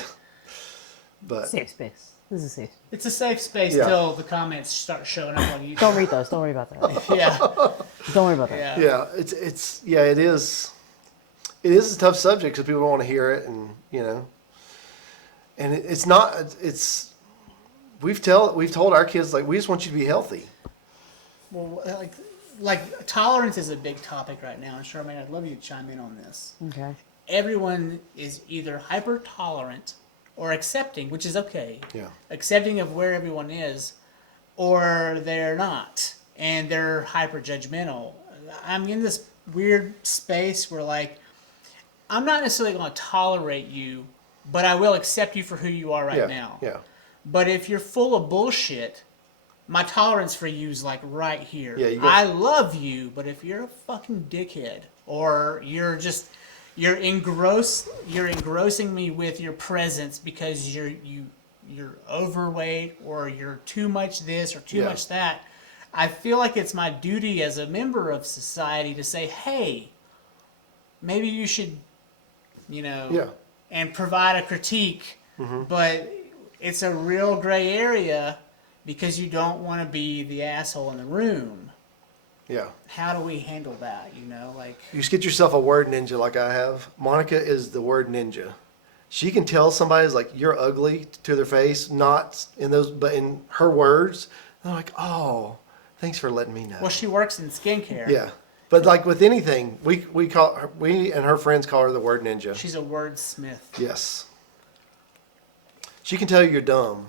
But Safe space. This is safe. It's a safe space Yeah. till the comments start showing up on YouTube. Don't read those. Don't worry about that. Yeah. Don't worry about that. Yeah. yeah, it is. It is a tough subject because people don't want to hear it, and you know, and it's not. It's we've told our kids like we just want you to be healthy. Well, like tolerance is a big topic right now, and Charmaine, I'd love you to chime in on this. Okay. Everyone is either hyper tolerant or accepting, which is okay. Yeah. Accepting of where everyone is, or they're not, and they're hyper judgmental. I'm in this weird space where, like, I'm not necessarily going to tolerate you, but I will accept you for who you are right yeah. now. Yeah. But if you're full of bullshit, my tolerance for you is like right here. Yeah, you got- I love you, but if you're a fucking dickhead, or you're engrossing me with your presence because you're overweight, or you're too much this or too Yeah. much that, I feel like it's my duty as a member of society to say, hey, maybe you should you know, Yeah. and provide a critique, but it's a real gray area because you don't want to be the asshole in the room. Yeah. How do we handle that, you know, like... You just get yourself a word ninja like I have. Monica is the word ninja. She can tell somebody's like, you're ugly to their face, not in those, but in her words, they're like, oh, thanks for letting me know. Well, she works in skincare. Yeah. But like with anything, we call her, we and her friends call her the word ninja. She's a wordsmith. Yes. She can tell you you're dumb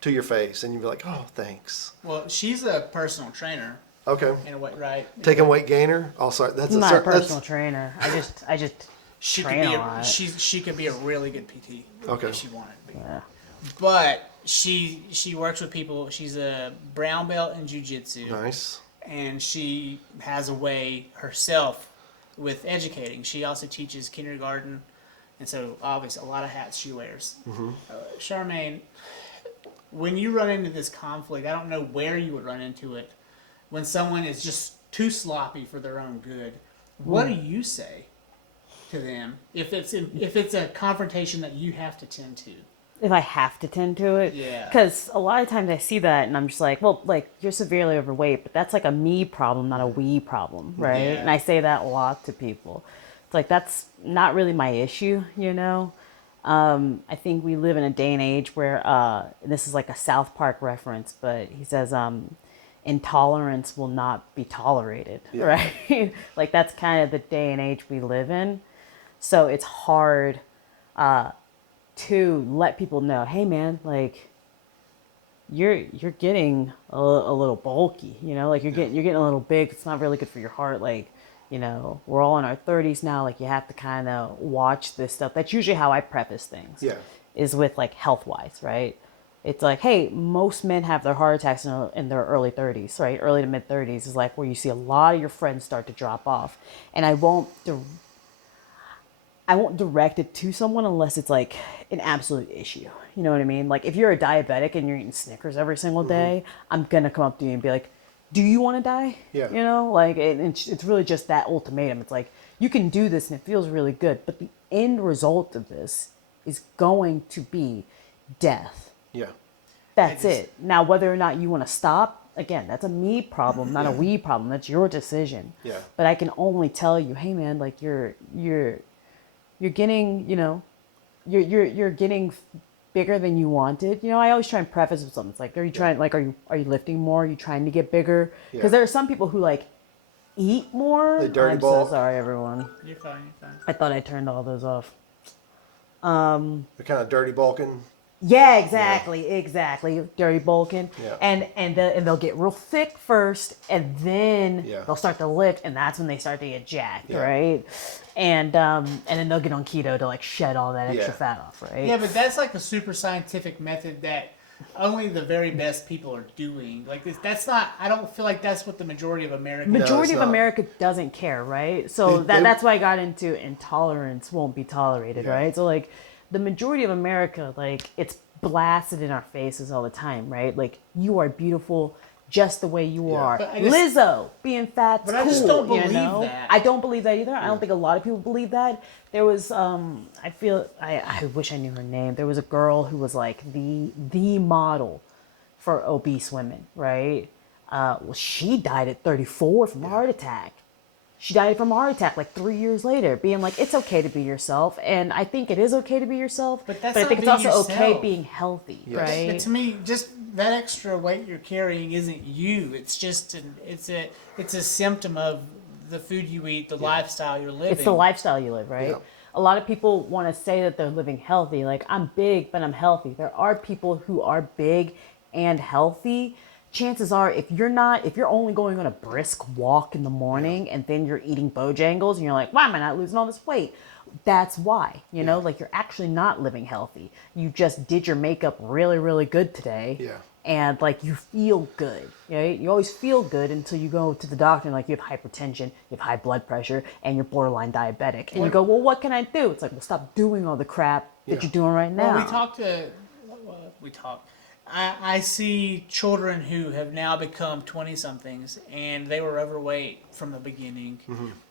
to your face, and you'll be like, oh, thanks. Well, she's a personal trainer Okay. in a way, right? Taking weight gainer. Oh, sorry. That's I'm not a that's- personal trainer. I just She could train be a lot. she could be a really good PT Okay. if she wanted to be. Yeah. But she works with people. She's a brown belt in jiu-jitsu. Nice. And she has a way herself with educating. She also teaches kindergarten, and so obviously a lot of hats she wears. Charmaine, when you run into this conflict, I don't know where you would run into it. When someone is just too sloppy for their own good, what do you say to them if it's a confrontation that you have to tend to? If I have to tend to it. Yeah. Because a lot of times I see that and I'm just like, well, like, you're severely overweight, but that's like a me problem, not a we problem, right? Yeah. And I say that a lot to people. It's like, that's not really my issue, you know? I think we live in a day and age where, this is like a South Park reference, but he says, intolerance will not be tolerated, right? Like, that's kind of the day and age we live in. So it's hard, to let people know, hey man, like you're getting a little bulky, you know, like you're getting a little big. It's not really good for your heart. Like, you know, we're all in our 30s now. Like, you have to kind of watch this stuff. That's usually how I preface things. Yeah. Is with like health wise, right? It's like, hey, most men have their heart attacks in their early 30s, right? Early to mid 30s is like where you see a lot of your friends start to drop off, and I won't direct it to someone unless it's like an absolute issue. You know what I mean? Like, if you're a diabetic and you're eating Snickers every single day, I'm going to come up to you and be like, do you want to die? Yeah. You know, like, it's really just that ultimatum. It's like, you can do this and it feels really good, but the end result of this is going to be death. Yeah. That's it. Now, whether or not you want to stop, again, that's a me problem, not a we problem. That's your decision. Yeah. But I can only tell you, hey man, like you're getting, you know, you're getting bigger than you wanted. You know, I always try and preface with something. It's like, are you trying, like, are you lifting more? Are you trying to get bigger? Because there are some people who like eat more. They dirty I'm bulk. so sorry, everyone. You're fine. You're fine. I thought I turned all those off. They're kind of dirty bulking. Yeah, exactly. Dirty bulking. Yeah. And they'll get real thick first, and then Yeah. they'll start to lift, and that's when they start to get jacked, Yeah. right? And then they'll get on keto to like shed all that extra Yeah. fat off, right? Yeah, but that's like a super scientific method that only the very best people are doing. Like, that's not. I don't feel like that's what the majority of America. Majority it's of not. America doesn't care, right? So that's why I got into intolerance won't be tolerated, Yeah. right? So like the majority of America, like, it's blasted in our faces all the time, right? Like, you are beautiful just the way you Yeah. are. But I just- Lizzo being fat's But cool. I just don't you believe know? that. I don't believe that either. I don't think a lot of people believe that. There was I wish I knew her name. There was a girl who was like the model for obese women, right? Well, she died at 34 from a heart attack. She died from a heart attack like 3 years later, being like, it's okay to be yourself. And I think it is okay to be yourself, But that's I not think it's being also okay yourself. being healthy, Yes. right? But to me, just that extra weight you're carrying isn't you. It's just it's a symptom of the food you eat, the lifestyle you're living. It's the lifestyle you live, right? Yeah. A lot of people want to say that they're living healthy. Like, I'm big, but I'm healthy. There are people who are big and healthy. Chances are, if you're only going on a brisk walk in the morning and then you're eating Bojangles and you're like, why am I not losing all this weight? That's why, you know, like, you're actually not living healthy. You just did your makeup really, really good today. Yeah. And like, you feel good, right? You always feel good until you go to the doctor and like, you have hypertension, you have high blood pressure, and you're borderline diabetic. And you go, well, what can I do? It's like, well, stop doing all the crap that Yeah. you're doing right now. Well, we talked. I see children who have now become 20-somethings, and they were overweight from the beginning,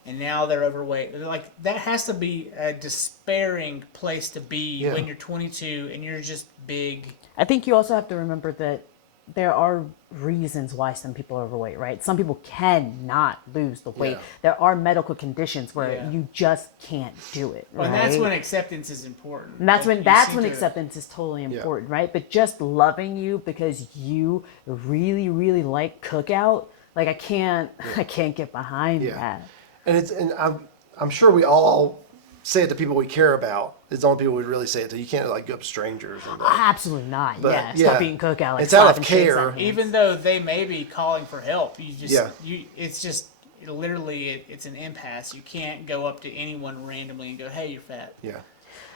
and now they're overweight. Like, that has to be a despairing place to be Yeah. when you're 22 and you're just big. I think you also have to remember that there are reasons why some people are overweight, right? Some people cannot lose the weight. Yeah. There are medical conditions where Yeah. you just can't do it, right? And that's when acceptance is important. And that's Like, when you seem to- acceptance is totally important, right? But just loving you because you really, really like cookout, like I can't get behind Yeah. that. And I'm sure we all say it to people we care about. It's the only people we really say it to. You can't like go up to strangers and like, Absolutely not. But, yeah, yeah, stop eating cookout. Like it's out of slapping shakes care. on hands. Even though they may be calling for help, you just Yeah. it's just literally it's an impasse. You can't go up to anyone randomly and go, "Hey, you're fat." yeah.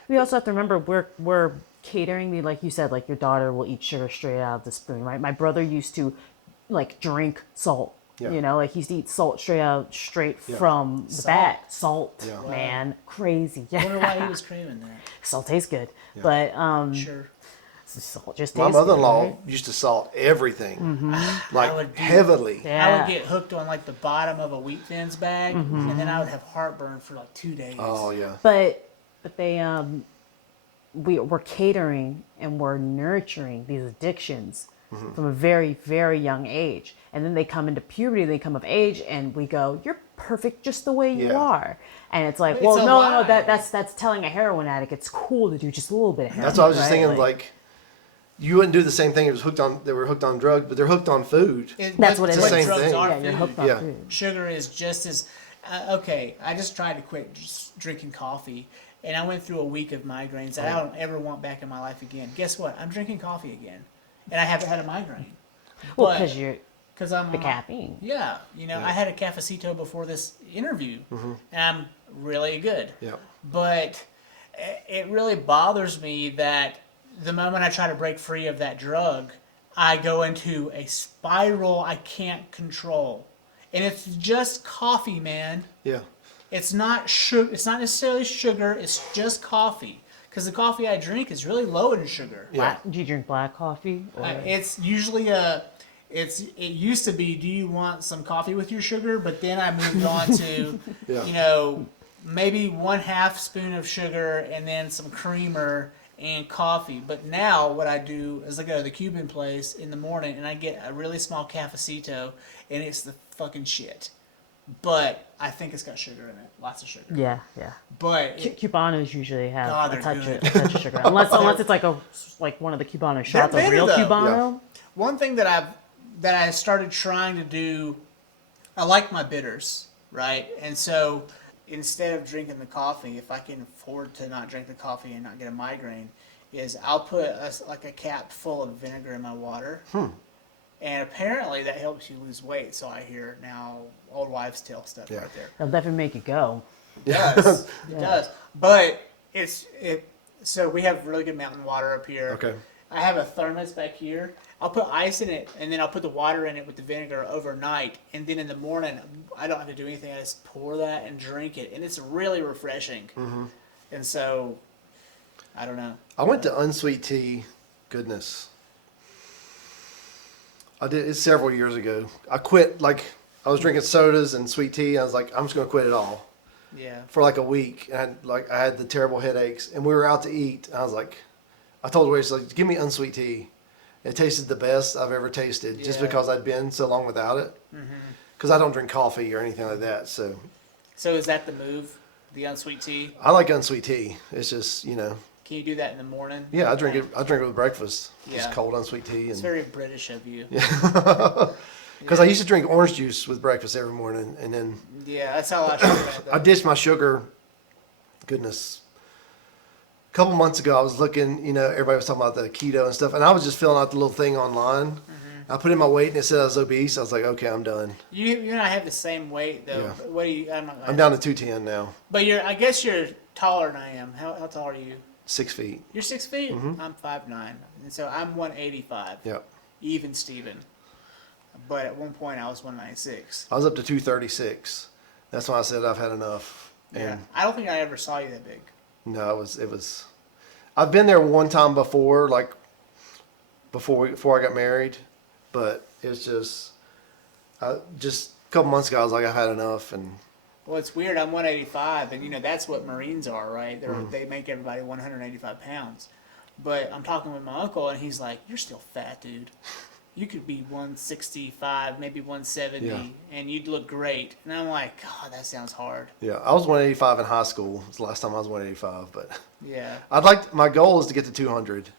We also have to remember we're catering the, like you said, like your daughter will eat sugar straight out of the spoon, right? My brother used to like drink salt. Yeah. You know, like he used to eat salt straight Yeah. from the Salt? bag. Salt, Yeah. man, crazy. I wonder why he Yeah, was craving that. salt tastes good, but Sure. salt just My tastes mother-in-law good, right? used to salt everything, I like would do- heavily. Yeah. I would get hooked on like the bottom of a Wheat Thins bag, and then I would have heartburn for like 2 days. Oh yeah, But they we're catering and we're nurturing these addictions from a very, very young age. And then they come into puberty, they come of age, and we go, "You're perfect just the way you Yeah. are." And it's like, It's well, a no, lie. that's telling a heroin addict it's cool to do just a little bit of heroin. that's what I was just right? thinking. Like, you wouldn't do the same thing. It was hooked on. They were hooked on drugs, but they're hooked on food. That's what it is. Same drugs thing. are yeah, you're food. hooked on Yeah. food. Sugar is just as okay. I just tried to quit just drinking coffee, and I went through a week of migraines that I don't ever want back in my life again. Guess what? I'm drinking coffee again, and I haven't had a migraine. Well, But- because you're Because I'm the on caffeine. Yeah, I had a cafecito before this interview, and I'm really good. Yeah, But it really bothers me that the moment I try to break free of that drug, I go into a spiral I can't control. And it's just coffee, man. yeah, It's not sugar. It's not necessarily sugar. It's just coffee. Because the coffee I drink is really low in sugar. yeah. Do you drink black coffee? Or... It's usually it used to be, do you want some coffee with your sugar? But then I moved on to, Yeah. maybe 1/2 spoon of sugar and then some creamer and coffee. But now what I do is I go to the Cuban place in the morning and I get a really small cafecito, and it's the fucking shit. But I think it's got sugar in it, lots of sugar. Yeah, yeah. But Cubanos usually have God, a they're touch, good. a touch of sugar, unless it's like one of the Cubano shots, a bitter, real though. Cubano. one thing that I started trying to do, I like my bitters, right? And so instead of drinking the coffee, if I can afford to not drink the coffee and not get a migraine, is I'll put a cap full of vinegar in my water. And apparently that helps you lose weight. So I hear now old wives' tale stuff Yeah. right there. They'll definitely make you go. It does. It does. But so we have really good mountain water up here. Okay. I have a thermos back here. I'll put ice in it, and then I'll put the water in it with the vinegar overnight. And then in the morning, I don't have to do anything. I just pour that and drink it. And it's really refreshing. And so, I don't know. I went to unsweet tea. Goodness. I did it several years ago. I quit, like, I was drinking sodas and sweet tea. I was like, I'm just going to quit it all Yeah. for like a week. And I had the terrible headaches, and we were out to eat. I was like, I told the waitress, like, give me unsweet tea. It tasted the best I've ever tasted, just Yeah. because I'd been so long without it. Because I don't drink coffee or anything like that. So So is that the move? The unsweet tea? I like unsweet tea. It's just, Can you do that in the morning? yeah, I drink it. I drink it with breakfast. Yeah. Just cold unsweet tea. It's And very British of you. because I used to drink orange juice with breakfast every morning, and then Yeah, that's how I should have I ditched my sugar. Goodness. A couple months ago, I was looking, everybody was talking about the keto and stuff, and I was just filling out the little thing online. I put in my weight, and it said I was obese. I was like, okay, I'm done. You and I have the same weight though. Yeah. What do you? I'm down to 210 now, But I guess you're taller than I am. How tall are you? 6 feet. You're 6 feet. I'm 5'9", and so I'm 185. Yep. Even Steven. But at one point I was 196. I was up to 236. That's when I said I've had enough. Yeah. And I don't think I ever saw you that big. no, it was. I've been there one time before, like before I got married, but it's just a couple months ago I was like, I've had enough, and Well, it's weird. I'm 185, and that's what Marines are, right? They make everybody 185 pounds. But I'm talking with my uncle, and he's like, "You're still fat, dude. You could be 165, maybe 170, Yeah. and you'd look great." And I'm like, "God, that sounds hard." yeah, I was 185 in high school. It's the last time I was 185, but Yeah, my goal is to get to 200.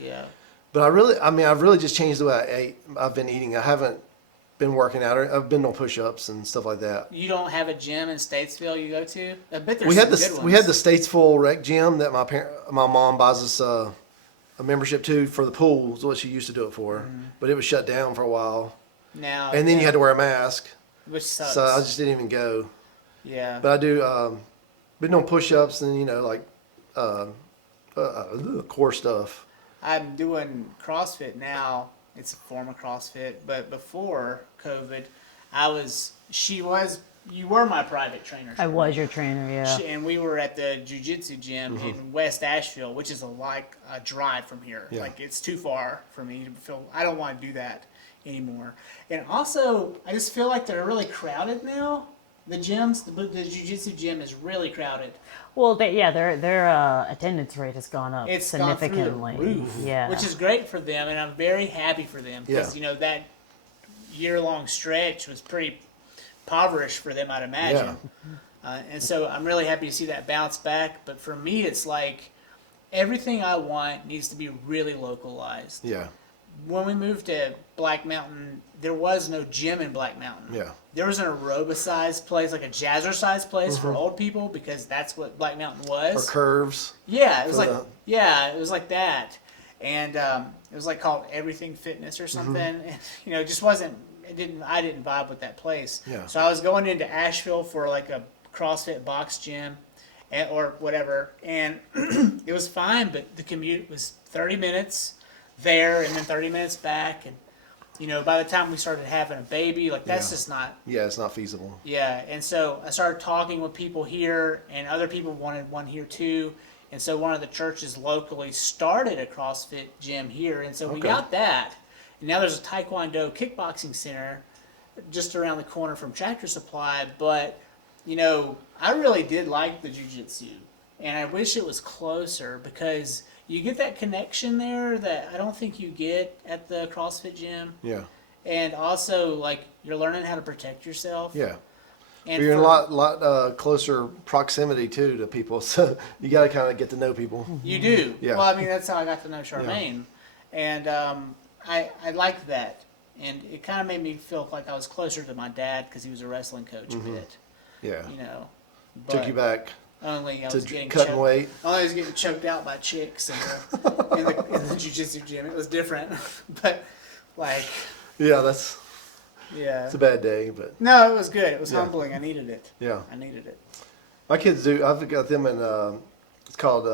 yeah. But I've really just changed the way I ate. I've been eating. I haven't been working out. I've been on push-ups and stuff like that. You don't have a gym in Statesville you go to? I bet there's We had some good we had ones. the Statesville Rec Gym that my mom buys us a membership to for the pool. Is what she used to do it for, but it was shut down for a while. Now, And then you had to wear a mask, which sucks. so I just didn't even go. Yeah. But I do been doing push-ups and core stuff. I'm doing CrossFit now. It's a form of CrossFit, but before COVID, you were my private trainer. I was your trainer, yeah. And we were at the jiu-jitsu gym in West Asheville, which is a drive from here. Yeah. Like, it's too far for me to feel. I don't want to do that anymore. And also, I just feel like they're really crowded now. The gyms, the jiu-jitsu gym is really crowded. Well, their attendance rate has gone up It's gone through the significantly. roof, Yeah, which is great for them, and I'm very happy for them because Yeah. that year-long stretch was pretty impoverished for them, I'd imagine. And so I'm really happy to see that bounce back. But for me, it's like everything I want needs to be really localized. Yeah, When we moved to Black Mountain, there was no gym in Black Mountain. yeah, There was an aerobic-sized place, like a jazzercise place for old people, because that's what Black Mountain was. or curves. Yeah, it was For like the- it was like that, and it was like called Everything Fitness or something. And, it just wasn't. I didn't vibe with that place. Yeah. So I was going into Asheville for like a CrossFit box gym, or whatever, and it was fine. But the commute was 30 minutes there and then 30 minutes back, and by the time we started having a baby, like that's Yeah. just not. Yeah, it's not feasible. Yeah, and so I started talking with people here, and other people wanted one here too. And so one of the churches locally started a CrossFit gym here, and so we Okay. got that. And now there's a Taekwondo kickboxing center just around the corner from Tractor Supply. But, I really did like the jiu-jitsu, and I wish it was closer because you get that connection there that I don't think you get at the CrossFit gym. Yeah, And also, like, you're learning how to protect yourself. yeah. And You're in a for- lot closer proximity too to people, so you got to kind of get to know people. You do. Yeah. Well, I mean, that's how I got to know Charmaine. And I liked that. And it kind of made me feel like I was closer to my dad because he was a wrestling coach a bit, Yeah, But took you back only I to was getting cutting choked. weight. Only I was getting choked out by chicks in the jiu-jitsu gym. It was different. But, like, Yeah, it's yeah. a bad day, but No, it was good. It was Yeah. humbling. I needed it. yeah. I needed it. My kids do. I've got them in. It's called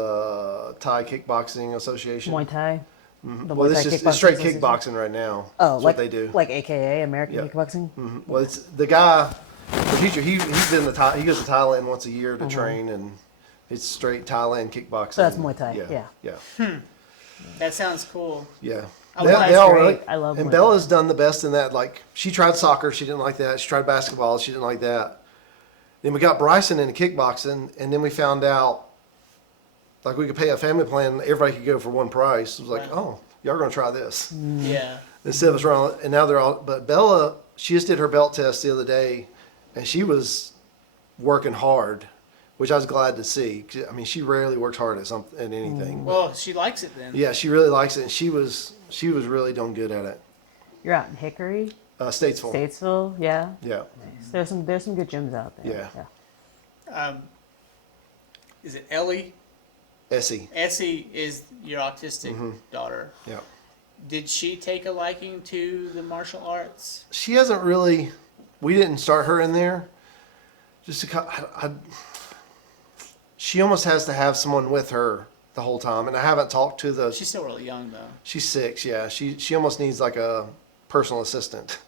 Thai Kickboxing Association. Muay Thai. The Well, Muay Thai it's straight Association? kickboxing right now. Oh, That's like what they do. like AKA American Yeah. Kickboxing. Well, it's the guy, the teacher. He's been he goes to Thailand once a year to train, and it's straight Thailand kickboxing. So that's Muay Thai, Yeah, yeah. yeah, That sounds cool. yeah. Oh, well, that's all great. I love And Muay Thai. Bella's done the best in that. Like she tried soccer, she didn't like that. She tried basketball, she didn't like that. Then we got Bryson into kickboxing, and then we found out like we could pay a family plan. Everybody could go for one price. It was like, Right. oh, y'all are gonna try this. Yeah. Instead of us running, and now they're all. But Bella, she just did her belt test the other day, and she was working hard, which I was glad to see. 'Cause, I mean, she rarely works hard at something, at anything. But, Well, she likes it then. yeah, she really likes it, and she was really doing good at it. You're out in Hickory, Statesville. Statesville. Yeah. Yeah, There's some good gyms out there. Yeah. Is it Ellie? Essie. Essie is your autistic Mm-hmm. daughter. Yeah. Did she take a liking to the martial arts? She hasn't really. We didn't start her in there. Just to, she almost has to have someone with her the whole time, and I haven't talked to the. She's still really young though. She's 6, yeah. She almost needs like a personal assistant.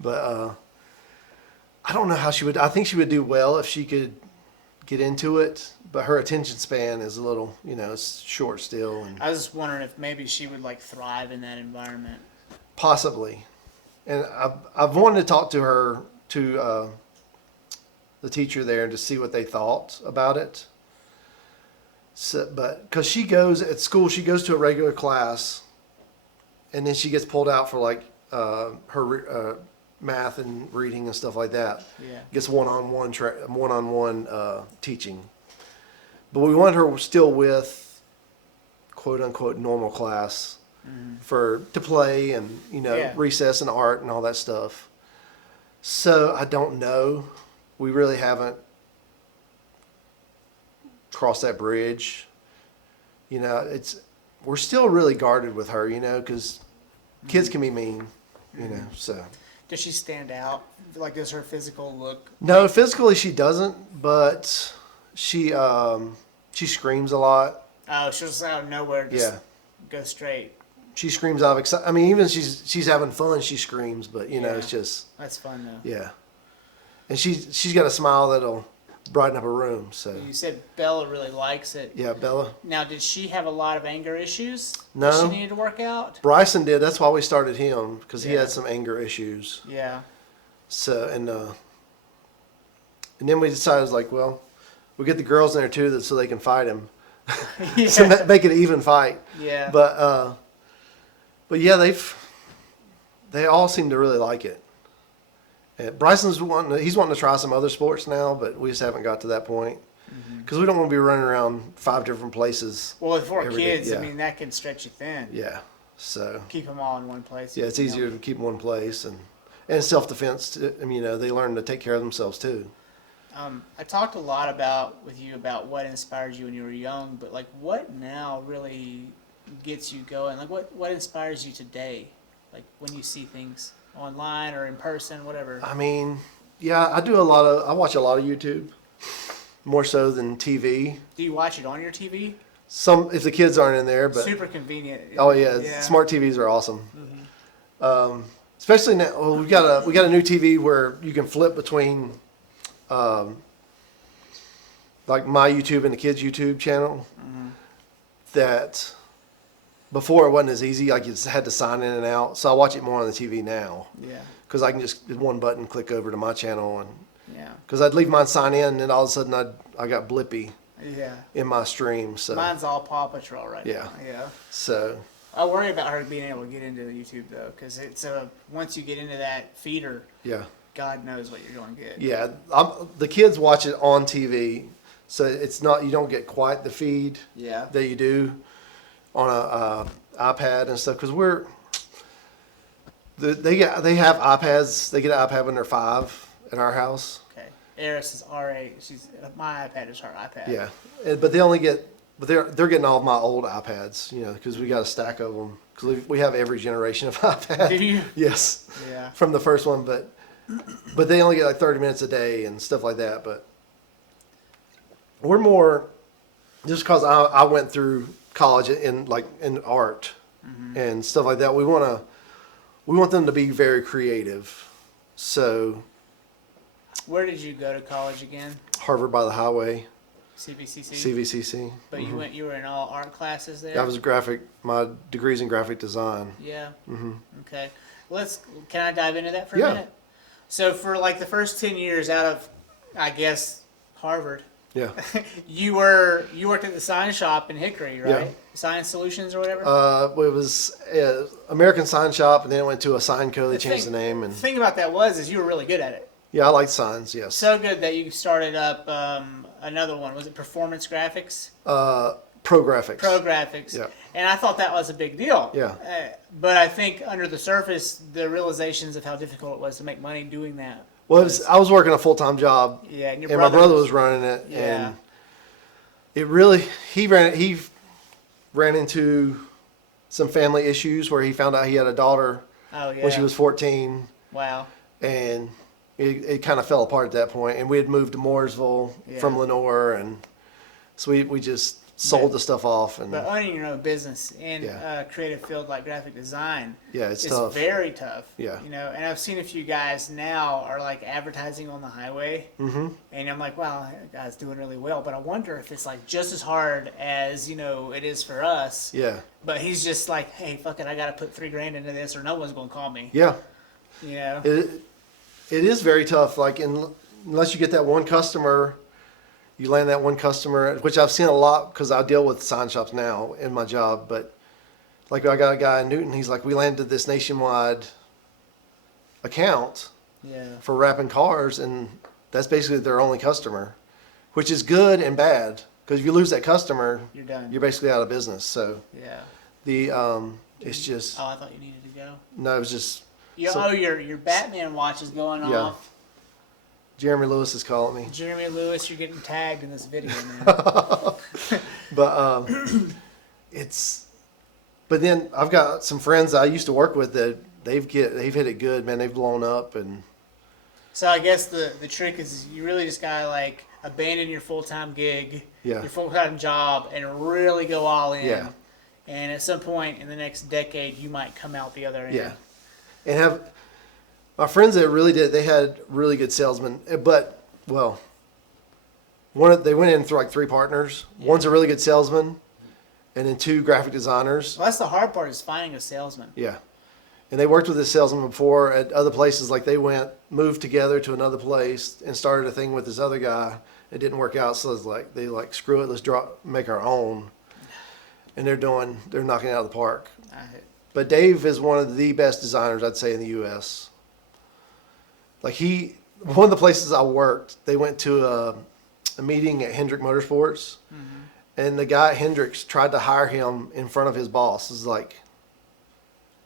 But I don't know how she would. I think she would do well if she could get into it, but her attention span is a little, it's short still, and I was just wondering if maybe she would like thrive in that environment. possibly. And I've wanted to talk to her, the teacher there, to see what they thought about it. So, but because she goes at school, she goes to a regular class, and then she gets pulled out for like her math and reading and stuff like that. Yeah. Gets one-on-one teaching. But we want her still with quote unquote normal class to play and Yeah. recess and art and all that stuff. So I don't know. We really haven't crossed that bridge. We're still really guarded with her, because kids can be mean, so. Does she stand out? Like, does her physical look? No, physically she doesn't, but she screams a lot. Oh, she'll just out of nowhere just Yeah. go straight. She screams out of excitement. I mean, even she's having fun, she screams, but Yeah. it's just, That's fun though. yeah. And she's got a smile that'll brighten up a room, so. You said Bella really likes it. Yeah, Bella. Now, did she have a lot of anger issues? No. That she needed to work out? Bryson did. That's why we started him, because he Yeah. had some anger issues. Yeah. So, and then we decided, like, well, we'll get the girls in there too, so they can fight him. Yeah. So make it an even fight. Yeah. But yeah, they all seem to really like it. And Bryson's he's wanting to try some other sports now, but we just haven't got to that point because we don't want to be running around 5 different places. Well, with 4 every day. kids, Yeah. I mean, that can stretch you thin. Yeah. So Keep them all in one place. yeah, it's easier to keep them in one place and self-defense. I mean, they learn to take care of themselves too. I talked a lot with you about what inspired you when you were young, but like what now really gets you going? Like what inspires you today? Like when you see things online or in person, whatever. I mean, yeah, I watch a lot of YouTube, more so than TV. Do you watch it on your TV? Some, if the kids aren't in there, but Super convenient. oh yeah, smart TVs are awesome. Especially now, well, we got a new TV where you can flip between, like my YouTube and the kids' YouTube channel. That before it wasn't as easy. Like you just had to sign in and out. So I watch it more on the TV now Yeah. because I can just with one button click over to my channel, and Yeah. because I'd leave mine sign in, and then all of a sudden I got blippy Yeah. in my stream. So Mine's all Paw Patrol right Yeah. now. Yeah. so I worry about her being able to get into the YouTube though, because it's once you get into that feeder, yeah. God knows what you're going to get. Yeah, the kids watch it on TV, so it's not, you don't get quite the feed Yeah. that you do on a iPad and stuff. Because they have iPads. They get an iPad when they're 5 at our house. Okay. Eris is R8. My iPad is her iPad. Yeah, but they only get, but they're getting all of my old iPads, because we got a stack of them. Because we have every generation of iPad. Do you? Yes. Yeah. From the first one, but they only get like 30 minutes a day and stuff like that. But we're more, just because I went through college in art and stuff like that. We want them to be very creative. So Where did you go to college again? Harvard by the Highway, CVCC. CVCC. But you were in all art classes there. I was my degree's in graphic design. Yeah. Okay. Can I dive into that for a Yeah. minute? So for like the first 10 years out of, I guess, Harvard, Yeah. you worked at the sign shop in Hickory, right? Yeah. Sign Solutions or whatever. Well, it was American Sign Shop, and then it went to a Sign Co. They changed the name, and The thing about that is you were really good at it. yeah, I like signs. Yes. So good that you started up another one. Was it Performance Graphics? Pro graphics. Pro Graphics. Yeah. And I thought that was a big deal. Yeah. But I think under the surface, the realizations of how difficult it was to make money doing that. Well, I was working a full-time job, Yeah, and your and my brother was running it, Yeah. and it really he ran into some family issues where he found out he had a daughter Oh yeah. when she was 14, Wow. and it kind of fell apart at that point. And we had moved to Mooresville Yeah. from Lenore, and so we just sold the stuff off, and But owning your own business in Yeah. a creative field like graphic design yeah, it's is tough. very tough. Yeah. You know, and I've seen a few guys now are like advertising on the highway, and I'm like, wow, that guy's doing really well. But I wonder if it's like just as hard as it is for us. Yeah, But he's just like, hey, fuck it, I got to put $3,000 into this, or no one's gonna call me. yeah. You know. It is very tough. Like unless you get that one customer, you land that one customer, which I've seen a lot because I deal with sign shops now in my job. But like I got a guy in Newton, he's like, we landed this nationwide account Yeah. for wrapping cars, and that's basically their only customer, which is good and bad because if you lose that customer, You're done. you're basically out of business. So Yeah. it's just Oh, I thought you needed to go. no, it was just Your Batman watch is going Yeah. off. Jeremy Lewis is calling me. Jeremy Lewis, you're getting tagged in this video, man. But but then I've got some friends I used to work with that they've hit it good, man. They've blown up, and So I guess the trick is you really just gotta like abandon your full-time gig, Yeah. your full-time job, and really go all in. Yeah. And at some point in the next decade, you might come out the other end. yeah, and have my friends that really did. They had really good salesmen, but well, they went in through like 3 partners. One's a really good salesman, and then 2 graphic designers. Well, that's the hard part is finding a salesman. Yeah. And they worked with this salesman before at other places. Like they moved together to another place and started a thing with this other guy. It didn't work out. So it's like, screw it. Let's make our own. And they're knocking it out of the park. But Dave is one of the best designers, I'd say, in the U.S. Like one of the places I worked, they went to a meeting at Hendrick Motorsports. And the guy at Hendricks tried to hire him in front of his boss. It's like,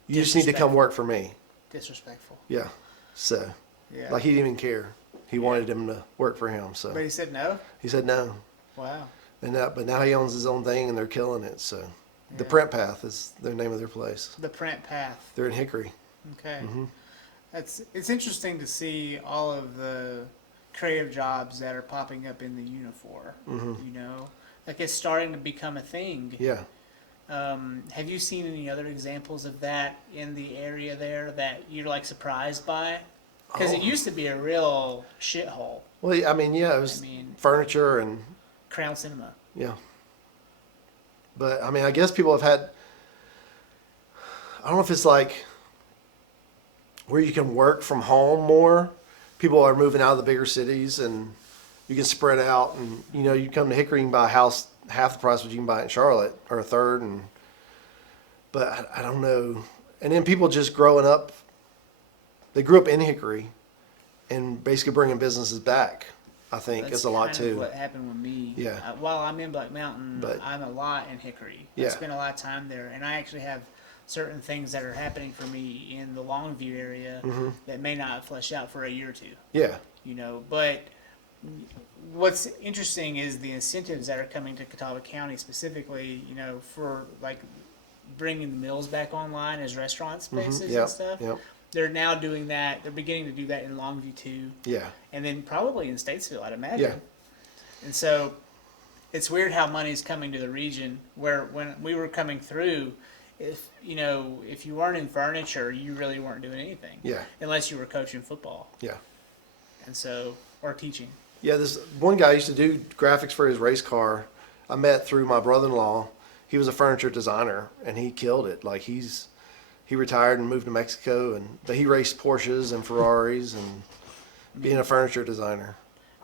you just need to come work for me. Disrespectful. Yeah. So, Yeah. like he didn't even care. He wanted him to work for him. So But he said no? he said no. Wow. But now he owns his own thing and they're killing it. So the Yeah. Print Path is the name of their place. The Print Path. They're in Hickory. Okay. It's interesting to see all of the creative jobs that are popping up in the uniform. You know, like it's starting to become a thing. Yeah. Have you seen any other examples of that in the area there that you're like surprised by? Because it used to be a real shithole. Well, I mean, yeah, it was furniture and Crown Cinema. yeah. But I mean, I guess people have had. I don't know if it's like where you can work from home more. People are moving out of the bigger cities and you can spread out, and you come to Hickory and buy a house half the price what you can buy it in Charlotte, or a third. But I don't know. And then people just growing up, they grew up in Hickory and basically bringing businesses back, I think, is a lot kind too. of what happened with me. Yeah. While I'm in Black Mountain, But- I'm a lot in Hickory. Yeah. I spend a lot of time there, and I actually have certain things that are happening for me in the Longview area that may not flesh out for a year or two. Yeah. But what's interesting is the incentives that are coming to Catawba County specifically, for like bringing the mills back online as restaurant spaces Yep. and stuff. Yep. They're now doing that. They're beginning to do that in Longview too, Yeah. and then probably in Statesville, I'd imagine. Yeah. And so it's weird how money's coming to the region where when we were coming through, if you weren't in furniture, you really weren't doing anything. Yeah. Unless you were coaching football. Yeah. And so, or teaching. Yeah, this one guy used to do graphics for his race car. I met through my brother-in-law. He was a furniture designer, and he killed it. Like he retired and moved to Mexico, but he raced Porsches and Ferraris and being a furniture designer.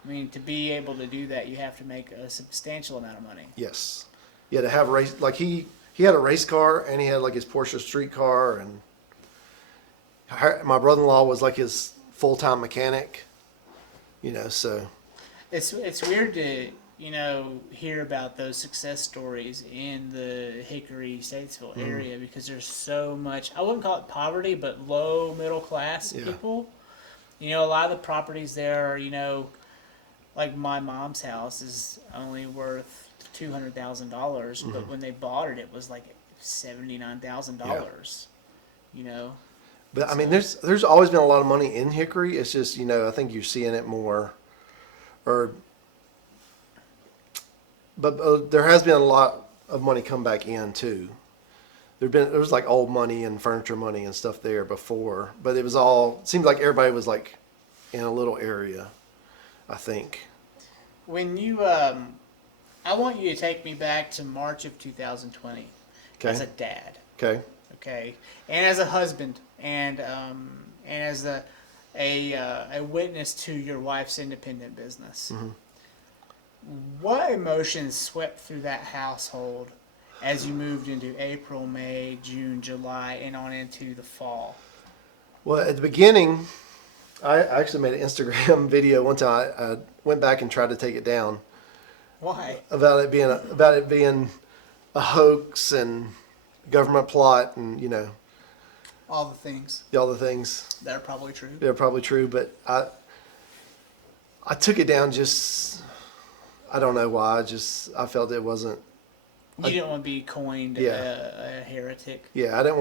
I mean, to be able to do that, you have to make a substantial amount of money. Yes. Yeah, to have a race, like he had a race car and he had like his Porsche street car, and my brother-in-law was like his full-time mechanic. So It's weird to hear about those success stories in the Hickory Statesville area because there's so much. I wouldn't call it poverty, but low middle class people. A lot of the properties there are like my mom's house is only worth $200,000, but when they bought it, it was like $79,000. But I mean, there's always been a lot of money in Hickory. It's just I think you're seeing it more, but there has been a lot of money come back in too. There was like old money and furniture money and stuff there before, but it seemed like everybody was like in a little area, I think. When you, I want you to take me back to March of 2020 Okay. as a dad, Okay. okay, and as a husband, and as a witness to your wife's independent business. Mm-hmm. What emotions swept through that household as you moved into April, May, June, July, and on into the fall? Well, at the beginning, I actually made an Instagram video one time. I went back and tried to take it down Why? about it being a hoax and government plot and All the things all the things. that are probably true. They're probably true, but I took it down just, I don't know why. I felt it wasn't. You didn't want to be coined Yeah. a heretic. Yeah,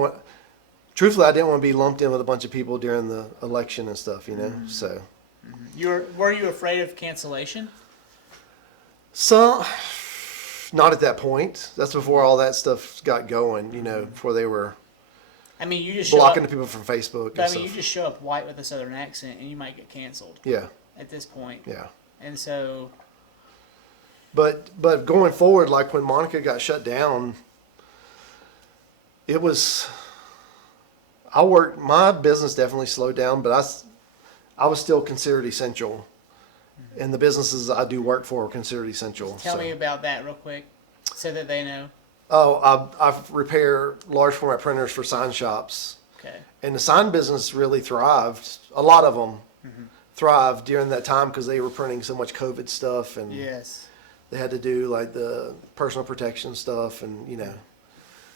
truthfully, I didn't want to be lumped in with a bunch of people during the election and stuff, so. Were you afraid of cancellation? So, not at that point. That's before all that stuff got going, before they were I mean, you just blocking show the up, people from Facebook but, and I mean, you stuff. just show up white with a southern accent, and you might get canceled Yeah, at this point. yeah. And so, But going forward, like when Monica got shut down, my business definitely slowed down, but I was still considered essential. And the businesses I do work for are considered essential. tell me about that real quick, so that they know. Oh, I repair large format printers for sign shops. Okay. And the sign business really thrived. A lot of them thrived during that time because they were printing so much COVID stuff and Yes. they had to do like the personal protection stuff and,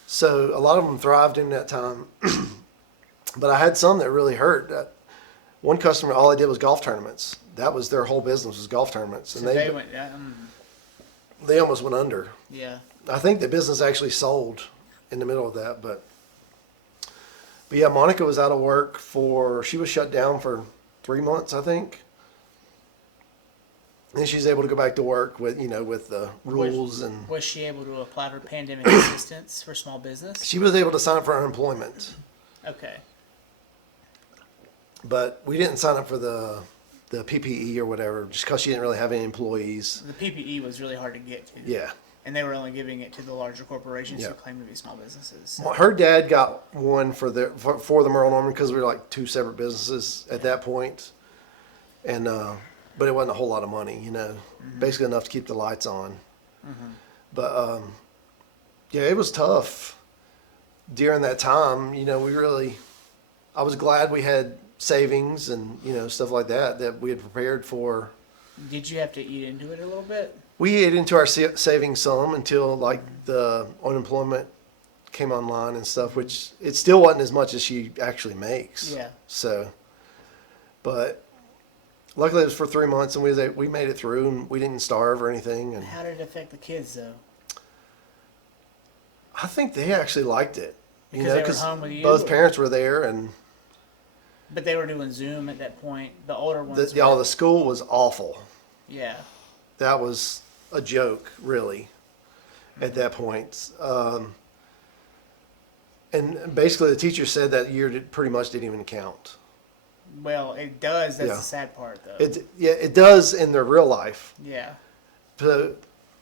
So a lot of them thrived in that time. But I had some that really hurt. One customer, all I did was golf tournaments. That was their whole business was golf tournaments. So And they went. they almost went under. Yeah. I think the business actually sold in the middle of that, but yeah, Monica was out of work she was shut down for 3 months, I think. And she's able to go back to work with, with the rules and Was she able to apply for pandemic assistance for small business? she was able to sign up for unemployment, Okay. but we didn't sign up for the PPE or whatever, just because she didn't really have any employees. The PPE was really hard to get to. Yeah. And they were only giving it to the larger corporations who Yeah. claim to be small businesses. Her dad got one for the Merle Norman because we were like two separate businesses at that point. And, but it wasn't a whole lot of money, basically enough to keep the lights on. But, yeah, it was tough during that time. I was glad we had savings and, stuff like that we had prepared for. Did you have to eat into it a little bit? We ate into our savings some until like the unemployment came online and stuff, which it still wasn't as much as she actually makes. Yeah. So, but luckily it was for 3 months and we made it through and we didn't starve or anything. And How did it affect the kids, though? I think they actually liked it. Because they were home with you, both or- parents were there and But they were doing Zoom at that point. The older ones. the school was awful. Yeah. That was a joke, really, at that point. And basically, the teacher said that year pretty much didn't even count. Well, it does. That's Yeah. the sad part, though. It does in their real life. Yeah. So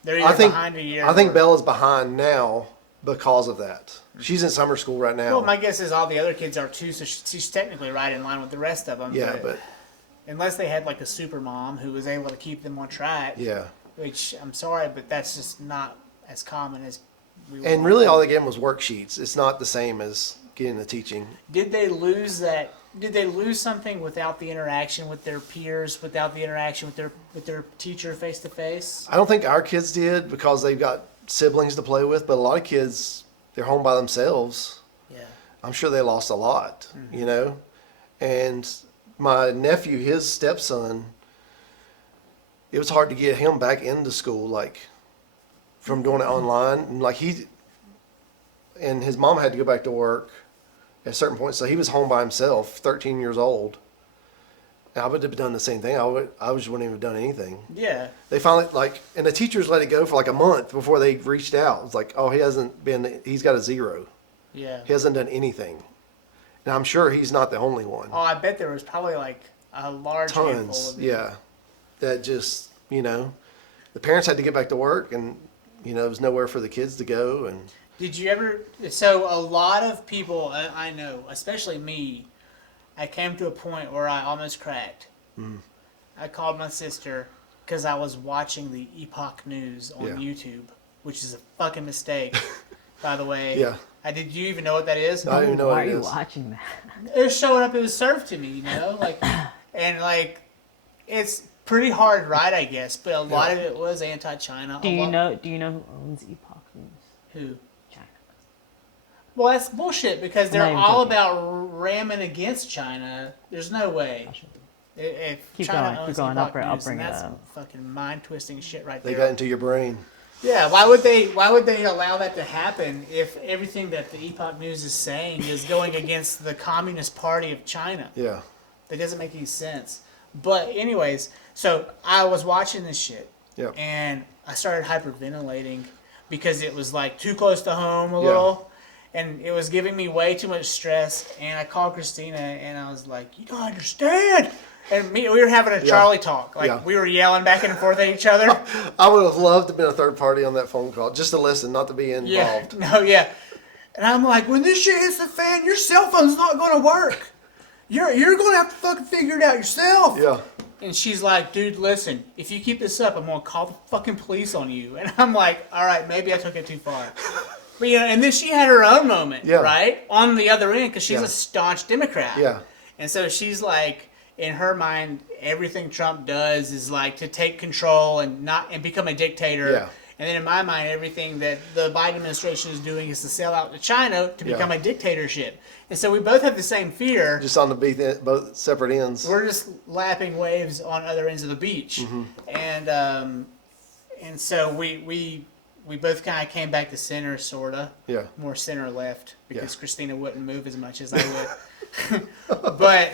They're I either think behind a year. I think or- Bella's behind now because of that. She's in summer school right now. Well, my guess is all the other kids are too, so she's technically right in line with the rest of them. Yeah, but unless they had like a super mom who was able to keep them on track. yeah. Which I'm sorry, but that's just not as common as we. And want. really, all they gave them was worksheets. It's not the same as getting the teaching. Did they lose that? Did they lose something without the interaction with their peers, without the interaction with their teacher face to face? I don't think our kids did because they've got siblings to play with, but a lot of kids, they're home by themselves. Yeah. I'm sure they lost a lot, And my nephew, his stepson, it was hard to get him back into school, like from doing it online. And and his mom had to go back to work at a certain point. So he was home by himself, 13 years old. I would have done the same thing. I just wouldn't even have done anything. Yeah. They finally and the teachers let it go for like a month before they reached out. It's like, oh, he's got a 0. Yeah. He hasn't done anything. And I'm sure he's not the only one. Oh, I bet there was probably like a large handful Tons, of them. yeah. That just, the parents had to get back to work, and there was nowhere for the kids to go. And Did you ever? So a lot of people I know, especially me, I came to a point where I almost cracked. I called my sister because I was watching the Epoch News on Yeah. YouTube, which is a fucking mistake, by the way. Yeah. Did you even know what that is? I don't even know Why what are it you is. watching that? It was showing up. It was served to me, it's pretty hard, right? I guess, but a lot of it was anti-China. Do you know who owns Epoch News? Who? China. Well, that's bullshit because they're I'm not even all joking. about ramming against China. There's no way. If Keep China going, owns keep going. Epoch I'll News, then bring it that's up. fucking mind-twisting shit right They there. got into your brain. Yeah, why would they allow that to happen if everything that the Epoch News is saying is going against the Communist Party of China? Yeah. That doesn't make any sense. But anyways, so I was watching this shit, Yep. and I started hyperventilating because it was like too close to home a little, and it was giving me way too much stress. And I called Christina, and I was like, "You don't understand." And we were having a Charlie talk, Yeah. we were yelling back and forth at each other. I would have loved to have been a third party on that phone call, just to listen, not to be Yeah, involved. no, yeah. And I'm like, when this shit hits the fan, your cell phone's not gonna work. You're gonna have to fucking figure it out yourself. Yeah. And she's like, dude, listen, if you keep this up, I'm gonna call the fucking police on you. And I'm like, all right, maybe I took it too far. But and then she had her own moment, Yeah. right, on the other end, because she's Yeah. a staunch Democrat. Yeah. And so she's like, in her mind, everything Trump does is like to take control and become a dictator. Yeah. And then in my mind, everything that the Biden administration is doing is to sell out to China to become a dictatorship. And so we both have the same fear. Just on the both separate ends. We're just lapping waves on other ends of the beach. And so we both kind of came back to center, sorta. Yeah. More center left because Yeah. Christina wouldn't move as much as I would. but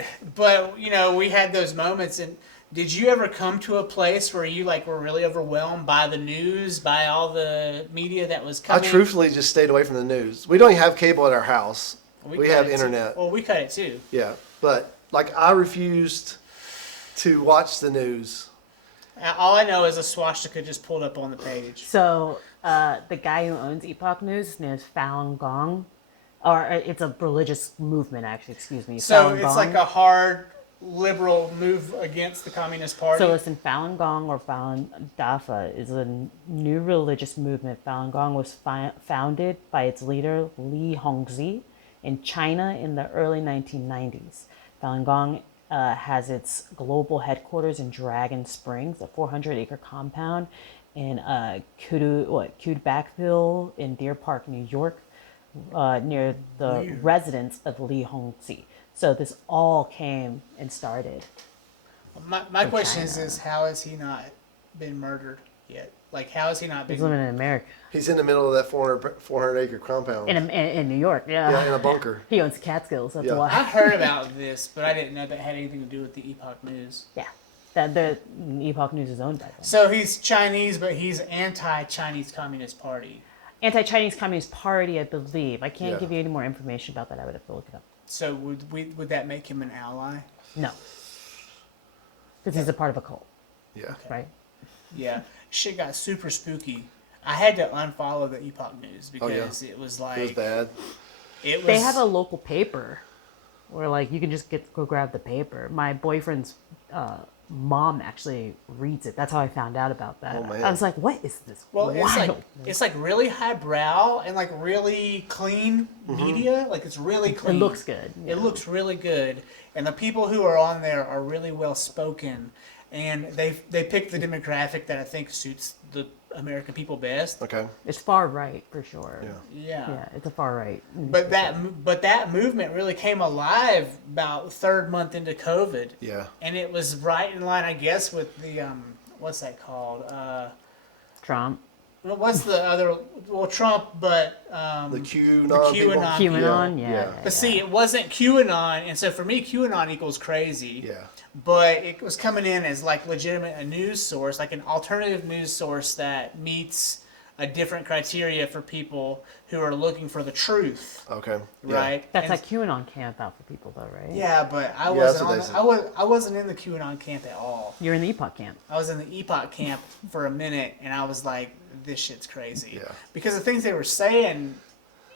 we had those moments. And did you ever come to a place where you were really overwhelmed by the news, by all the media that was I coming? truthfully just stayed away from the news. We don't even have cable at our house. We cut have it too. internet. Well, we cut it too. Yeah. But I refused to watch the news. All I know is a swastika just pulled up on the page. So the guy who owns Epoch News, his name is Falun Gong, or it's a religious movement, actually. Excuse me. So Falun it's Gong. like a hard liberal move against the Communist Party. So listen, Falun Gong or Falun Dafa is a new religious movement. Falun Gong was founded by its leader Li Hongzhi in China in the early 1990s. Falun Gong has its global headquarters in Dragon Springs, a 400-acre compound in Kudbackville in Deer Park, New York, near the residence of Li Hongzhi. So this all came and started. my question China. is how has he not been murdered yet? How has he not He's been? living in America, He's in the middle of that 400-acre compound. in New York. Yeah, in a bunker. He owns Catskills. That's Yeah. why. I heard about this, but I didn't know that had anything to do with the Epoch News. Yeah, that the Epoch News is owned by them. So he's Chinese, but he's anti-Chinese Communist Party. Anti-Chinese Communist Party, I believe. I can't Yeah. give you any more information about that. I would have to look it up. So would that make him an ally? No, because he's a part of a cult, Yeah. right? Yeah, shit got super spooky. I had to unfollow the Epoch News because it was like It was bad. it was. They have a local paper where you can just go grab the paper. My boyfriend's mom actually reads it. That's how I found out about that. Oh, man. I was like, what is this? Well, Wild. it's really highbrow and really clean media. It's really clean. It looks good. It looks really good, and the people who are on there are really well spoken, and they pick the demographic that I think suits the American people best. Okay. It's far right for sure. Yeah. Yeah, it's a far right. But that movement really came alive about the third month into COVID. Yeah. And it was right in line, I guess, with the what's that called? Trump. what's the other? Well, Trump, but The QAnon QAnon people? QAnon, yeah. But see, it wasn't QAnon, and so for me, QAnon equals crazy. Yeah. But it was coming in as like legitimate a news source, like an alternative news source that meets a different criteria for people who are looking for the truth, Okay. Yeah. right? That's And- a QAnon camp out for people, though, right? Yeah, but I Yeah, wasn't that's on. what they I wasn't in the QAnon camp at all. You're in the Epoch camp. I was in the Epoch camp for a minute, and I was like, "This shit's crazy." Yeah. Because the things they were saying,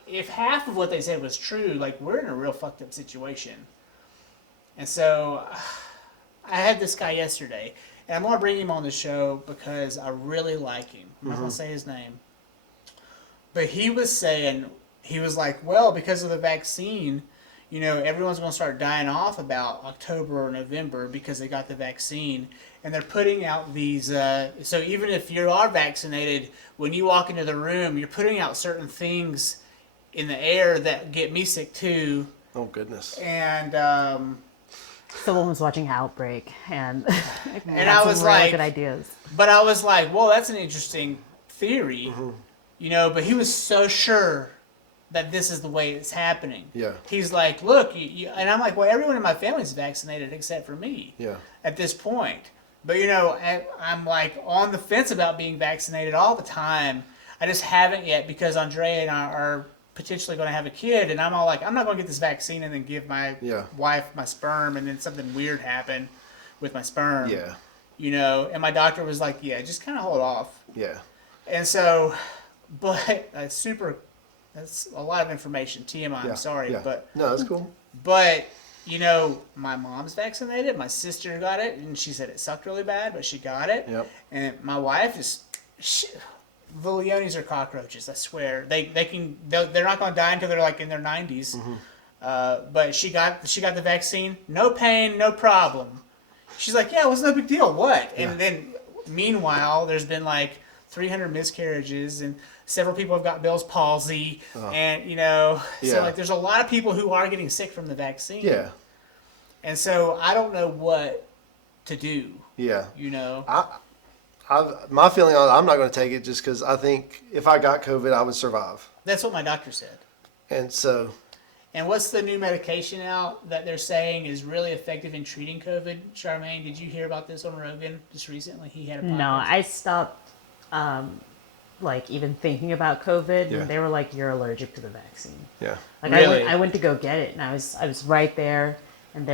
if half of what they said was true, like we're in a real fucked up situation. And so, I had this guy yesterday, and I'm gonna bring him on the show because I really like him. I'm not gonna say his name, but he was saying, he was like, "Well, because of the vaccine, you know, everyone's going to start dying off about October or November because they got the vaccine. And they're putting out these, so even if you are vaccinated, when you walk into the room, you're putting out certain things in the air that get me sick too." Oh goodness. And Someone was watching Outbreak, and And I was some really like- good ideas. but I was like, "Well, that's an interesting theory," you know. But he was so sure that this is the way it's happening. Yeah. He's like, "Look," and I'm like, "Well, everyone in my family's vaccinated except for me." Yeah. At this point. But you know, I'm like on the fence about being vaccinated all the time. I just haven't yet because Andrea and I are potentially going to have a kid, and I'm all like, I'm not going to get this vaccine and then give my Yeah. wife my sperm, and then something weird happen with my sperm. Yeah. You know, and my doctor was like, "Yeah, just kind of hold off." Yeah. And so, but that's a lot of information. TMI. Yeah. I'm sorry, Yeah. but No, that's cool. but, you know, my mom's vaccinated. My sister got it, and she said it sucked really bad, but she got it. Yep. And my wife is, the Leones are cockroaches. I swear they're not going to die until they're like in their 90s. But she got the vaccine. No pain, no problem. She's like, "Yeah, it was no big deal. What?" And then, meanwhile, there's been like 300 miscarriages, and several people have got Bell's palsy, and you know, so Yeah. like there's a lot of people who are getting sick from the vaccine. Yeah. And so I don't know what to do. Yeah. You know. My feeling on it, I'm not going to take it just because I think if I got COVID, I would survive. That's what my doctor said. And so, And what's the new medication out that they're saying is really effective in treating COVID? Charmaine, did you hear about this on Rogan just recently? He had a podcast. No, I stopped, like, even thinking about COVID, Yeah. and they were like, "You're allergic to the vaccine." yeah. Like, Really? I went to go get it, and I was right there, and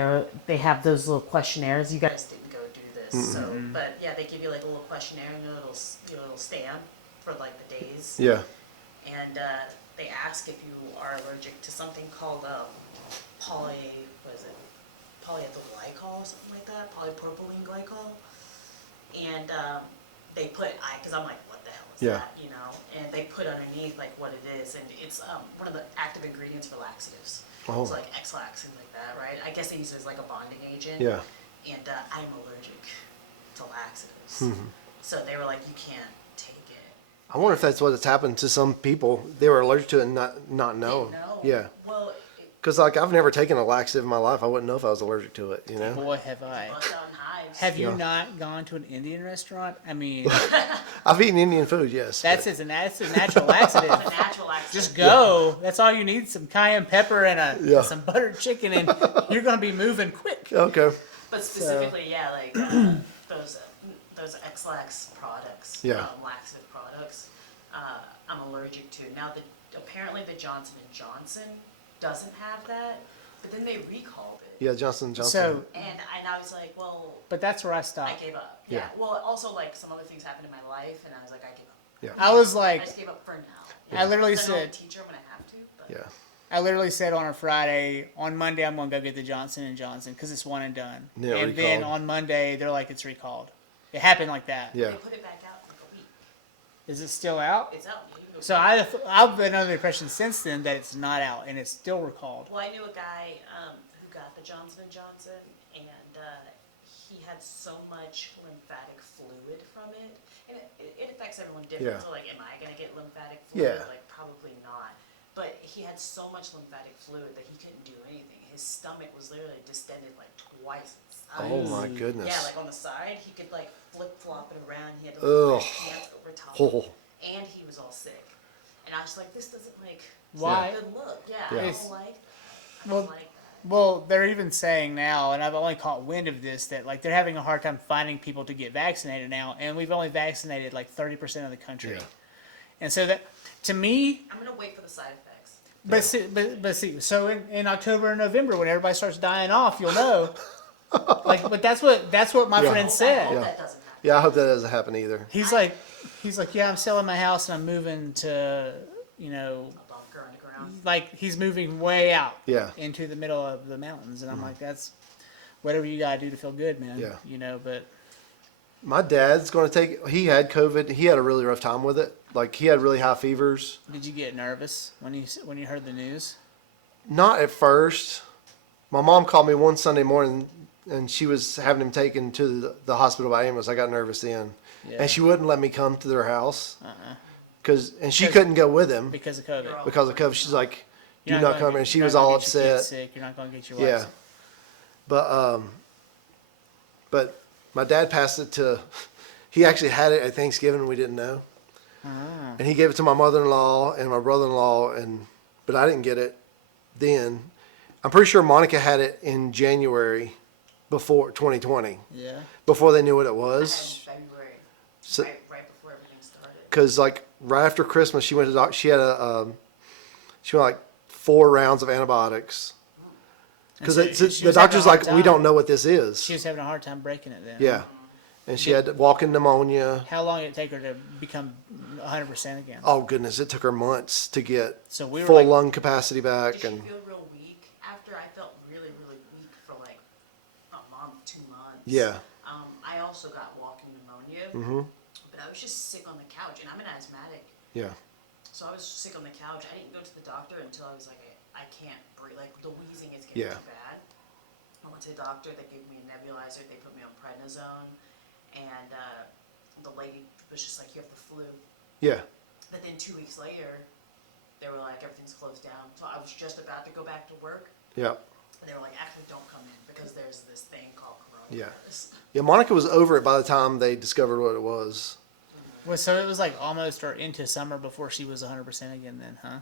they have those little questionnaires. You guys didn't go do this, so But yeah, they give you like a little questionnaire and a little stamp for like the days. Yeah. And they ask if you are allergic to something called polyethyl glycol, something like that, polypropylene glycol. And they put, because I'm like, what the hell is Yeah. that, you know? And they put underneath like what it is, and it's one of the active ingredients for laxatives. Oh. It's like X-Lax, things like that, right? I guess they use it as like a bonding agent. Yeah. And I'm allergic to laxatives. Mm-hmm. So they were like, you can't take it. I wonder if that's what's happened to some people. They were allergic to it and not know. Didn't know. Yeah. Well, Because, like, I've never taken a laxative in my life. I wouldn't know if I was allergic to it, you know? Boy, have I. bust out in hives. Have you Yeah. not gone to an Indian restaurant? I mean, I've eaten Indian food, yes. that's but- a natural laxative. It's a natural laxative. Just go. That's all you need. Some cayenne pepper and Yeah. some buttered chicken, and you're going to be moving quick. Okay. But specifically, yeah, like those X-Lax products, Yeah. laxative products, I'm allergic to. Now, apparently the Johnson & Johnson doesn't have that, but then they recalled it. Yeah, Johnson & Johnson. So, And I was like, well, but that's where I I stopped. gave up. Yeah. Yeah. Well, also like some other things happened in my life, and I was like, I give up. Yeah. I was I like, just gave up for now. I literally So I know I'm said, a teacher when I have to, but yeah. I literally said on a Friday, on Monday I'm gonna go get the Johnson & Johnson because it's one and done. Yeah, and then recalled. on Monday they're like it's recalled. It happened like that. Yeah. they put it back out for like a week. Is it still out? It's out. You can go So I've been under the impression since then that it's not out and it's still recalled. Well, I knew a guy who got the Johnson & Johnson, and he had so much lymphatic fluid from it. And it affects everyone different. Yeah. So, like, am I going to get lymphatic fluid? Yeah. Like, probably not. But he had so much lymphatic fluid that he couldn't do anything. His stomach was literally distended like twice its size. Oh, my goodness. Yeah, like on the side, he could like flip-flop it around. He had to Ugh. like, wear pants over top. Oh, and he was all sick. And I was like, this doesn't like Why? good look. Yeah, Yeah. I It's- don't like. I well, don't like that. Well, they're even saying now, and I've only caught wind of this, that like they're having a hard time finding people to get vaccinated now, and we've only vaccinated like 30% of the country. Yeah. And so that, to me, I'm gonna wait for the side effects. but see, so in October and November when everybody starts dying off, you'll know. But that's what my Yeah. friend I said. hope Yeah. that doesn't happen. Yeah, I hope that doesn't happen either. He's like, yeah, I'm selling my house and I'm moving to, A bunker underground. like he's moving way out Yeah. into the middle of the mountains, and I'm like, that's whatever you gotta do to feel good, man. Yeah. But My dad's going to he had COVID. He had a really rough time with it. Like, he had really high fevers. did you get nervous when you heard the news? Not at first. My mom called me one Sunday morning, and she was having him taken to the hospital by ambulance. I got nervous then. Yeah. And she wouldn't let me come to their house. And she 'Cause- couldn't go with him Because of COVID. because of COVID. She's like, do You're not gonna come. get- And she you're was not gonna all get your kids upset. sick. You're not gonna get your wife Yeah. sick. But my dad passed it to, he actually had it at Thanksgiving. We didn't know. And he gave it to my mother-in-law and my brother-in-law, but I didn't get it then. I'm pretty sure Monica had it in January before 2020, Yeah. before they knew what it I had it was. in February, So, right before everything started. cause like right after Christmas, she went to she had she went like 4 rounds of antibiotics. Cause And so she the was having a doctor's hard like, we time. don't know what this is. She was having a hard time breaking it then. Yeah. And she had walking pneumonia. How long did it take her to become 100% again? Oh goodness, it took her months to get So we were full like- lung capacity back. Did she And feel real weak after? I felt really, really weak for like a month, 2 months. yeah, I also got walking pneumonia, but I was just sick on the couch, and I'm an asthmatic, yeah, so I was sick on the couch. I didn't go to the doctor until I was like, I can't breathe. Like the wheezing is getting Yeah. too bad. I went to the doctor. They gave me a nebulizer. They put me on prednisone, and the lady was just like, "You have the flu." yeah, But then 2 weeks later, they were like, everything's closed down. So I was just about to go back to work, yeah. and they were like, actually, don't come in because there's this thing called Yeah. coronavirus. Yeah, Monica was over it by the time they discovered what it was. Well, so it was like almost or into summer before she was 100% again then, huh?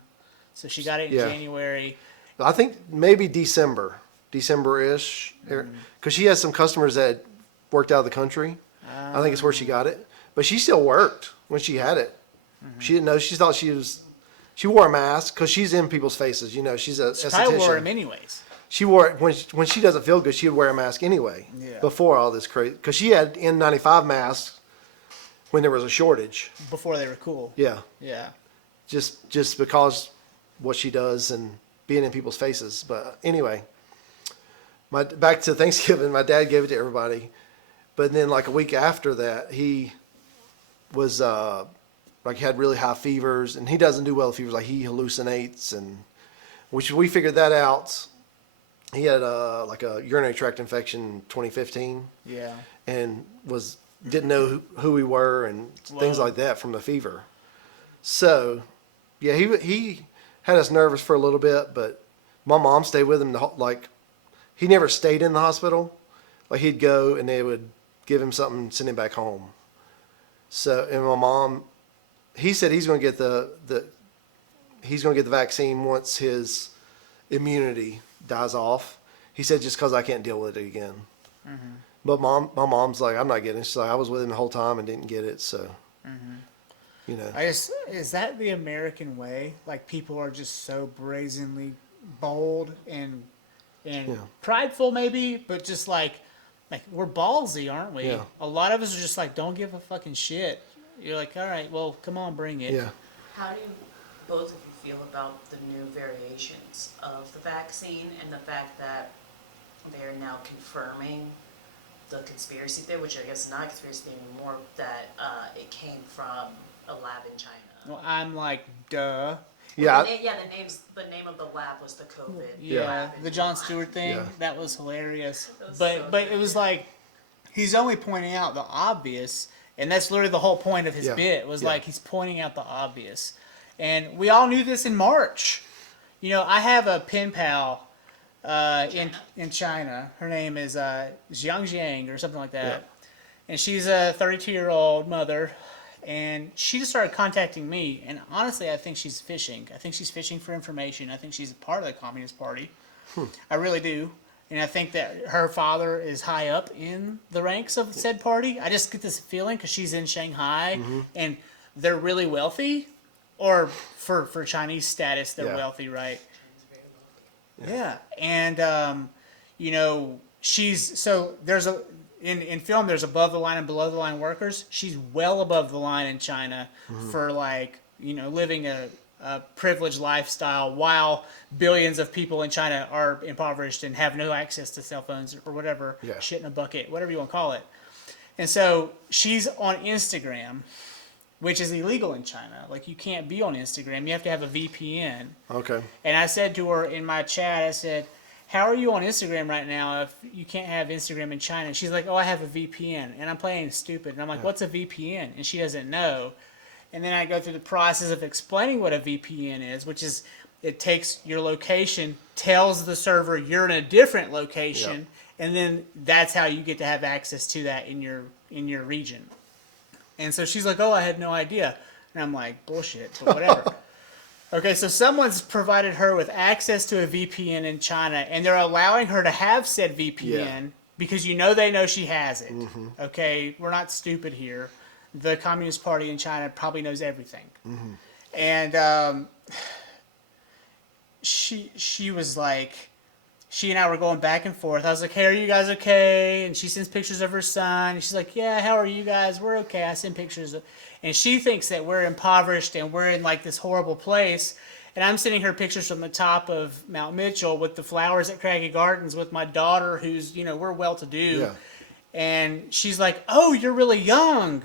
So she got it in Yeah. January. I think maybe December-ish, because she has some customers that worked out of the country. I think it's where she got it, but she still worked when she had it. She didn't know. She thought she wore a mask because she's in people's faces. You know, she's a She probably wore esthetician. them anyways. She wore it when she doesn't feel good. She would wear a mask anyway. Yeah. Before all this crazy, because she had N95 masks when there was a shortage. Before they were cool. Yeah, Yeah. just because what she does and being in people's faces. But anyway, back to Thanksgiving, my dad gave it to everybody, but then like a week after that, he was like had really high fevers, and he doesn't do well with fevers. Like he hallucinates, and which we figured that out. He had like a urinary tract infection in 2015, Yeah. and didn't know who we were and things Whoa. like that from the fever. So, yeah, he had us nervous for a little bit, but my mom stayed with him. Like, he never stayed in the hospital. Like, he'd go and they would give him something, and send him back home. So, and my mom, he said he's going to get he's going to get the vaccine once his immunity dies off. He said just because I can't deal with it again. But my mom's like, I'm not getting it. She's like, I was with him the whole time and didn't get it. So, you know, Is that the American way? Like people are just so brazenly bold and prideful maybe, but just like we're ballsy, aren't we? Yeah. A lot of us are just like, don't give a fucking shit. You're like, all right, well, come on, bring it. yeah. How do both of you feel about the new variations of the vaccine and the fact that they are now confirming the conspiracy theory, which I guess is not a conspiracy theory anymore, that it came from a lab in China? Well, I'm like, duh. Yeah. The name of the lab was the COVID Yeah, lab in the Jon Wuhan. Stewart thing, Yeah. that was hilarious. That was but so but it good. was like he's only pointing out the obvious, and that's literally the whole point of his Yeah. bit was Yeah. like he's pointing out the obvious. And we all knew this in March. You know, I have a pen pal in China. Her name is Jiang Jiang or something like that. And she's a 32-year-old mother, And she just started contacting me. And honestly, I think she's fishing. I think she's fishing for information. I think she's a part of the Communist Party. I really do. And I think that her father is high up in the ranks of said party. I just get this feeling because she's in Shanghai and they're really wealthy. Or for Chinese status, they're wealthy, right? Yeah. And, you know, there's in film, there's above the line and below the line workers. She's well above the line in China for like, you know, living a privileged lifestyle while billions of people in China are impoverished and have no access to cell phones or whatever, shit in a bucket, whatever you want to call it. And so she's on Instagram, which is illegal in China. Like, you can't be on Instagram. You have to have a VPN. Okay. And I said to her in my chat, I said, how are you on Instagram right now if you can't have Instagram in China? And she's like, oh, I have a VPN. And I'm playing stupid. And I'm like, what's a VPN? And she doesn't know. And then I go through the process of explaining what a VPN is, which is it takes your location, tells the server you're in a different location, and then that's how you get to have access to that in your region. And so she's like, oh, I had no idea. And I'm like, bullshit, but whatever. Okay, so someone's provided her with access to a VPN in China, and they're allowing her to have said VPN because they know she has it. Okay, we're not stupid here. The Communist Party in China probably knows everything. And she was like, she and I were going back and forth. I was like, hey, are you guys okay? And she sends pictures of her son. And she's like, yeah, how are you guys? We're okay. I send pictures. And she thinks that we're impoverished and we're in like this horrible place. And I'm sending her pictures from the top of Mount Mitchell with the flowers at Craggy Gardens with my daughter who's, we're well-to-do. Yeah. And she's like, oh, you're really young.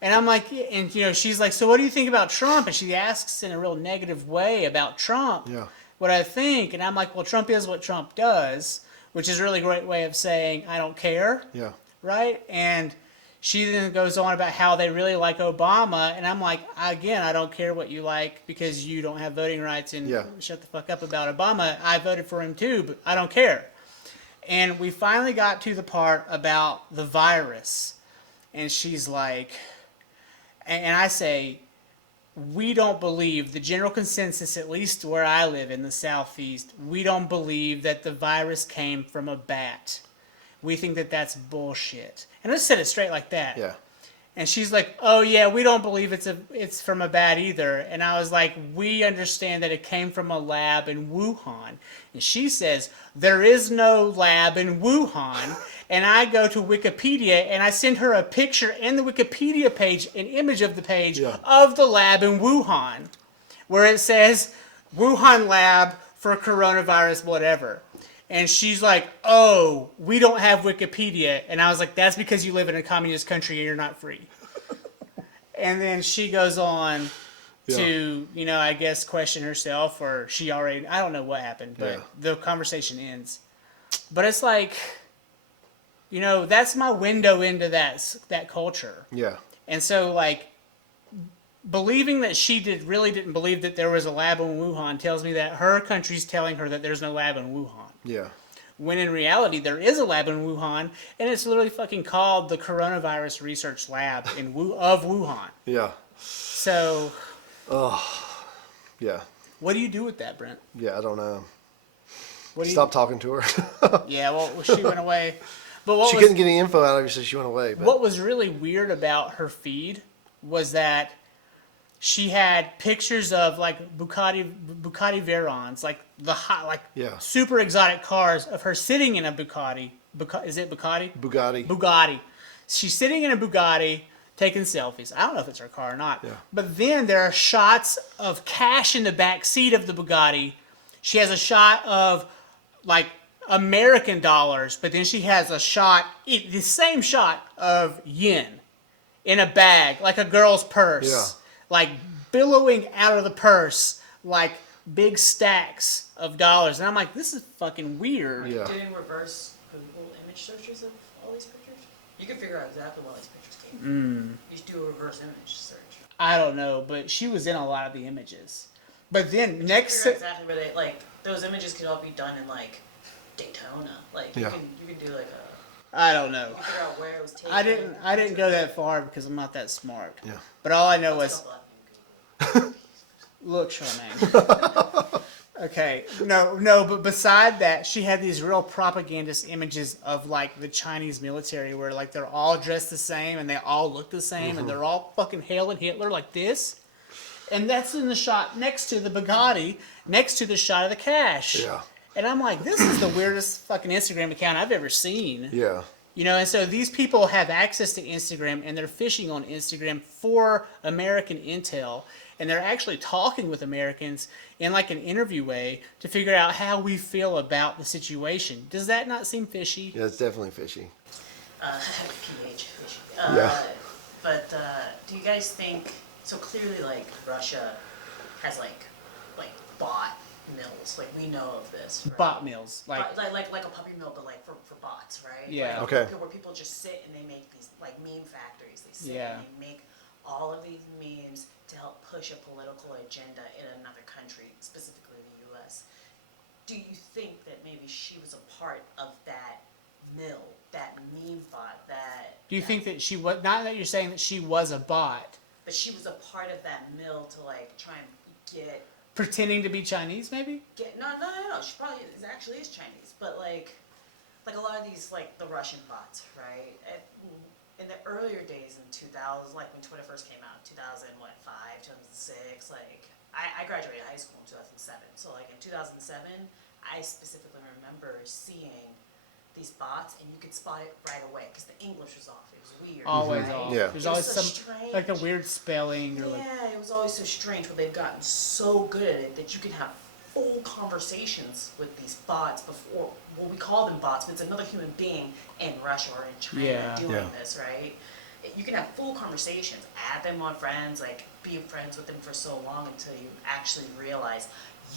And I'm like, and she's like, so what do you think about Trump? And she asks in a real negative way about Trump. Yeah. What I think. And I'm like, well, Trump is what Trump does, which is a really great way of saying, I don't care. Yeah. Right? And she then goes on about how they really like Obama. And I'm like, again, I don't care what you like because you don't have voting rights and shut the fuck up about Obama. I voted for him too, but I don't care. And we finally got to the part about the virus. And she's like, and I say, we don't believe, the general consensus, at least where I live in the Southeast, we don't believe that the virus came from a bat. We think that that's bullshit. And I just said it straight like that. Yeah. And she's like, oh yeah, we don't believe it's from a bat either. And I was like, we understand that it came from a lab in Wuhan. And she says, there is no lab in Wuhan. And I go to Wikipedia and I send her a picture and the Wikipedia page, an image of the page of the lab in Wuhan, where it says Wuhan lab for coronavirus, whatever. And she's like, oh, we don't have Wikipedia. And I was like, that's because you live in a communist country and you're not free. And then she goes on to, I guess, question herself, or she already, I don't know what happened, but the conversation ends. But it's like, that's my window into that culture. Yeah. And so, like, believing that she really didn't believe that there was a lab in Wuhan tells me that her country's telling her that there's no lab in Wuhan. Yeah. When in reality, there is a lab in Wuhan, and it's literally fucking called the Coronavirus Research Lab of Wuhan. Yeah. So, Yeah. what do you do with that, Brent? Yeah, I don't know. Stop talking to her. Yeah, well, she went away. But she couldn't get any info out of her, so she went away. But. What was really weird about her feed was that she had pictures of like Bugatti Veyrons, like the hot, like super exotic cars of her sitting in a Bugatti. Is it Bugatti? Bugatti. Bugatti. She's sitting in a Bugatti taking selfies. I don't know if it's her car or not. Yeah. But then there are shots of cash in the back seat of the Bugatti. She has a shot of like American dollars, but then she has a shot, the same shot of yen in a bag, like a girl's purse. Yeah. Like billowing out of the purse, like big stacks of dollars. And I'm like, this is fucking weird. Yeah. Doing reverse Google image searches of all these pictures? You can figure out exactly where these pictures came from. You should do a reverse image search. I don't know, but she was in a lot of the images. But then You next... figure out exactly where they, like, those images could all be done in, like, Daytona. Like, you can do, like, I don't know. Figure out where it was taken. I didn't go that far because I'm not that smart. Yeah. But all I know Let's was, go black and Google. look, Charmaine. Okay, no, but beside that, she had these real propagandist images of like the Chinese military where like they're all dressed the same and they all look the same and they're all fucking hailing Hitler like this. And that's in the shot next to the Bugatti, next to the shot of the cash. Yeah. And I'm like, this is the weirdest fucking Instagram account I've ever seen. Yeah. You know, and so these people have access to Instagram and they're fishing on Instagram for American intel. And they're actually talking with Americans in like an interview way to figure out how we feel about the situation. Does that not seem fishy? Yeah, it's definitely fishy. PH. Fishy. Yeah. But do you guys think, so clearly like Russia has like bot mills, like we know of this, right? Bot mills, like like a puppy mill, but like for bots, right? Yeah. Like, Okay. Where people just sit and they make these like meme factories. They sit Yeah. and they make all of these memes to help push a political agenda in another country, specifically the U.S. Do you think that maybe she was a part of that mill, that meme bot, that? do you think that she was, not that you're saying that she was a bot, But she was a part of that mill to like try and get pretending to be Chinese maybe? no. She probably actually is Chinese, but like a lot of these like the Russian bots, right? In the earlier days in 2000, like when Twitter first came out, 2005, 2006, like I graduated high school in 2007. So like in 2007, I specifically remember seeing these bots, and you could spot it right away because the English was off. It was weird. Always right? off. Yeah. There's It always was so some, strange. like a weird spelling or like, Yeah, it was always so strange, but they've gotten so good at it that you can have full conversations with these bots before, well, we call them bots, but it's another human being in Russia or in China Yeah. doing Yeah. this, right? You can have full conversations, add them on friends, like be friends with them for so long until you actually realize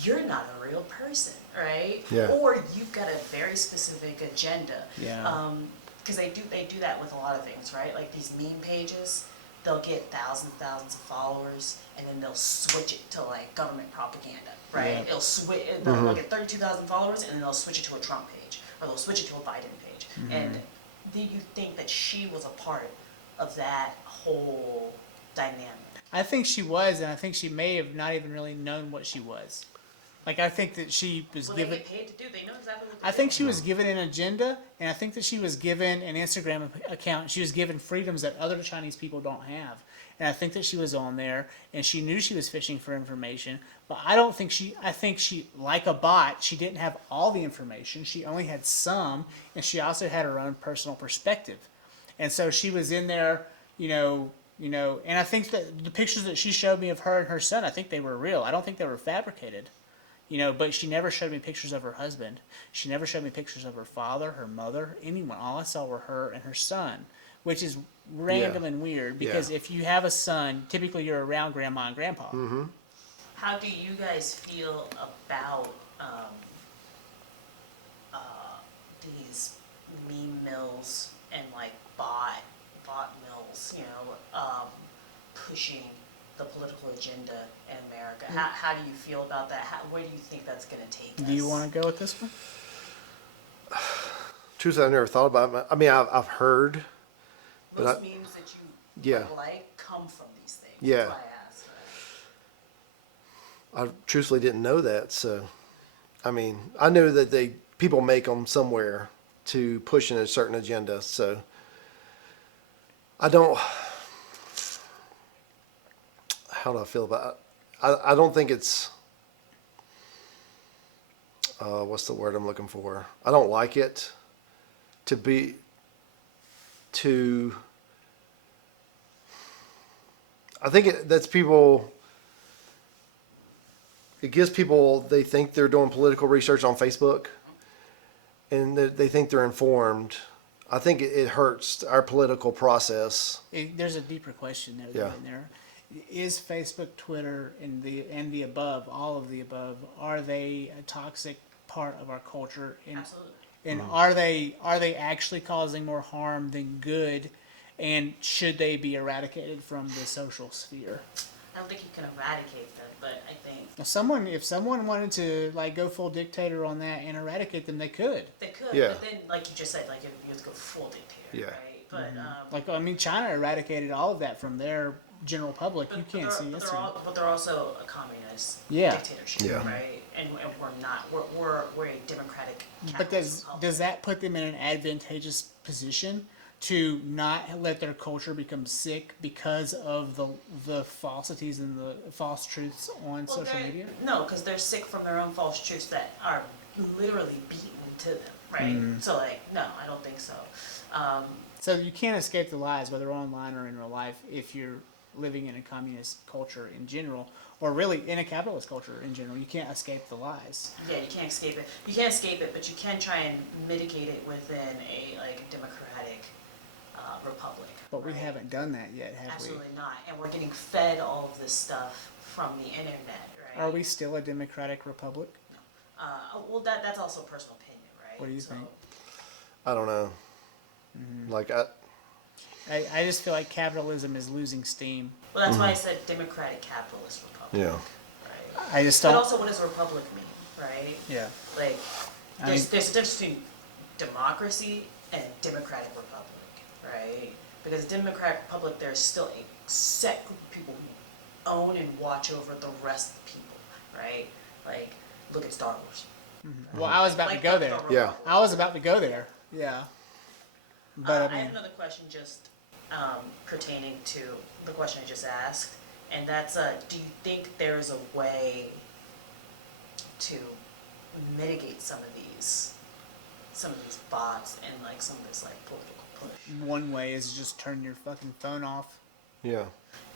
you're not a real person, right? Yeah. Or you've got a very specific agenda. Yeah. Because they do that with a lot of things, right? Like these meme pages, they'll get thousands of followers, and then they'll switch it to like government propaganda, right? Yeah. It'll switch. They'll get 32,000 followers, and then they'll switch it to a Trump page, or they'll switch it to a Biden page. And do you think that she was a part of that whole dynamic? I think she was, and I think she may have not even really known what she was. Like, I think that she was Well, given. they get paid to do. They know exactly what. I think she was given an agenda, and I think that she was given an Instagram account. She was given freedoms that other Chinese people don't have. And I think that she was on there, and she knew she was fishing for information. But I don't think I think she, like a bot, she didn't have all the information. She only had some, and she also had her own personal perspective. And so she was in there, and I think that the pictures that she showed me of her and her son, I think they were real. I don't think they were fabricated. But she never showed me pictures of her husband. She never showed me pictures of her father, her mother, anyone. All I saw were her and her son, which is random and weird because if you have a son, typically you're around grandma and grandpa. Mm-hmm. How do you guys feel about these meme mills and like bot mills, pushing the political agenda in America? How do you feel about that? Where do you think that's going to take us? Do you want to go with this one? Truth, I've never thought about it. I mean, I've heard. Those but memes that you Yeah. like come from these things. Yeah. That's why I asked. Right? I truthfully didn't know that. So, I mean, I know that people make them somewhere to push in a certain agenda. So, I don't. How do I feel about it? I don't think it's. What's the word I'm looking for? I don't like it to be. I think that's people. It gives people, they think they're doing political research on Facebook, and they think they're informed. I think it hurts our political process. There's a deeper question there. Yeah. In there. Is Facebook, Twitter, and the above, all of the above, are they a toxic part of our culture? Absolutely. And are they actually causing more harm than good? And should they be eradicated from the social sphere? I don't think you can eradicate them, but I think If someone wanted to like go full dictator on that and eradicate them, they could. they could. Yeah. But then, like you just said, like if you have to go full dictator, Yeah. right? But Like I mean, China eradicated all of that from their general public. You can't see but this. but they're also a communist Yeah. dictatorship, Yeah. right? And we're not. We're a democratic. But capitalist does republic. that put them in an advantageous position to not let their culture become sick because of the falsities and the false truths on Well, social they're- media? No, because they're sick from their own false truths that are literally beaten into them, right? Mm-hmm. So, like, no, I don't think so. So you can't escape the lies, whether online or in real life, if you're living in a communist culture in general, or really in a capitalist culture in general. You can't escape the lies. Yeah, you can't escape it. You can't escape it, but you can try and mitigate it within a democratic republic. But we right? haven't done that yet, have Absolutely not. And we're getting fed all of this stuff from the internet, we? right? Are we still a democratic republic? Well, that's also personal opinion, right? What do you think? I don't know. Like I just feel like capitalism is losing steam. Well, that's why I said democratic capitalist republic. yeah. Right. I just But don't. also, what does a republic mean, right? Yeah. Like, I there's mean- a difference between democracy and a democratic republic, right? Because a democratic republic, there's still a set group of people who own and watch over the rest of the people, right? Like, look at Star Wars. Well, I was about Like to go there. Yeah. I was about to go there. Yeah. But I I mean, have another question just pertaining to the question I just asked, and that's, do you think there's a way to mitigate some of these bots and like some of this like political push? one way is just turn your fucking phone off. Yeah.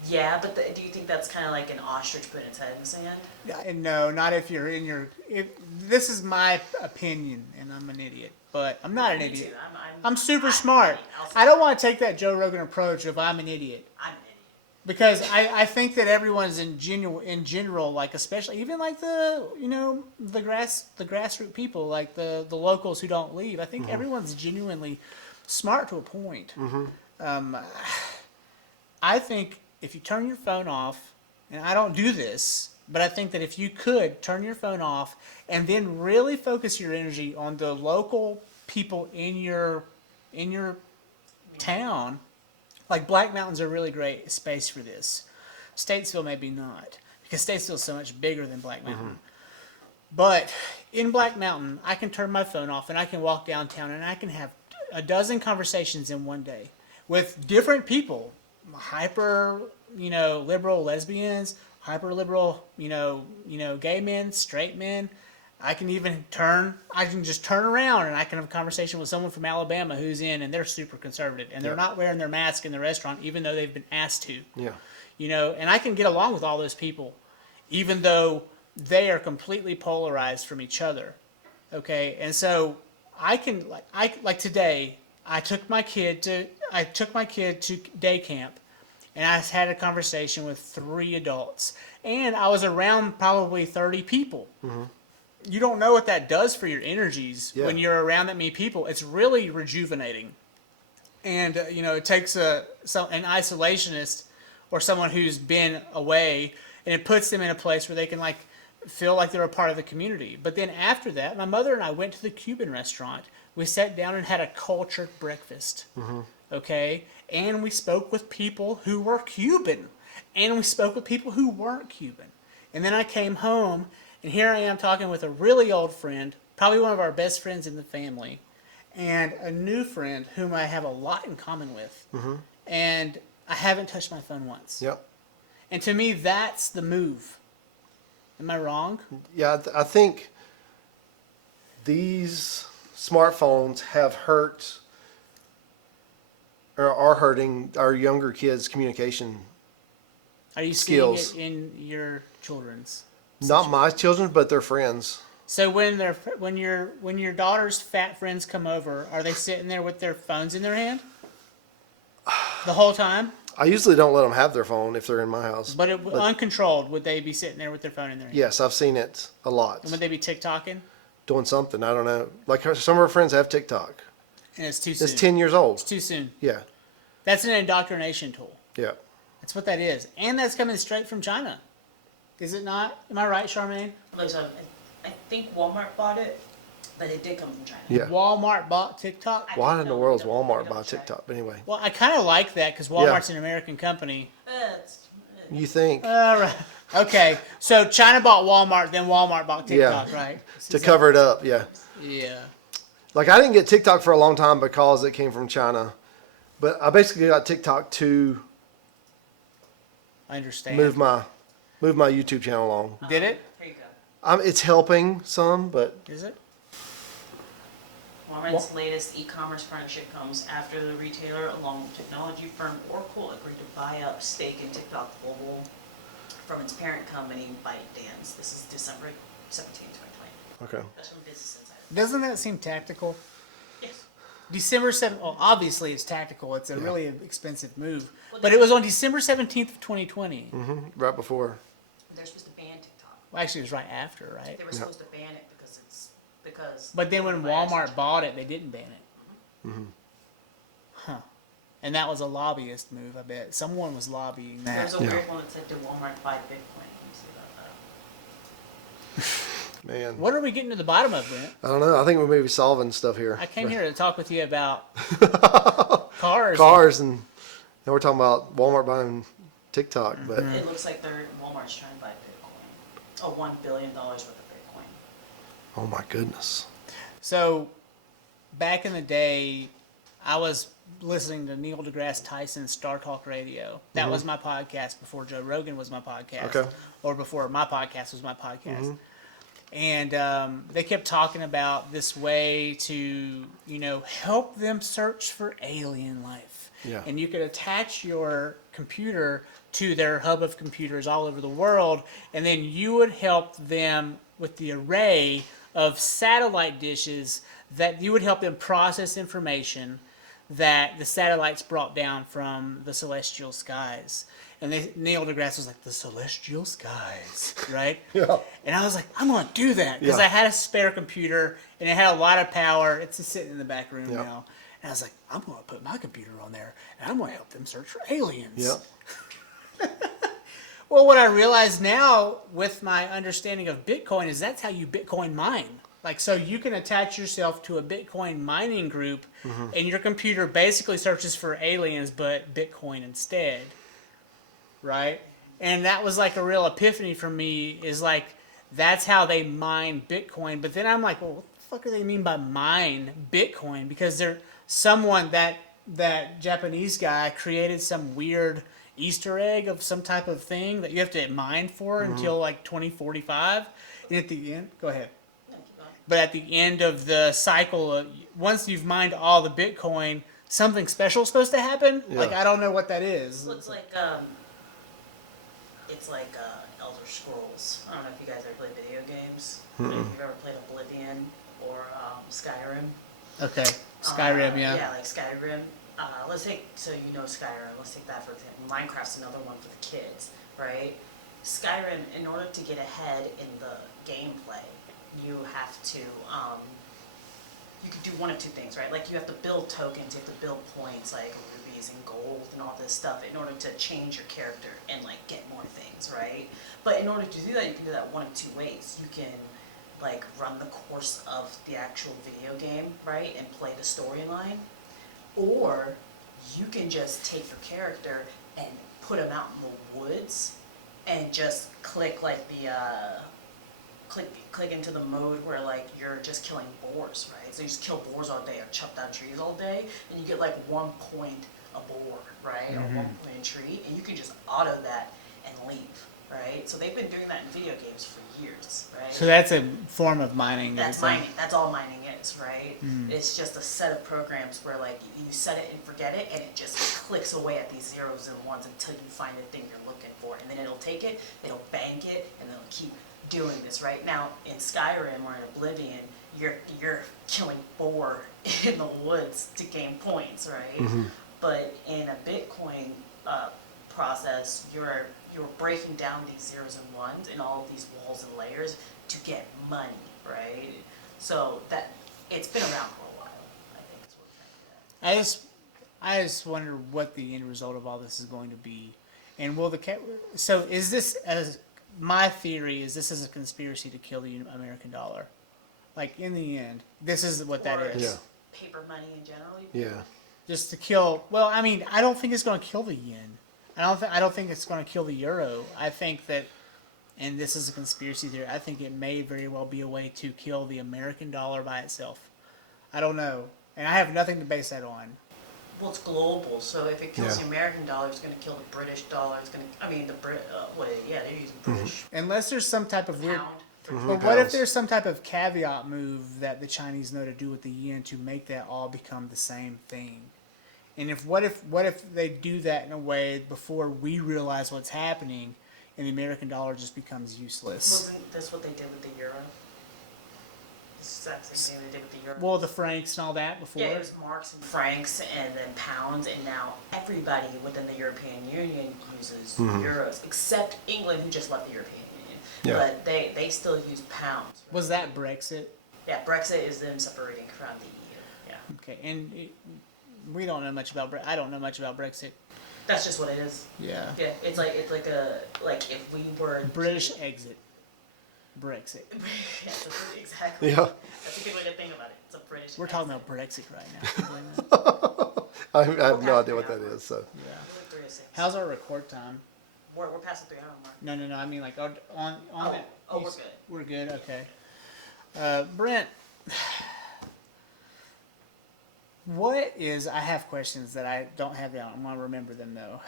Yeah, but do you think that's kind of like an ostrich putting its head in the sand? Yeah, and no, not if you're in your. This is my opinion, and I'm an idiot, but I'm not an Me idiot. too. I'm super smart. I'll say I don't want to take that Joe Rogan approach of I'm an idiot. I'm an idiot. Because I think that everyone's in general, like especially even like the the grassroots people, like the locals who don't leave. I think everyone's genuinely smart to a point. I think if you turn your phone off, and I don't do this, but I think that if you could turn your phone off and then really focus your energy on the local people in your town. Like Black Mountain's a really great space for this. Statesville maybe not, because Statesville's so much bigger than Black Mountain. But in Black Mountain, I can turn my phone off and I can walk downtown and I can have a dozen conversations in one day with different people, hyper, liberal lesbians, hyper liberal, gay men, straight men. I can just turn around and I can have a conversation with someone from Alabama who's in and they're super conservative and they're not wearing their mask in the restaurant even though they've been asked to. Yeah. And I can get along with all those people even though they are completely polarized from each other. Okay? And so I can like today I took my kid to day camp and I had a conversation with 3 adults and I was around probably 30 people. You don't know what that does for your energies when you're around that many people. It's really rejuvenating. And, it takes an isolationist or someone who's been away and it puts them in a place where they can feel like they're a part of the community. But then after that, my mother and I went to the Cuban restaurant. We sat down and had a cultured breakfast. Okay? And we spoke with people who were Cuban. And we spoke with people who weren't Cuban. And then I came home. And here I am talking with a really old friend, probably one of our best friends in the family, and a new friend whom I have a lot in common with. And I haven't touched my phone once. Yep. And to me, that's the move. Am I wrong? Yeah, I think these smartphones have hurt or are hurting our younger kids' communication. Are you Skills. seeing it in your children's? Not my children, but their friends. So when your daughter's fat friends come over, are they sitting there with their phones in their hand the whole time? I usually don't let them have their phone if they're in my house. But uncontrolled, would they be sitting there with their phone in their hand? Yes, I've seen it a lot. And would they be TikToking? Doing something, I don't know. Like some of our friends have TikTok. And it's too soon. It's 10 years old. It's too soon. Yeah, That's an indoctrination tool. yeah. That's what that is. And that's coming straight from China. Is it not? Am I right, Charmaine? Like, so I think Walmart bought it, but it did come from China. Yeah. Walmart bought TikTok? I Why don't in the know. world is We don't Walmart buy check. TikTok? But anyway, Well, I kind of like that because Walmart's an American company. you think All right. Okay. So China bought Walmart, then Walmart bought TikTok, right? to cover it up? Yeah. Yeah. Like I didn't get TikTok for a long time because it came from China, but I basically got TikTok to I understand. move my YouTube channel along. Did it? Here you go. It's helping some, but Is it? Walmart's latest e-commerce partnership comes after the retailer, along with technology firm Oracle, agreed to buy up stake in TikTok Global from its parent company, ByteDance. This is December 17, 2020. okay. That's from Business Insider. Doesn't that seem tactical? Yes. December 7th, well, obviously it's tactical. It's a really expensive move. But it was on December 17th of 2020. Right before. They're supposed to ban TikTok. Well, actually, it was right after, right? They were supposed to ban it because But then when by accident. Walmart bought it, they didn't ban it. Huh. And that was a lobbyist move, I bet. Someone was lobbying There that. was a weird one that said, "Did Walmart buy Bitcoin?" Let me see about that. Man, What are we getting to the bottom of, Brent? I don't know. I think we may be solving stuff here. I came here to talk with you about cars. Cars, and now we're talking about Walmart buying TikTok, but It looks like Walmart's trying to buy Bitcoin. Oh, $1 billion worth of Bitcoin. oh my goodness. So, back in the day, I was listening to Neil deGrasse Tyson's Star Talk Radio. That was my podcast before Joe Rogan was my podcast. Okay. Or before my podcast was my podcast. And they kept talking about this way to, help them search for alien life. Yeah. And you could attach your computer to their hub of computers all over the world, and then you would help them with the array of satellite dishes that you would help them process information that the satellites brought down from the celestial skies. And Neil deGrasse was like, the celestial skies, right? Yeah. And I was like, I'm going to do that. Because Yeah. I had a spare computer, and it had a lot of power. It's just sitting in the back room Yeah. now. And I was like, I'm going to put my computer on there, and I'm going to help them search for aliens. Yep. Well, what I realize now with my understanding of Bitcoin is that's how you Bitcoin mine. Like, so you can attach yourself to a Bitcoin mining group, and your computer basically searches for aliens, but Bitcoin instead. Right? And that was like a real epiphany for me, is like, that's how they mine Bitcoin. But then I'm like, well, what the fuck do they mean by mine Bitcoin? Because that Japanese guy created some weird Easter egg of some type of thing that you have to mine for until like 2045. And at the end, go ahead. No, keep going. But at the end of the cycle, once you've mined all the Bitcoin, something special is supposed to happen. Yeah. Like, I don't know what that is. So it's like Elder Scrolls. I don't know if you guys ever played video games. If you've ever played Oblivion or Skyrim. Okay, Skyrim, yeah. Yeah, like Skyrim. Let's take, so you know Skyrim, let's take that for example. Minecraft's another one for the kids, right? Skyrim, in order to get ahead in the gameplay, you have to, you could do one of two things, right? Like you have to build tokens, you have to build points like rubies and gold and all this stuff in order to change your character and like get more things, right? But in order to do that, you can do that one of two ways. You can like run the course of the actual video game, right? And play the storyline. Or you can just take your character and put him out in the woods and just click like the click into the mode where like you're just killing boars, right? So you just kill boars all day or chop down trees all day, and you get like 1 point a boar, right? Or 1 point a tree, and you can just auto that and leave, right? So they've been doing that in video games for years, right? So that's a form of mining. That's mining. That's all mining is, right? It's just a set of programs where like you set it and forget it, and it just clicks away at these zeros and ones until you find the thing you're looking for, and then it'll take it, it'll bank it, and it'll keep doing this. Right now in Skyrim or in Oblivion, you're killing boar in the woods to gain points, right? But in a Bitcoin process, you're breaking down these zeros and ones and all of these walls and layers to get money, right? So that it's been around for a while, I think is what we're trying to get at. I just wonder what the end result of all this is going to be. And will so is this as my theory is this is a conspiracy to kill the American dollar? Like in the end, this is what that Or is. Yeah. paper money in general. Yeah. Just to kill. Well, I mean, I don't think it's going to kill the yen. I don't think it's going to kill the euro. I think that, and this is a conspiracy theory. I think it may very well be a way to kill the American dollar by itself. I don't know, and I have nothing to base that on. Well, it's global, so if it kills Yeah. the American dollar, it's going to kill the British dollar. It's going to, I mean, they're using British Unless there's some type of weird. pound. But what if Pounds. there's some type of caveat move that the Chinese know to do with the yen to make that all become the same thing? And what if they do that in a way before we realize what's happening, and the American dollar just becomes useless? Wasn't this what they did with the euro? The exact same thing they did with the euro. Well, the francs and all that before. Yeah, it was marks and francs and then pounds, and now everybody within the European Union uses euros, except England, who just left the European Union. Yeah. But they still use pounds. Was that Brexit? Yeah, Brexit is them separating from the EU. Yeah, Okay, and we don't know much about I don't know much about Brexit. that's just what it is. Yeah. Yeah, it's like if we were British exit. Brexit. Yes, exactly. Yeah. That's a good way to think about it. It's a British. We're talking accent. about Brexit right now. Can you believe that? I have no idea what that is. So Yeah. We're 3 to 6. How's our record time? We're past the 3 hour mark. No. I mean, like on Oh, that. we're good. We're good. Okay. Brent, what is? I have questions that I don't have down. I'm gonna remember them though.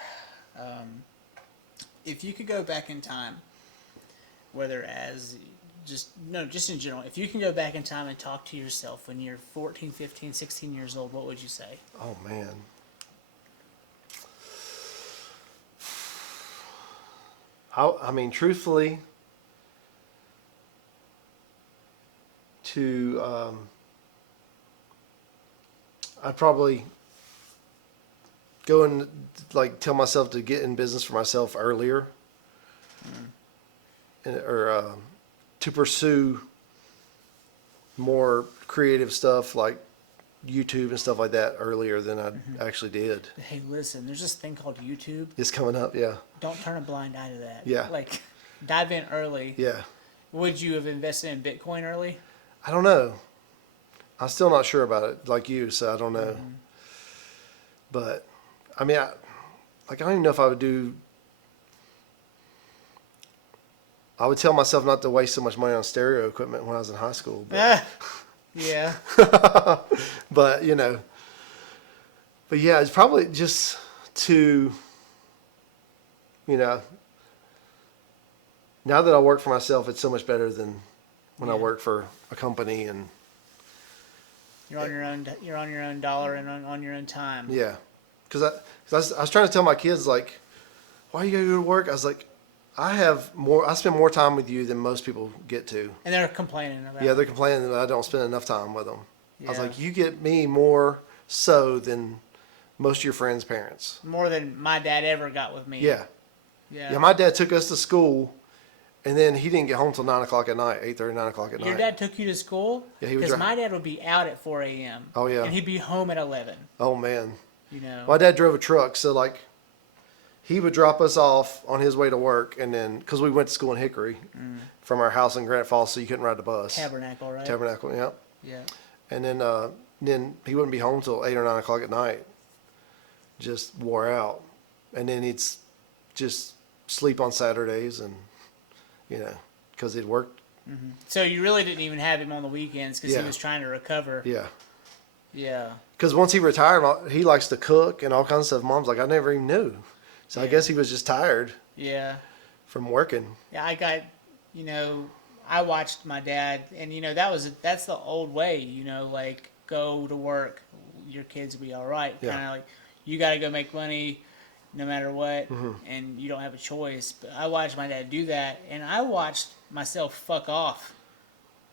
If you could go back in time, whether as just in general, if you can go back in time and talk to yourself when you're 14, 15, 16 years old, what would you say? oh man. I mean, truthfully, I'd probably go and like tell myself to get in business for myself earlier, or to pursue more creative stuff like YouTube and stuff like that earlier than I actually did. Hey, listen, there's this thing called YouTube. It's coming up, yeah, Don't turn a blind eye to that. Yeah. Like, dive in early. yeah. Would you have invested in Bitcoin early? I don't know. I'm still not sure about it, like you, so I don't know. But I mean, I don't even know if I would do. I would tell myself not to waste so much money on stereo equipment when I was in high school. But, Yeah. but but yeah, it's probably just to, now that I work for myself, it's so much better than when I Yeah. work for a company and. You're on your own. You're on your own dollar and on your own time. Yeah, because I was trying to tell my kids, like, why you gotta go to work? I was like, I spend more time with you than most people get to. And they're complaining about. Yeah, they're complaining that I don't spend enough time with them. I was Yeah. like, you get me more so than most of your friends' parents. More than my dad ever got with me. Yeah, Yeah. yeah. My dad took us to school, and then he didn't get home till 9 o'clock at night, 8:30, 9 o'clock at night. Your dad took you to school? Yeah, he was Because dri- my dad would be out at 4 a.m. Oh, yeah. And he'd be home at 11. Oh man, You know. my dad drove a truck, so like. He would drop us off on his way to work, and then because we went to school in Hickory, from our house in Granite Falls, so you couldn't ride the bus. Tabernacle, right? Tabernacle, yeah. Yeah. And then he wouldn't be home till 8 or 9 o'clock at night. Just wore out, and then he'd just sleep on Saturdays, and because he'd worked. So you really didn't even have him on the weekends because Yeah. he was trying to recover. Yeah. Yeah. Because once he retired, he likes to cook and all kinds of stuff. Mom's like, I never even knew. So I Yeah. guess he was just tired Yeah. from working. Yeah, I watched my dad, and that's the old way, like go to work, your kids will be all right. Yeah. Kind of like you got to go make money, no matter what, and you don't have a choice. But I watched my dad do that, and I watched myself fuck off,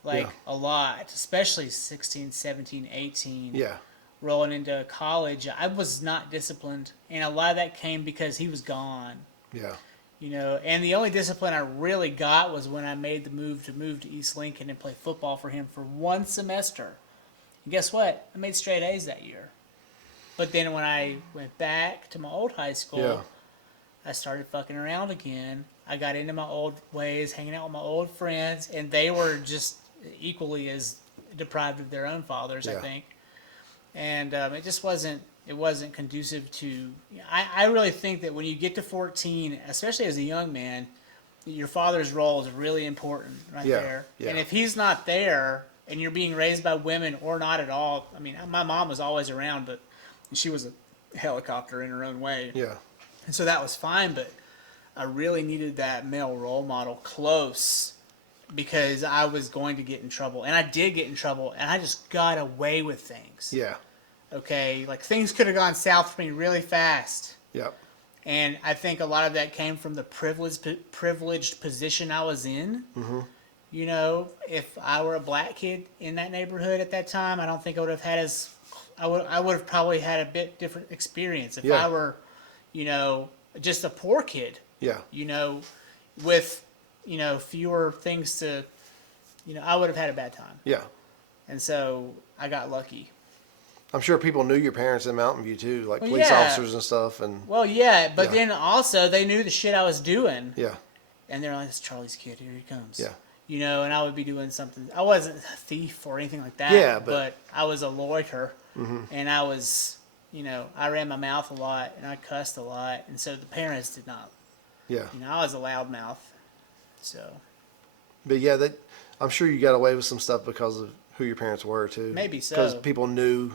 like Yeah. a lot, especially 16, 17, 18. Yeah. Rolling into college, I was not disciplined, and a lot of that came because he was gone. Yeah. And the only discipline I really got was when I made the move to East Lincoln and play football for him for one semester. And guess what? I made straight A's that year. But then when I went back to my old high school, Yeah. I started fucking around again. I got into my old ways, hanging out with my old friends, and they were just equally as deprived of their own fathers, I Yeah. think. And it just wasn't conducive to. I really think that when you get to 14, especially as a young man, your father's role is really important right Yeah, there. yeah. And if he's not there, and you're being raised by women or not at all, I mean, my mom was always around, but she was a helicopter in her own way. Yeah. And so that was fine, but I really needed that male role model close because I was going to get in trouble. And I did get in trouble, and I just got away with things. Yeah. Okay? Like, things could have gone south for me really fast. Yep. And I think a lot of that came from the privileged position I was in. Mm-hmm. You know, if I were a black kid in that neighborhood at that time, I don't think I would have had as... I would have probably had a bit different experience. If Yeah. I were, you know, just a poor kid, Yeah. you know, with, you know, fewer things to, you know, I would have had a bad time. Yeah. And so I got lucky. I'm sure people knew your parents in Mountain View too, like Well, police yeah. officers and stuff. And Well, yeah, but Yeah. then also they knew the shit I was doing. yeah. And they're like, it's Charlie's kid, here he comes. Yeah. You know, and I would be doing something. I wasn't a thief or anything like that. Yeah, but I was a loiterer. Mm-hmm. And I was, you know, I ran my mouth a lot and I cussed a lot. And so the parents did not. Yeah. You know, I was a loudmouth. So But yeah, I'm sure you got away with some stuff because of who your parents were too. Maybe so. Because people knew.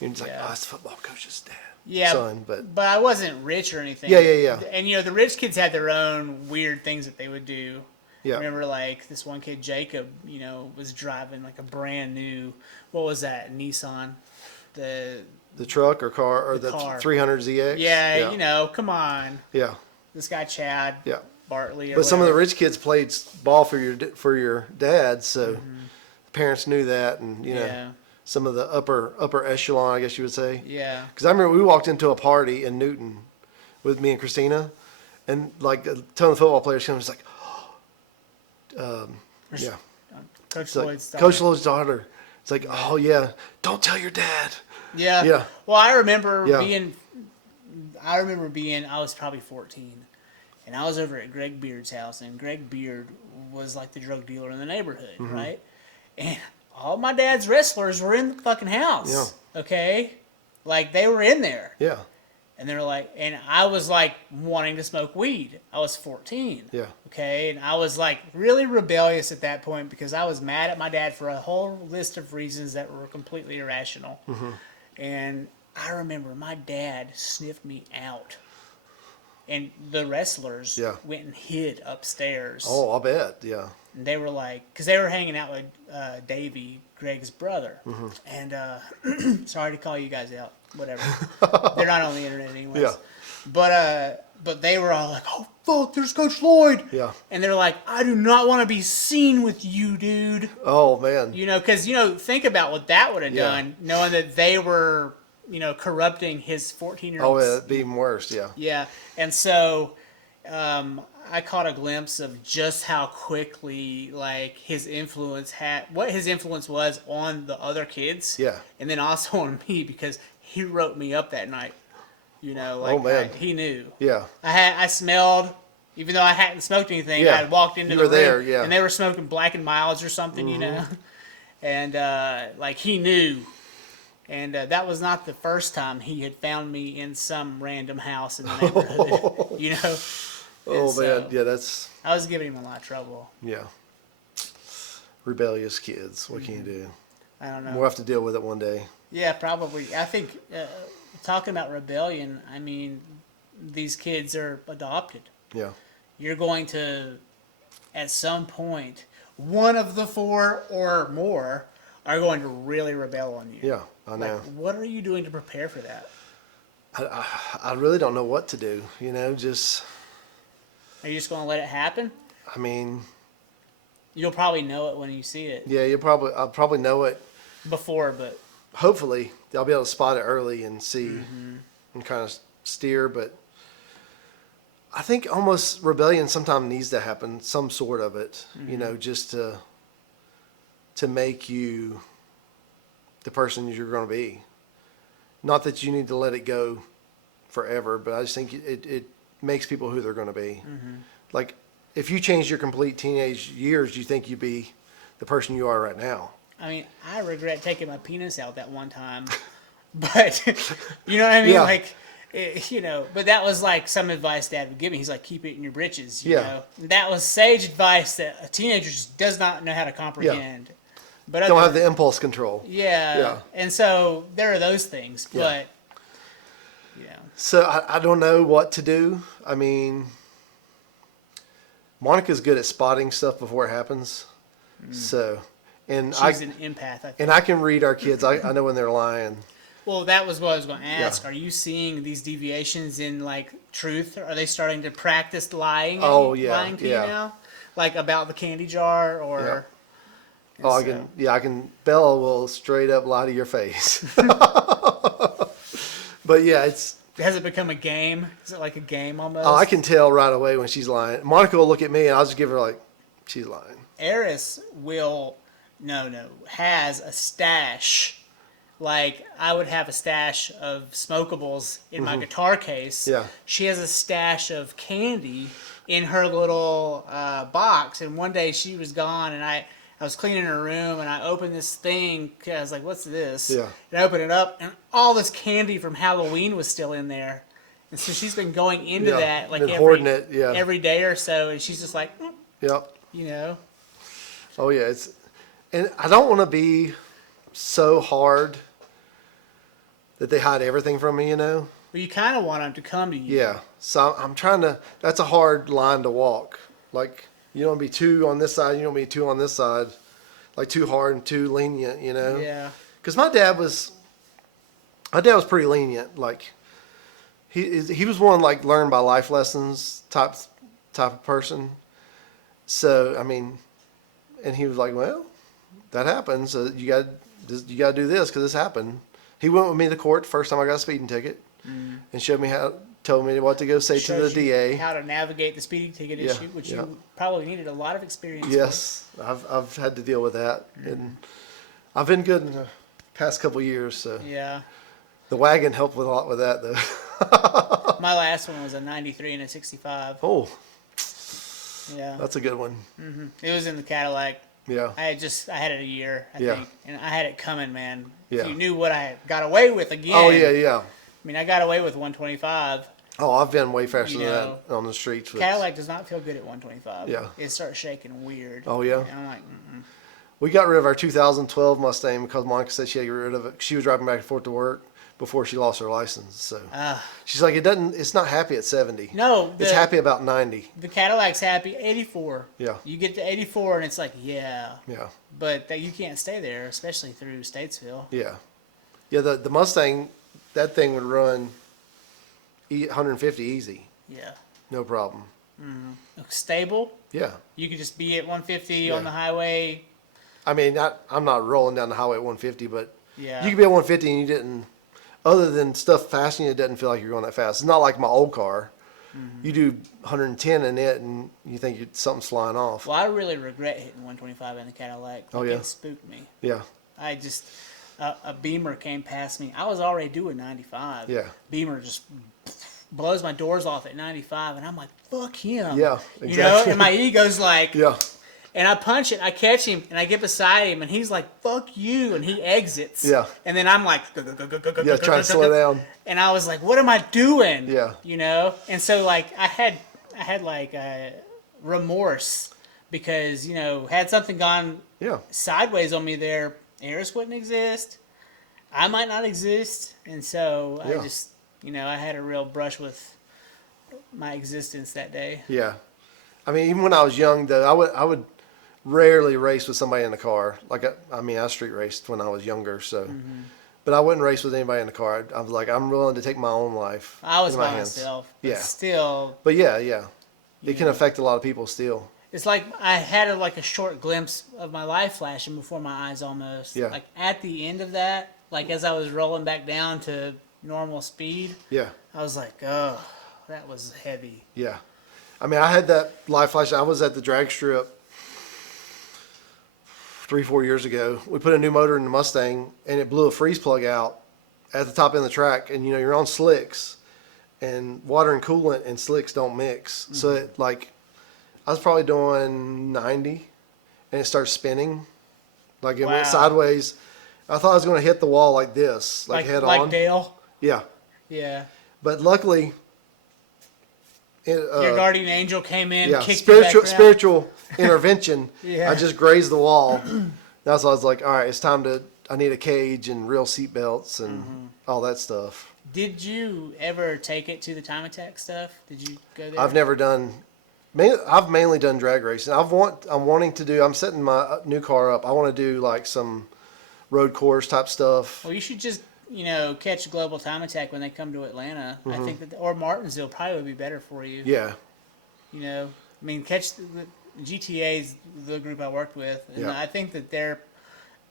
You're just like, Yeah. oh, it's the football coach's dad. yeah, Son, but I wasn't rich or anything. Yeah. And you know, the rich kids had their own weird things that they would do. yeah. Remember, like this one kid, Jacob, you know, was driving like a brand new, what was that, Nissan? The The truck or car or the car. 300ZX. yeah, you know, come on, Yeah. this guy Chad Yeah. Bartley. Or But some of the whatever. rich kids played ball for your dad, so parents knew that, and you know Yeah. some of the upper echelon, I guess you would say. Yeah. Because I remember we walked into a party in Newton with me and Christina, and like a ton of football players came. It's like, yeah, Coach it's like, Lloyd's Coach Lloyd's daughter. It's like, oh yeah, don't tell your dad. Yeah. Yeah. Well, I remember Yeah. being, I was probably 14, and I was over at Greg Beard's house, and Greg Beard was like the drug dealer in the neighborhood, Mm-hmm. right? And all my dad's wrestlers were in the fucking house. Yeah. Okay? Like, they were in there. Yeah, And they were like, and I was like wanting to smoke weed. I was 14. yeah, Okay, and I was like really rebellious at that point because I was mad at my dad for a whole list of reasons that were completely irrational. Mm-hmm. And I remember my dad sniffed me out, and the wrestlers Yeah. went and hid upstairs. Oh, I'll bet. Yeah, And they were like, because they were hanging out with Davey, Greg's brother. Mm-hmm. And sorry to call you guys out, whatever. They're not on the internet anyways. Yeah. But they were all like, oh fuck, there's Coach Lloyd. yeah. And they're like, I do not want to be seen with you, dude. Oh man. You know, because, you know, think about what that would have Yeah. done, knowing that they were, you know, corrupting his 14-year-old. Oh yeah, it'd be even worse. Yeah. Yeah. And so I caught a glimpse of just how quickly, like, what his influence was on the other kids. Yeah. And then also on me, because he wrote me up that night. You know, like, Oh, man. he knew. Yeah. I smelled, even though I hadn't smoked anything, Yeah. I had walked into You the were there, room, yeah. and they were smoking Black and Milds or something, you know, and like, he knew, and that was not the first time he had found me in some random house in the neighborhood, you know. Oh And so man. Yeah, that's I was giving him a lot of trouble. yeah. Rebellious kids. What can you do? I don't know. We'll have to deal with it one day. Yeah, probably. I think talking about rebellion, I mean, these kids are adopted. Yeah. You're going to, at some point, one of the four or more are going to really rebel on you. Yeah, I know. Like, what are you doing to prepare for that? I really don't know what to do. You know, just Are you just going to let it happen? I mean, You'll probably know it when you see it yeah, I'll probably know it. before, but Hopefully, I'll be able to spot it early and see and kind of steer. But I think almost rebellion sometimes needs to happen, some sort of it. You know, just to make you the person you're going to be. Not that you need to let it go forever, but I just think it makes people who they're going to be. Like, if you changed your complete teenage years, you think you'd be the person you are right now. I mean, I regret taking my penis out that one time, but you know what I mean? Yeah. Like, you know, but that was like some advice Dad would give me. He's like, keep it in your britches, you Yeah. know? And that was sage advice that a teenager just does not know how to comprehend. But Don't have the impulse control. yeah. Yeah. And so there are those things, Yeah. but, you know. So I don't know what to do. I mean, Monica's good at spotting stuff before it happens. So, and She's an empath, I think. and I can read our kids. I know when they're lying. Well, that was what I was going to ask. Yeah. Are you seeing these deviations in like truth? Are they starting to practice lying? Oh, yeah, lying to you yeah. now, like about the candy jar or. Oh, I so- can. Yeah, I can. Bella will straight up lie to your face. But yeah, it's. Has it become a game? Is it like a game almost? Oh, I can tell right away when she's lying. Monica will look at me and I'll just give her like, she's lying. Eris has a stash. Like, I would have a stash of smokables in my guitar case. Yeah. She has a stash of candy in her little box. And one day she was gone, and I was cleaning her room, and I opened this thing. I was like, what's this? Yeah. And I opened it up, and all this candy from Halloween was still in there. And so she's been going into Yeah, that like been hoarding it, yeah. every day or so. And she's just like, Yep. you know. Oh yeah, and I don't want to be so hard that they hide everything from me, you know? Well, you kind of want them to come to you. Yeah. So I'm trying to, that's a hard line to walk. Like, you don't want to be too on this side, you don't want to be too on this side. Like too hard and too lenient, you know? Yeah. Because my dad was pretty lenient. Like, he was one like learn by life lessons type of person. So, I mean, and he was like, well, that happens. So you got to do this because this happened. He went with me to court the first time I got a speeding ticket and told me what to go say to the Shows you DA. how to navigate the speeding ticket Yeah, issue, which yeah. you probably needed a lot of experience Yes, I've had to deal with that, and I've been good in the past couple years. So with. Yeah. the wagon helped with a lot with that, though. My last one was a 93 and a 65. Oh, Yeah. that's a good one. It was in the Cadillac. Yeah, I had it a year, I Yeah. think. And I had it coming, man. Yeah. If you knew what I got away with again. Oh yeah. I mean, I got away with 125. Oh, I've been way faster You than know, that on the streets. with- Cadillac does not feel good at 125. Yeah. It starts shaking weird. Oh, yeah? And I'm like, We got rid of our 2012 Mustang because Monica said she had to get rid of it. She was driving back and forth to work before she lost her license. So she's like, it's not happy at 70. no, It's happy about 90. The Cadillac's happy 84. Yeah. You get to 84 and it's like, yeah. Yeah. But you can't stay there, especially through Statesville. Yeah. Yeah. The Mustang, that thing would run 150 easy. Yeah. No problem. Stable. Yeah. You could just be at 150 Yeah. on the highway. I mean, I'm not rolling down the highway at 150, but Yeah. you could be at 150 and you didn't, other than stuff passing you, it doesn't feel like you're going that fast. It's not like my old car. You do 110 in it and you think something's flying off. Well, I really regret hitting 125 in the Cadillac. Oh, Like, yeah. It spooked me. Yeah. I just, a Beamer came past me. I was already doing 95. Yeah. Beamer just blows my doors off at 95, and I'm like, fuck him. Yeah, You know, exactly. and my ego's like, Yeah. and I punch it, I catch him, and I get beside him, and he's like, fuck you, and he exits. Yeah. And then I'm like, Yeah, trying to slow down. and I was like, what am I doing? Yeah. You know? And so, like, I had like remorse because, you know, had something gone Yeah. sideways on me there, Eris wouldn't exist. I might not exist. And so Yeah. I just, you know, I had a real brush with my existence that day. Yeah. I mean, even when I was young, though, I would rarely race with somebody in the car. Like, I street raced when I was younger, so. But I wouldn't race with anybody in the car. I was like, I'm willing to take my own life. I was in my by hands. myself. But Yeah. still, But yeah. It can Yeah. affect a lot of people still. it's like I had a short glimpse of my life flashing before my eyes almost. Yeah. Like at the end of that, like as I was rolling back down to normal speed, Yeah. I was like, oh, that was heavy. Yeah. I mean, I had that live flash. I was at the drag strip 3-4 years ago. We put a new motor in the Mustang and it blew a freeze plug out at the top end of the track. And, you know, you're on slicks and water and coolant and slicks don't mix. So it, like, I was probably doing 90, and it starts spinning. Like it Wow. went sideways. I thought I was going to hit the wall like this, like head like on. Dale. Yeah, Yeah. but luckily, Your guardian angel came in, yeah, kicked you back around. spiritual intervention. Yeah. I just grazed the wall. That's why I was like, all right, it's time to. I need a cage and real seat belts and all that stuff. Did you ever take it to the time attack stuff? Did you go there? I've never done. I've mainly done drag racing. I'm wanting to do. I'm setting my new car up. I want to do like some road course type stuff. Well, you should just, catch Global Time Attack when they come to Atlanta. I Mm-hmm. think that, or Martinsville probably would be better for you. Yeah, Catch the GTA's the group I worked with, and Yeah. I think that they're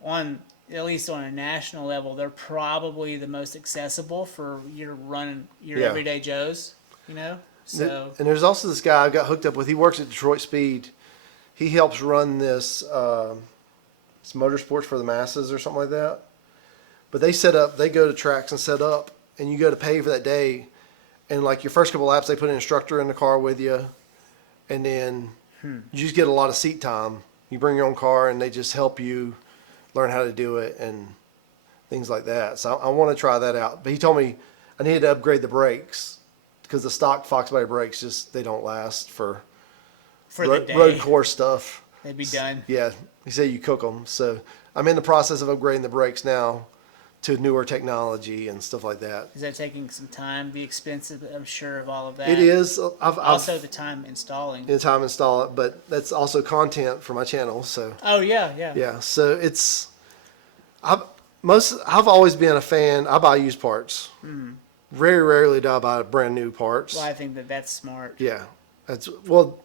at least on a national level, they're probably the most accessible for your Yeah. everyday Joes. So and there's also this guy I got hooked up with. He works at Detroit Speed. He helps run this. It's motorsports for the masses or something like that. But they go to tracks and set up, and you go to pay for that day. And like your first couple laps, they put an instructor in the car with you, and then you just get a lot of seat time. You bring your own car, and they just help you learn how to do it and things like that. So I want to try that out. But he told me I needed to upgrade the brakes because the stock Fox body brakes they don't last for the day, road course stuff. they'd be done. Yeah, he said you cook them. So I'm in the process of upgrading the brakes now to newer technology and stuff like that. Is that taking some time? Be expensive, I'm sure, of all of that. It is. I've Also, the time installing. in time install it, but that's also content for my channel. So Oh yeah. yeah, so it's I've always been a fan. I buy used parts. Very rarely do I buy brand new parts. Well, I think that that's smart. Yeah, that's what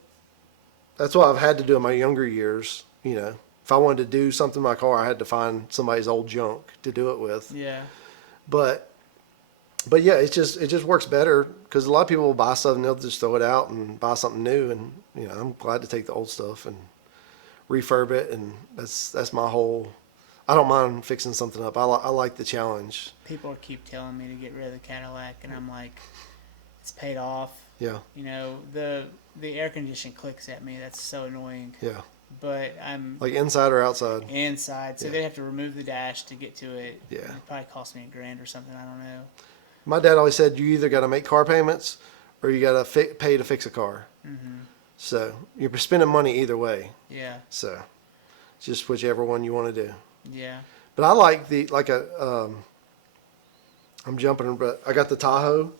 I've had to do in my younger years. If I wanted to do something in my car, I had to find somebody's old junk to do it with. Yeah. But yeah, it just works better because a lot of people will buy stuff and they'll just throw it out and buy something new. And I'm glad to take the old stuff and refurb it, and that's my whole. I don't mind fixing something up. I like the challenge. People keep telling me to get rid of the Cadillac, and I'm like, it's paid off. Yeah, The air conditioning clicks at me. That's so annoying. yeah. But I'm Like inside or outside. inside, so Yeah. they have to remove the dash to get to it. Yeah. It probably cost me $1,000 or something. I don't know. My dad always said you either got to make car payments or you got to pay to fix a car. So you're spending money either way. Yeah. So just whichever one you want to do. Yeah. But I like I'm jumping, but I got the Tahoe,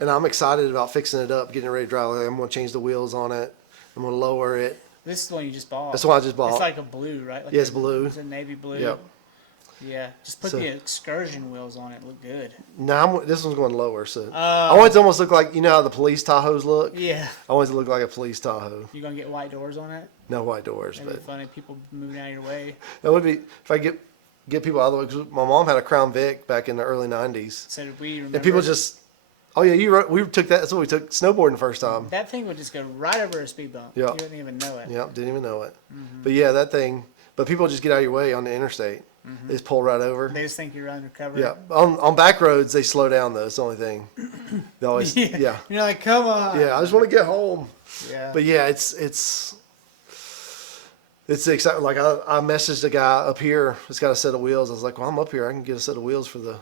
and I'm excited about fixing it up, getting it ready to drive. I'm going to change the wheels on it. I'm going to lower it. This is the one you just bought. That's the one I just bought. It's like a blue, right? Like Yeah, it's blue. It's a navy blue. Yep. Yeah. Just put So- the excursion wheels on it. Look good. No, this one's going lower. So I want it to almost look like, how the police Tahoes look? Yeah. I want it to look like a police Tahoe. You gonna get white doors on it? No white doors, That'd be but funny. People moving out of your way. that would be, if I get people out of the way, because my mom had a Crown Vic back in the early 90s. So did we remember? And people just, oh yeah, we took that, that's what we took snowboarding the first time. That thing would just go right over a speed bump. Yeah. You wouldn't even know it. Yeah, didn't even know it. But yeah, that thing, but people just get out of your way on the interstate. They just pull right over. They just think you're undercover. Yeah, on back roads, they slow down though, it's the only thing. They always, yeah. You're like, come on. Yeah, I just want to get home. Yeah. But yeah, it's exciting. Like I messaged a guy up here that's got a set of wheels. I was like, well, I'm up here. I can get a set of wheels for the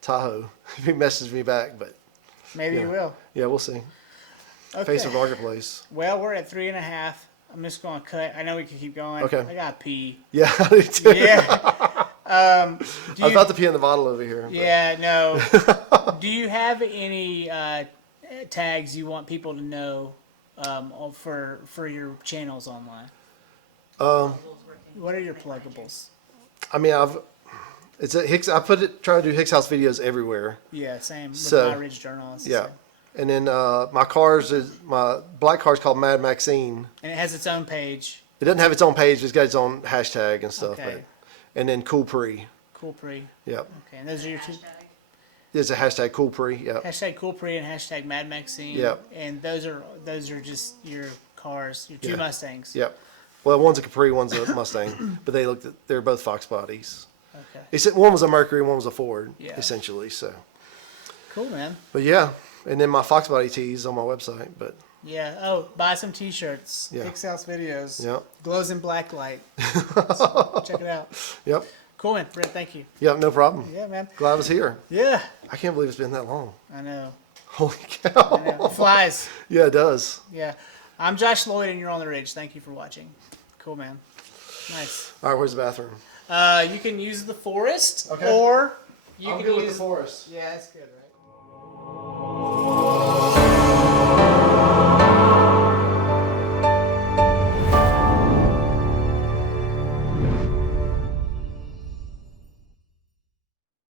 Tahoe. He messaged me back, but Maybe you will. yeah, we'll see. Okay. Face of marketplace. Well, we're at 3.5. I'm just gonna cut. I know we can keep going. Okay. I got to pee. Yeah, I do too. Yeah. I was about to pee in the bottle over here. but- Yeah. No. Do you have any tags you want people to know for your channels online? What are your pluggables? I mean, it's at Hicks. I try to do Hicks House videos everywhere. Yeah, same with So, my Ridge Journal. It's the Yeah. same. And then my black car is called Mad Maxine. And it has its own page. It doesn't have its own page. It's got its own hashtag and stuff. Okay. And then Cool Pre. Cool Pre. Yep. Okay, and those are your two. There's a hashtag Cool Pre. Yep. Hashtag Cool Pre and hashtag Mad Maxine. Yep. And those are just your cars, your two Yeah. Mustangs. Yep. Well, one's a Capri, one's a Mustang, but they're both Fox bodies. Okay. One was a Mercury, one was a Ford, Yeah. essentially. So, Cool, man. but yeah, And then my Fox Body tees on my website, but Yeah. Oh, buy some T-shirts. Yeah. Hicks House Videos. Yep. Glows in black light. Check it out. yep, Cool, man. Brent, thank you. yep, no problem. Yeah, man. Glad I was here. Yeah. I can't believe it's been that long. I know. Holy I cow. know. It flies. Yeah, it does. Yeah. I'm Josh Lloyd, and you're on the Ridge. Thank you for watching. Cool, man. Nice. All right, where's the bathroom? You can use the forest, Okay. or you I'm can good use with the forest. Yeah, that's good. Right?